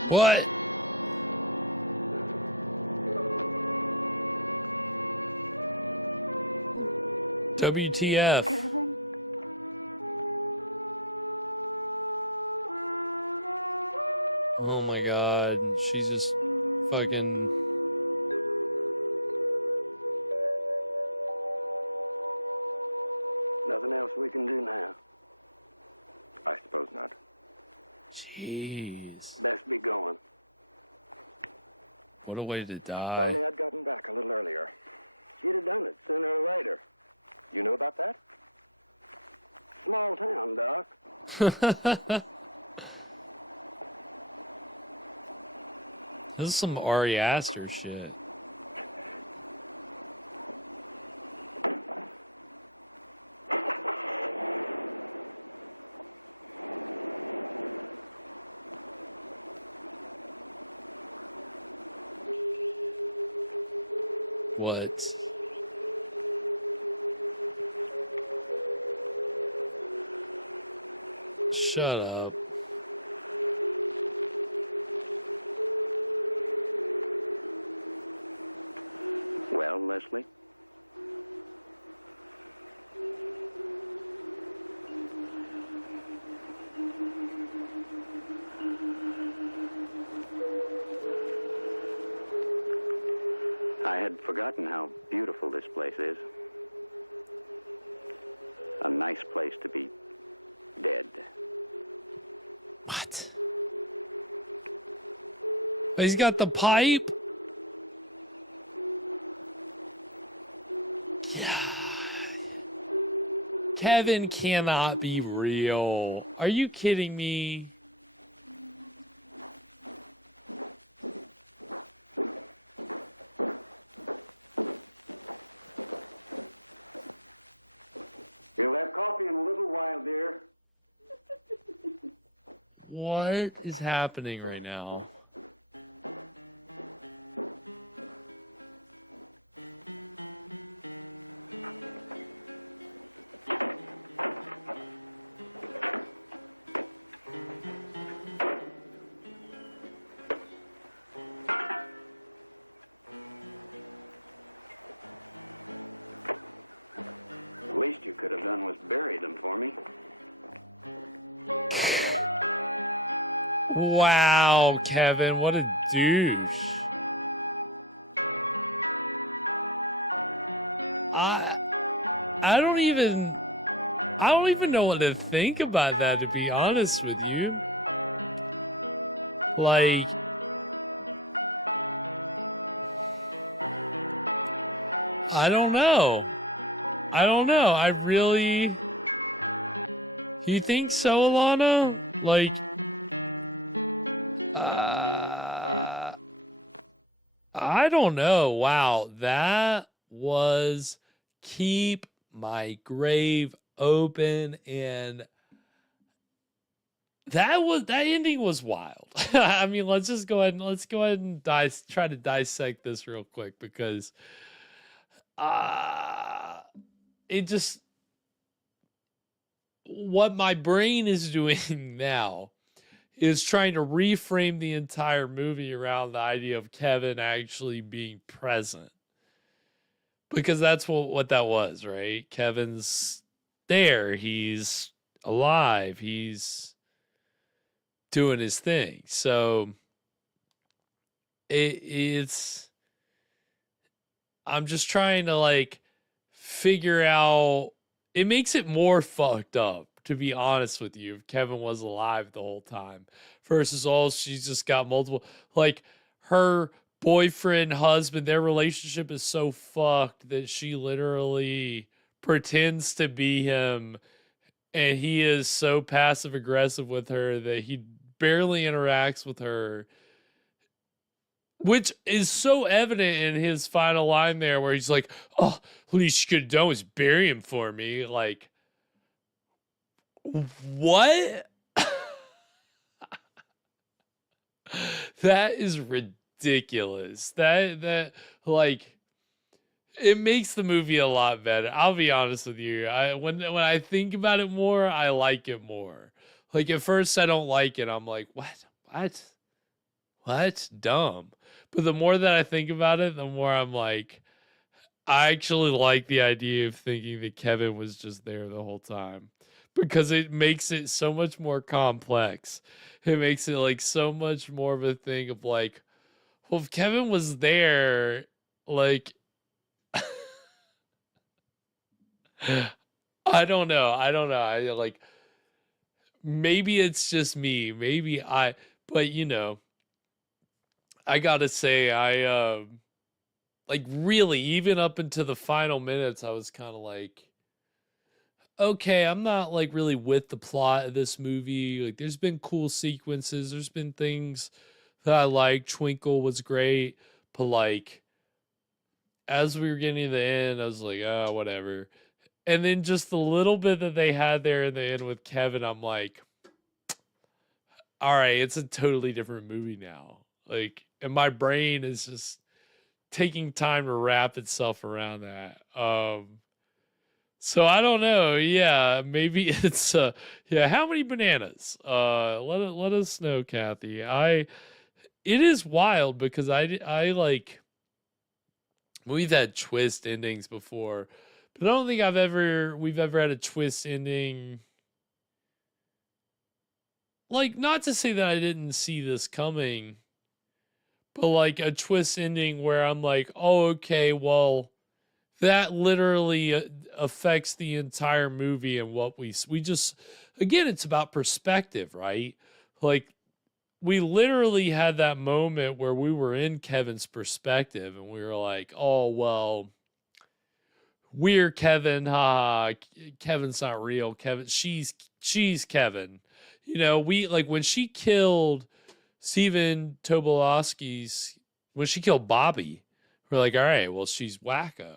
What? WTF? Oh my god, she's just fucking... Nothing else we can do now. I suppose not. Jeez. Best be going. What a way to If die. only I'd gotten back a little earlier. she'd have done it sooner or later. You know about that? Small town, Doc. This is some Ari Aster shit. What? Shut up. Well, Leslie? I had forgotten how beautiful this place is. A nice place to be dead. What? He's got the pipe? Kevin cannot be real. Are you kidding me? You'll have coffee in a little while, dear. What is happening right now? The least you could have done was bury them for me. Wow, Kevin, what a douche. I don't even know what to think about that, to be honest with you. Like, I don't know. I really... You think so, Alana? Like... I don't know. Wow, that was Keep My Grave Open, and that ending was wild. I mean, let's go ahead and try to dissect this real quick, because it just, what my brain is doing now is trying to reframe the entire movie around the idea of Kevin actually being present. Because that's what that was, right? Kevin's there. He's alive. He's doing his thing. So it's... I'm just trying to, like, figure out... It makes it more fucked up, to be honest with you, if Kevin was alive the whole time, versus all she's just got multiple, like, her boyfriend, husband, their relationship is so fucked that she literally pretends to be him, and he is so passive aggressive with her that he barely interacts with her, which is so evident in his final line there, where he's like, oh, least you could have done was bury him for me. Like, what? That is ridiculous. That like, it makes the movie a lot better. I'll be honest with you. When I think about it more, I like it more. Like, at first I don't like it. I'm like, what? Dumb. But the more that I think about it, the more I'm like, I actually like the idea of thinking that Kevin was just there the whole time, because it makes it so much more complex. It makes it like so much more of a thing of like, well, if Kevin was there, like, I don't know. I like, maybe it's just me. But you know, I gotta say, Like, really, even up into the final minutes, I was kind of like, okay, I'm not like really with the plot of this movie. Like, there's been cool sequences, there's been things that I like. Twinkle was great, but like, as we were getting to the end, I was like, oh, whatever. And then just the little bit that they had there in the end with Kevin, I'm like, all right, it's a totally different movie now. Like, and my brain is just taking time to wrap itself around that. So I don't know. Yeah, maybe it's yeah, how many bananas? Let us know, Kathy. It is wild because I like, we've had twist endings before, but I don't think we've ever had a twist ending. Like, not to say that I didn't see this coming, but like a twist ending where I'm like, oh, okay, well, that literally affects the entire movie and what we just, again, it's about perspective, right? Like, we literally had that moment where we were in Kevin's perspective and we were like, oh, well, we're Kevin, Kevin's not real. She's Kevin. You know, we like when she killed Steven Tobolowsky's, when she killed Bobby, we're like, all right, well, she's wacko.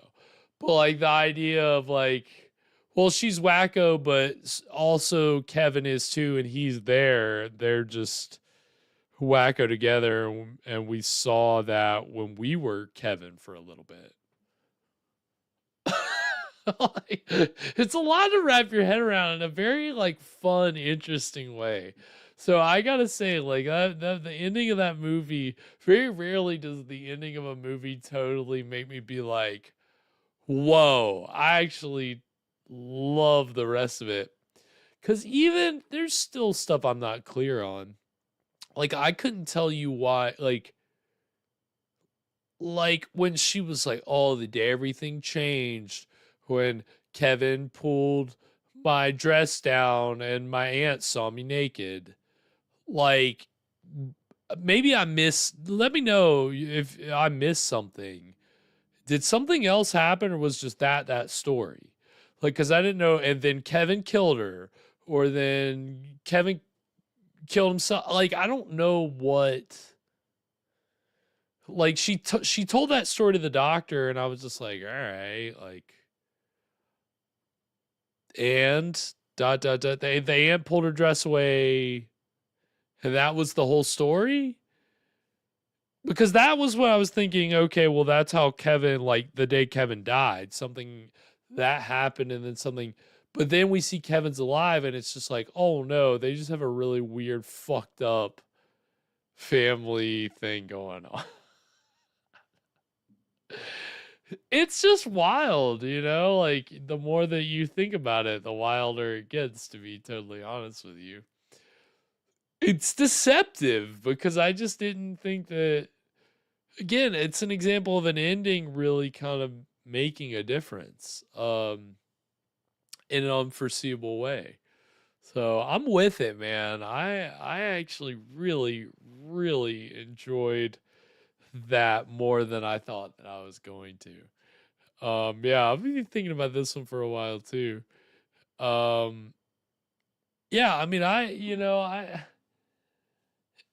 But like the idea of like, well, she's wacko, but also Kevin is too, and he's there. They're just wacko together, and we saw that when we were Kevin for a little bit. Like, it's a lot to wrap your head around in a very like fun, interesting way. So I gotta say, like the ending of that movie, very rarely does the ending of a movie totally make me be like, whoa, I actually love the rest of it. Cause even there's still stuff I'm not clear on. Like, I couldn't tell you why, like when she was like, oh, the day everything changed, when Kevin pulled my dress down and my aunt saw me naked. Like, maybe I missed, let me know if I missed something. Did something else happen, or was just that story? Like, because I didn't know, and then Kevin killed her, or then Kevin killed himself. Like, I don't know what. Like, she told that story to the doctor, and I was just like, all right, like, and dot dot dot. The aunt pulled her dress away, and that was the whole story. Because that was what I was thinking. Okay, well, that's how Kevin, like the day Kevin died, something that happened, and then something. But then we see Kevin's alive, and it's just like, oh no, they just have a really weird, fucked up family thing going on. It's just wild, you know? Like, the more that you think about it, the wilder it gets, to be totally honest with you. It's deceptive because I just didn't think that. Again, it's an example of an ending really kind of making a difference in an unforeseeable way. So I'm with it, man. I actually really, really enjoyed that more than I thought that I was going to. Yeah, I've been thinking about this one for a while too. Yeah, I mean,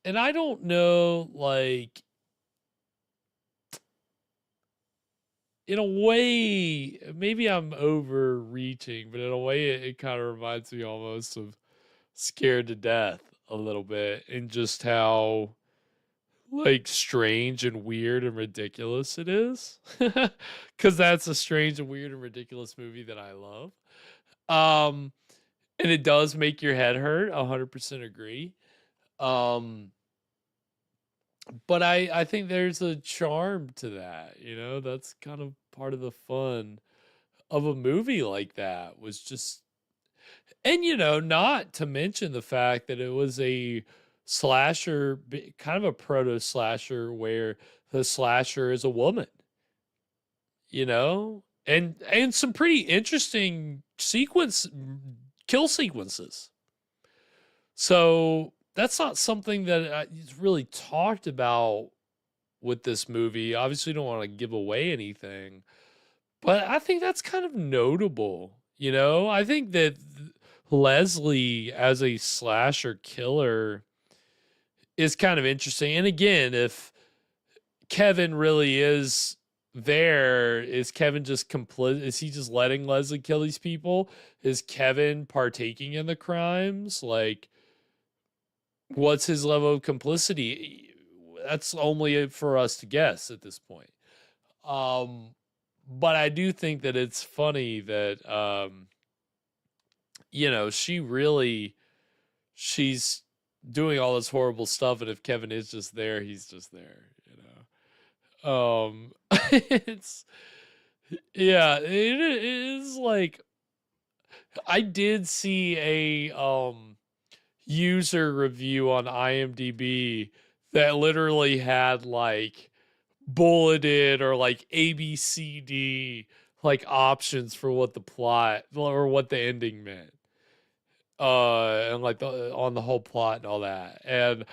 and I don't know, like, in a way, maybe I'm overreaching, but in a way, it kind of reminds me almost of Scared to Death a little bit, and just how like strange and weird and ridiculous it is. Because that's a strange and weird and ridiculous movie that I love. And it does make your head hurt. 100% agree. But I think there's a charm to that, you know. That's kind of part of the fun of a movie like that, was just, and you know, not to mention the fact that it was a slasher, kind of a proto slasher, where the slasher is a woman, you know, and some pretty interesting kill sequences. So that's not something that is really talked about with this movie. Obviously, don't want to give away anything, but I think that's kind of notable. You know, I think that Leslie as a slasher killer is kind of interesting. And again, if Kevin really is there, is Kevin just is he just letting Leslie kill these people? Is Kevin partaking in the crimes? Like, what's his level of complicity? That's only for us to guess at this point. But I do think that it's funny that you know, she's doing all this horrible stuff, and if Kevin is just there, he's just there, you know. It's yeah, it is like I did see a user review on IMDb that literally had like bulleted or like ABCD like options for what the plot or what the ending meant. And like on the whole plot and all that. And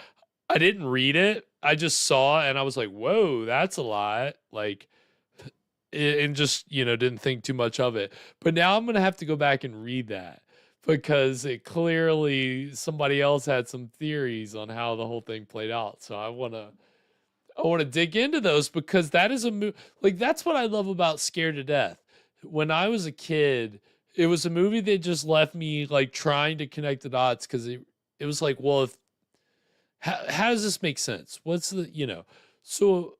I didn't read it. I just saw it and I was like, whoa, that's a lot. Like, and just, you know, didn't think too much of it. But now I'm going to have to go back and read that because it clearly somebody else had some theories on how the whole thing played out. So I want to dig into those because that is like, that's what I love about Scared to Death. When I was a kid, it was a movie that just left me like trying to connect the dots because it was like, well, if how does this make sense? What's the, you know? So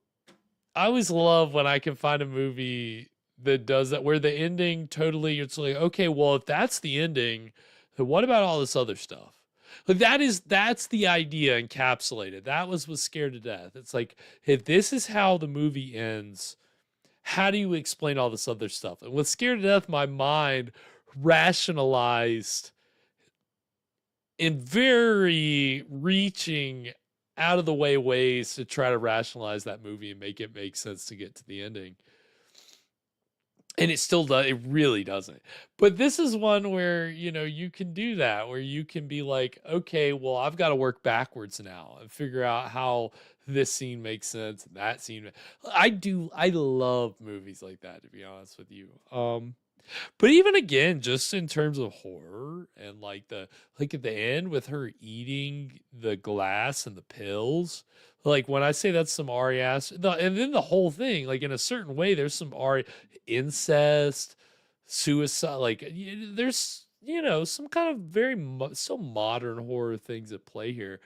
I always love when I can find a movie that does that, where the ending totally, it's like, okay, well, if that's the ending, then what about all this other stuff? Like that's the idea encapsulated. That was Scared to Death. It's like, if this is how the movie ends, how do you explain all this other stuff? And with Scared to Death, my mind rationalized in very reaching out of the way ways to try to rationalize that movie and make it make sense to get to the ending. And it still does. It really doesn't. But this is one where, you know, you can do that, where you can be like, okay, well, I've got to work backwards now and figure out how this scene makes sense and that scene. I love movies like that, to be honest with you. But even again, just in terms of horror and like at the end with her eating the glass and the pills, like when I say that's some Ari Aster, and then the whole thing, like in a certain way, there's some Ari incest, suicide, like there's, you know, some kind of very so modern horror things at play here.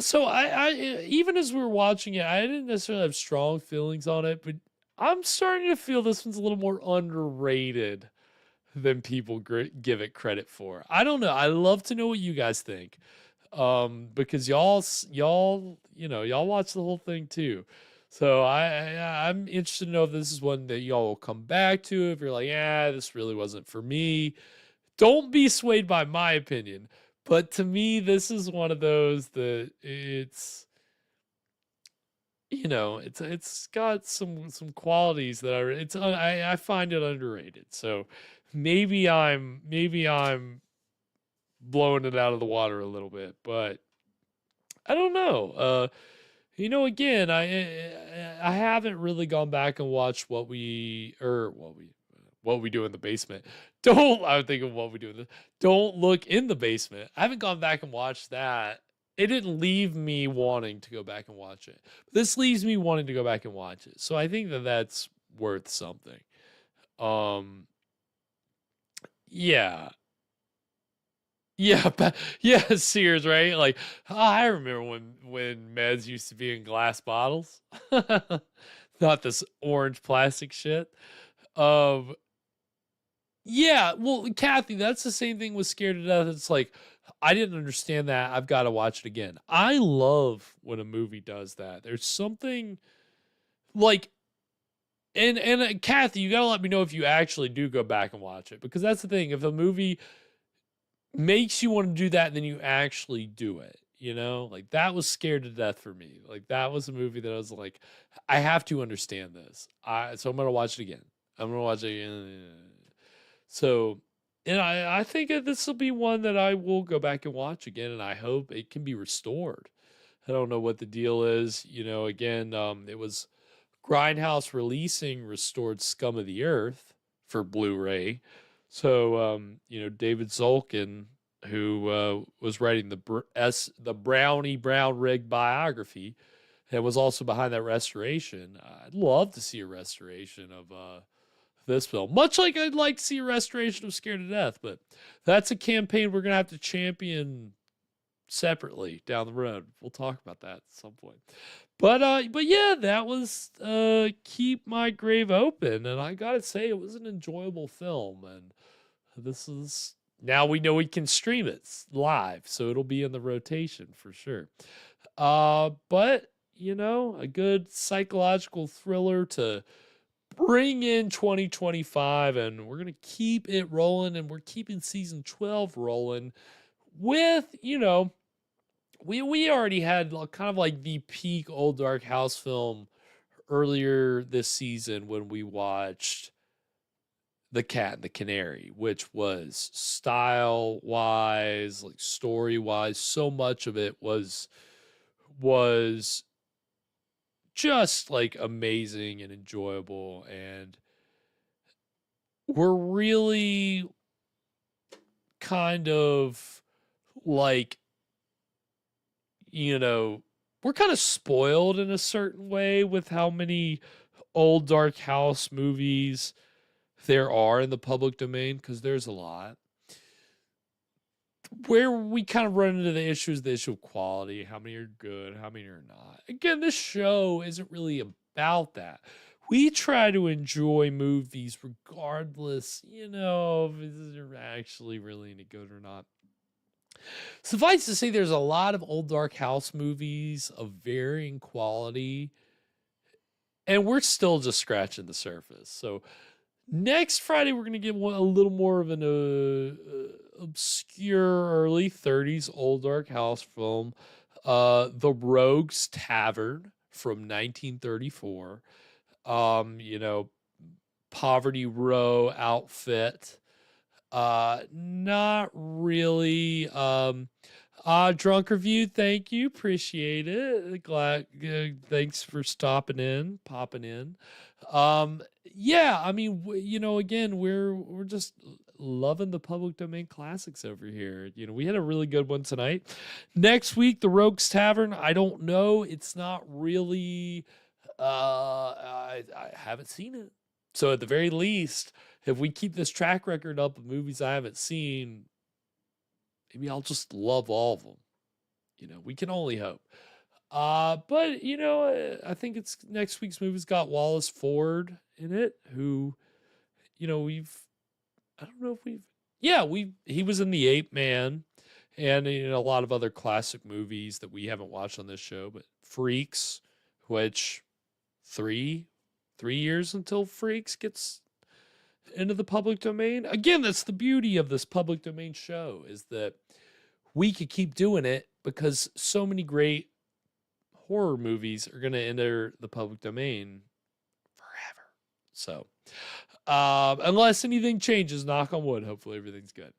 So I even as we were watching it, I didn't necessarily have strong feelings on it, but I'm starting to feel this one's a little more underrated than people give it credit for. I don't know. I love to know what you guys think. Because y'all, you know, y'all watch the whole thing too. So I'm interested to know if this is one that y'all will come back to. If you're like, yeah, this really wasn't for me. Don't be swayed by my opinion. But to me, this is one of those that it's, you know, it's got some qualities that I find it underrated. So maybe I'm blowing it out of the water a little bit, but I don't know. You know, again, I haven't really gone back and watched what we do in the basement. I'm thinking what we do in the Don't Look in the Basement. I haven't gone back and watched that. It didn't leave me wanting to go back and watch it. This leaves me wanting to go back and watch it. So I think that that's worth something. Yeah. Yeah, yeah, Sears, right? Like, oh, I remember when meds used to be in glass bottles, not this orange plastic shit. Yeah, well, Kathy, that's the same thing with Scared to Death. It's like, I didn't understand that. I've got to watch it again. I love when a movie does that. There's something like, and Kathy, you got to let me know if you actually do go back and watch it, because that's the thing. If a movie makes you want to do that, and then you actually do it, you know, like that was Scared to Death for me. Like that was a movie that I was like, I have to understand this. So I'm gonna watch it again. I'm gonna watch it again. So, and I think that this will be one that I will go back and watch again, and I hope it can be restored. I don't know what the deal is. Again, it was Grindhouse releasing restored Scum of the Earth for Blu-ray. So, David Zolkin, who was writing the Brownie Brown Rig biography, and was also behind that restoration. I'd love to see a restoration of this film, much like I'd like to see a restoration of Scared to Death, but that's a campaign we're going to have to champion separately down the road. We'll talk about that at some point. But yeah, that was Keep My Grave Open, and I gotta say it was an enjoyable film, and this is now we know we can stream it live, so it'll be in the rotation for sure. But a good psychological thriller to bring in 2025, and we're gonna keep it rolling, and we're keeping season 12 rolling with we already had kind of like the peak Old Dark House film earlier this season when we watched The Cat and the Canary, which was style wise, like story wise, so much of it was just like amazing and enjoyable, and we're really kind of like we're kind of spoiled in a certain way with how many Old Dark House movies there are in the public domain, because there's a lot. Where we kind of run into the issue of quality, how many are good, how many are not. Again, this show isn't really about that. We try to enjoy movies regardless, if they're actually really any good or not. Suffice to say, there's a lot of Old Dark House movies of varying quality, and we're still just scratching the surface. So next Friday, we're going to get a little more of an obscure early 30s Old Dark House film, The Rogue's Tavern from 1934. Poverty Row outfit. Not really. Drunk Review, thank you, appreciate it. Glad, thanks for popping in. Yeah, I mean, again, we're just loving the public domain classics over here. We had a really good one tonight. Next week, The Rogue's Tavern. I don't know. It's not really. I haven't seen it, so at the very least, if we keep this track record up of movies I haven't seen, maybe I'll just love all of them. We can only hope. But I think it's next week's movie's got Wallace Ford in it, who, he was in The Ape Man and in a lot of other classic movies that we haven't watched on this show, but Freaks, which 3 years until Freaks gets into the public domain. Again, that's the beauty of this public domain show, is that we could keep doing it because so many great horror movies are going to enter the public domain forever. So, unless anything changes, knock on wood, hopefully everything's good.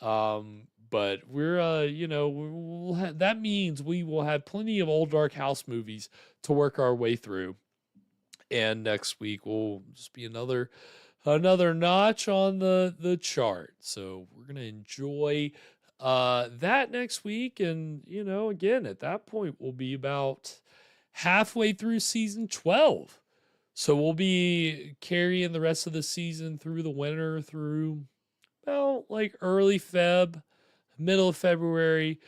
But we're, that means we will have plenty of Old Dark House movies to work our way through. And next week will just be another notch on the chart. So we're going to enjoy that next week. And, again, at that point, we'll be about halfway through season 12. So we'll be carrying the rest of the season through the winter, through about like early Feb, middle of February.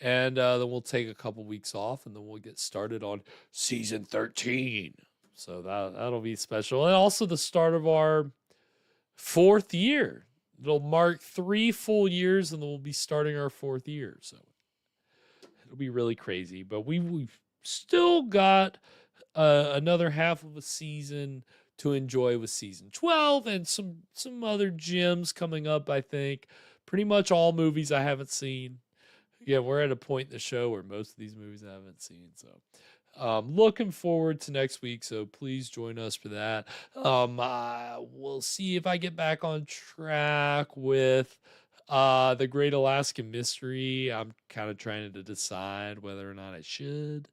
And then we'll take a couple weeks off, and then we'll get started on season 13. So that'll be special. And also the start of our 4th year. It'll mark 3 full years, and then we'll be starting our 4th year. So it'll be really crazy. But we've still got another half of a season to enjoy with season 12, and some other gems coming up, I think. Pretty much all movies I haven't seen. Yeah, we're at a point in the show where most of these movies I haven't seen. So looking forward to next week, so please join us for that. We'll see if I get back on track with The Great Alaskan Mystery, I'm kind of trying to decide whether or not I should.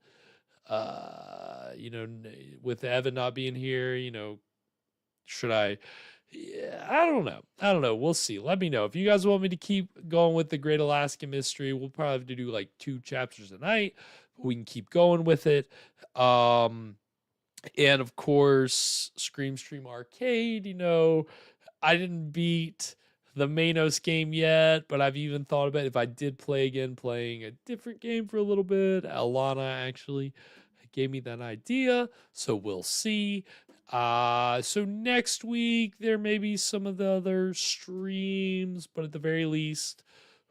With Evan not being here, should I? Yeah, I don't know. We'll see. Let me know if you guys want me to keep going with the Great Alaskan Mystery. We'll probably have to do like 2 chapters a night. But we can keep going with it. And of course, Scream Stream Arcade. I didn't beat the Manos game yet, but I've even thought about if I did play again, playing a different game for a little bit. Alana actually gave me that idea, so we'll see. So next week there may be some of the other streams, but at the very least,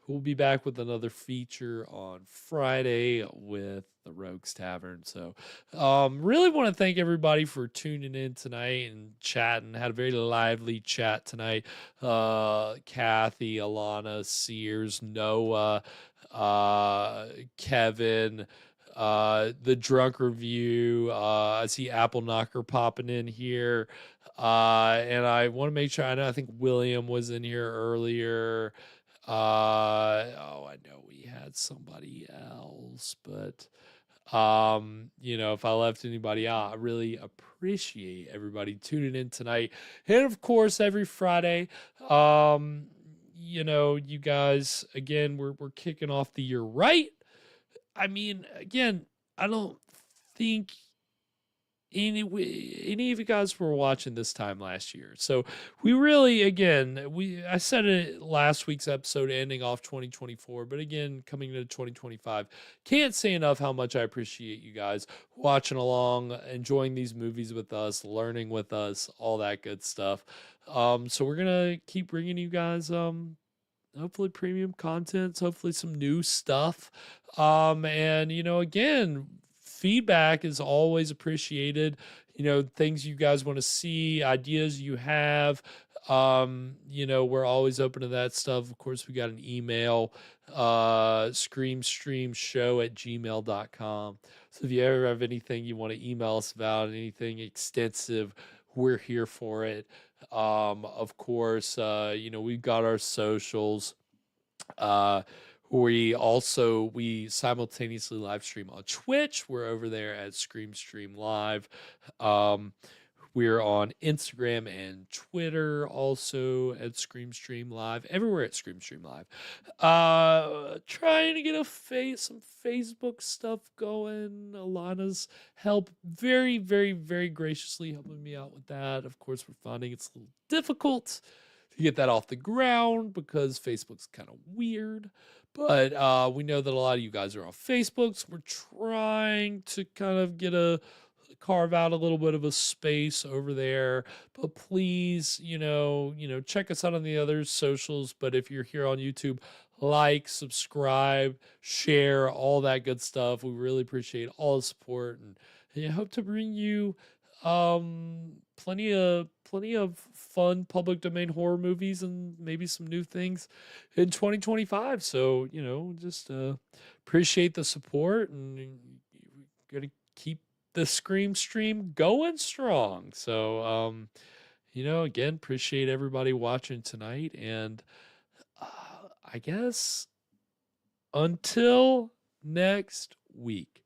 we'll be back with another feature on Friday with the Rogues Tavern. So really want to thank everybody for tuning in tonight and chatting. Had a very lively chat tonight. Kathy, Alana, Sears, Noah, Kevin, the Drunk Review. I see Apple Knocker popping in here. And I want to make sure, I think William was in here earlier. I know we had somebody else, but if I left anybody out, I really appreciate everybody tuning in tonight. And of course, every Friday, you guys, again, we're kicking off the year right. I mean, again, I don't think any of you guys were watching this time last year. So we really, again, I said it last week's episode, ending off 2024, but again, coming into 2025, can't say enough how much I appreciate you guys watching along, enjoying these movies with us, learning with us, all that good stuff. So we're gonna keep bringing you guys hopefully premium content, hopefully some new stuff. And again, feedback is always appreciated. Things you guys want to see, ideas you have. We're always open to that stuff. Of course, we got an email, screamstreamshow@gmail.com. So if you ever have anything you want to email us about, anything extensive, we're here for it. Of course, we've got our socials. We simultaneously live stream on Twitch. We're over there at Scream Stream Live. We're on Instagram and Twitter, also at Scream Stream Live. Everywhere at Scream Stream Live. Trying to get some Facebook stuff going. Alana's help very, very, very graciously helping me out with that. Of course, we're finding it's a little difficult to get that off the ground because Facebook's kind of weird. But we know that a lot of you guys are on Facebook, so we're trying to kind of carve out a little bit of a space over there. But please, check us out on the other socials. But if you're here on YouTube, like, subscribe, share, all that good stuff. We really appreciate all the support, and I hope to bring you plenty of fun public domain horror movies and maybe some new things in 2025. So just appreciate the support, and gonna keep the Scream stream going strong. So again, appreciate everybody watching tonight, and I guess until next week,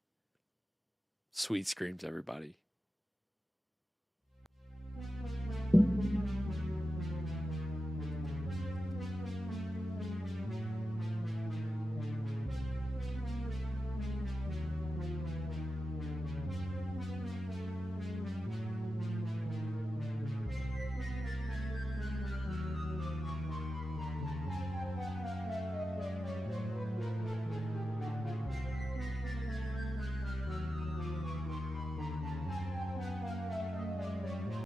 sweet screams, everybody.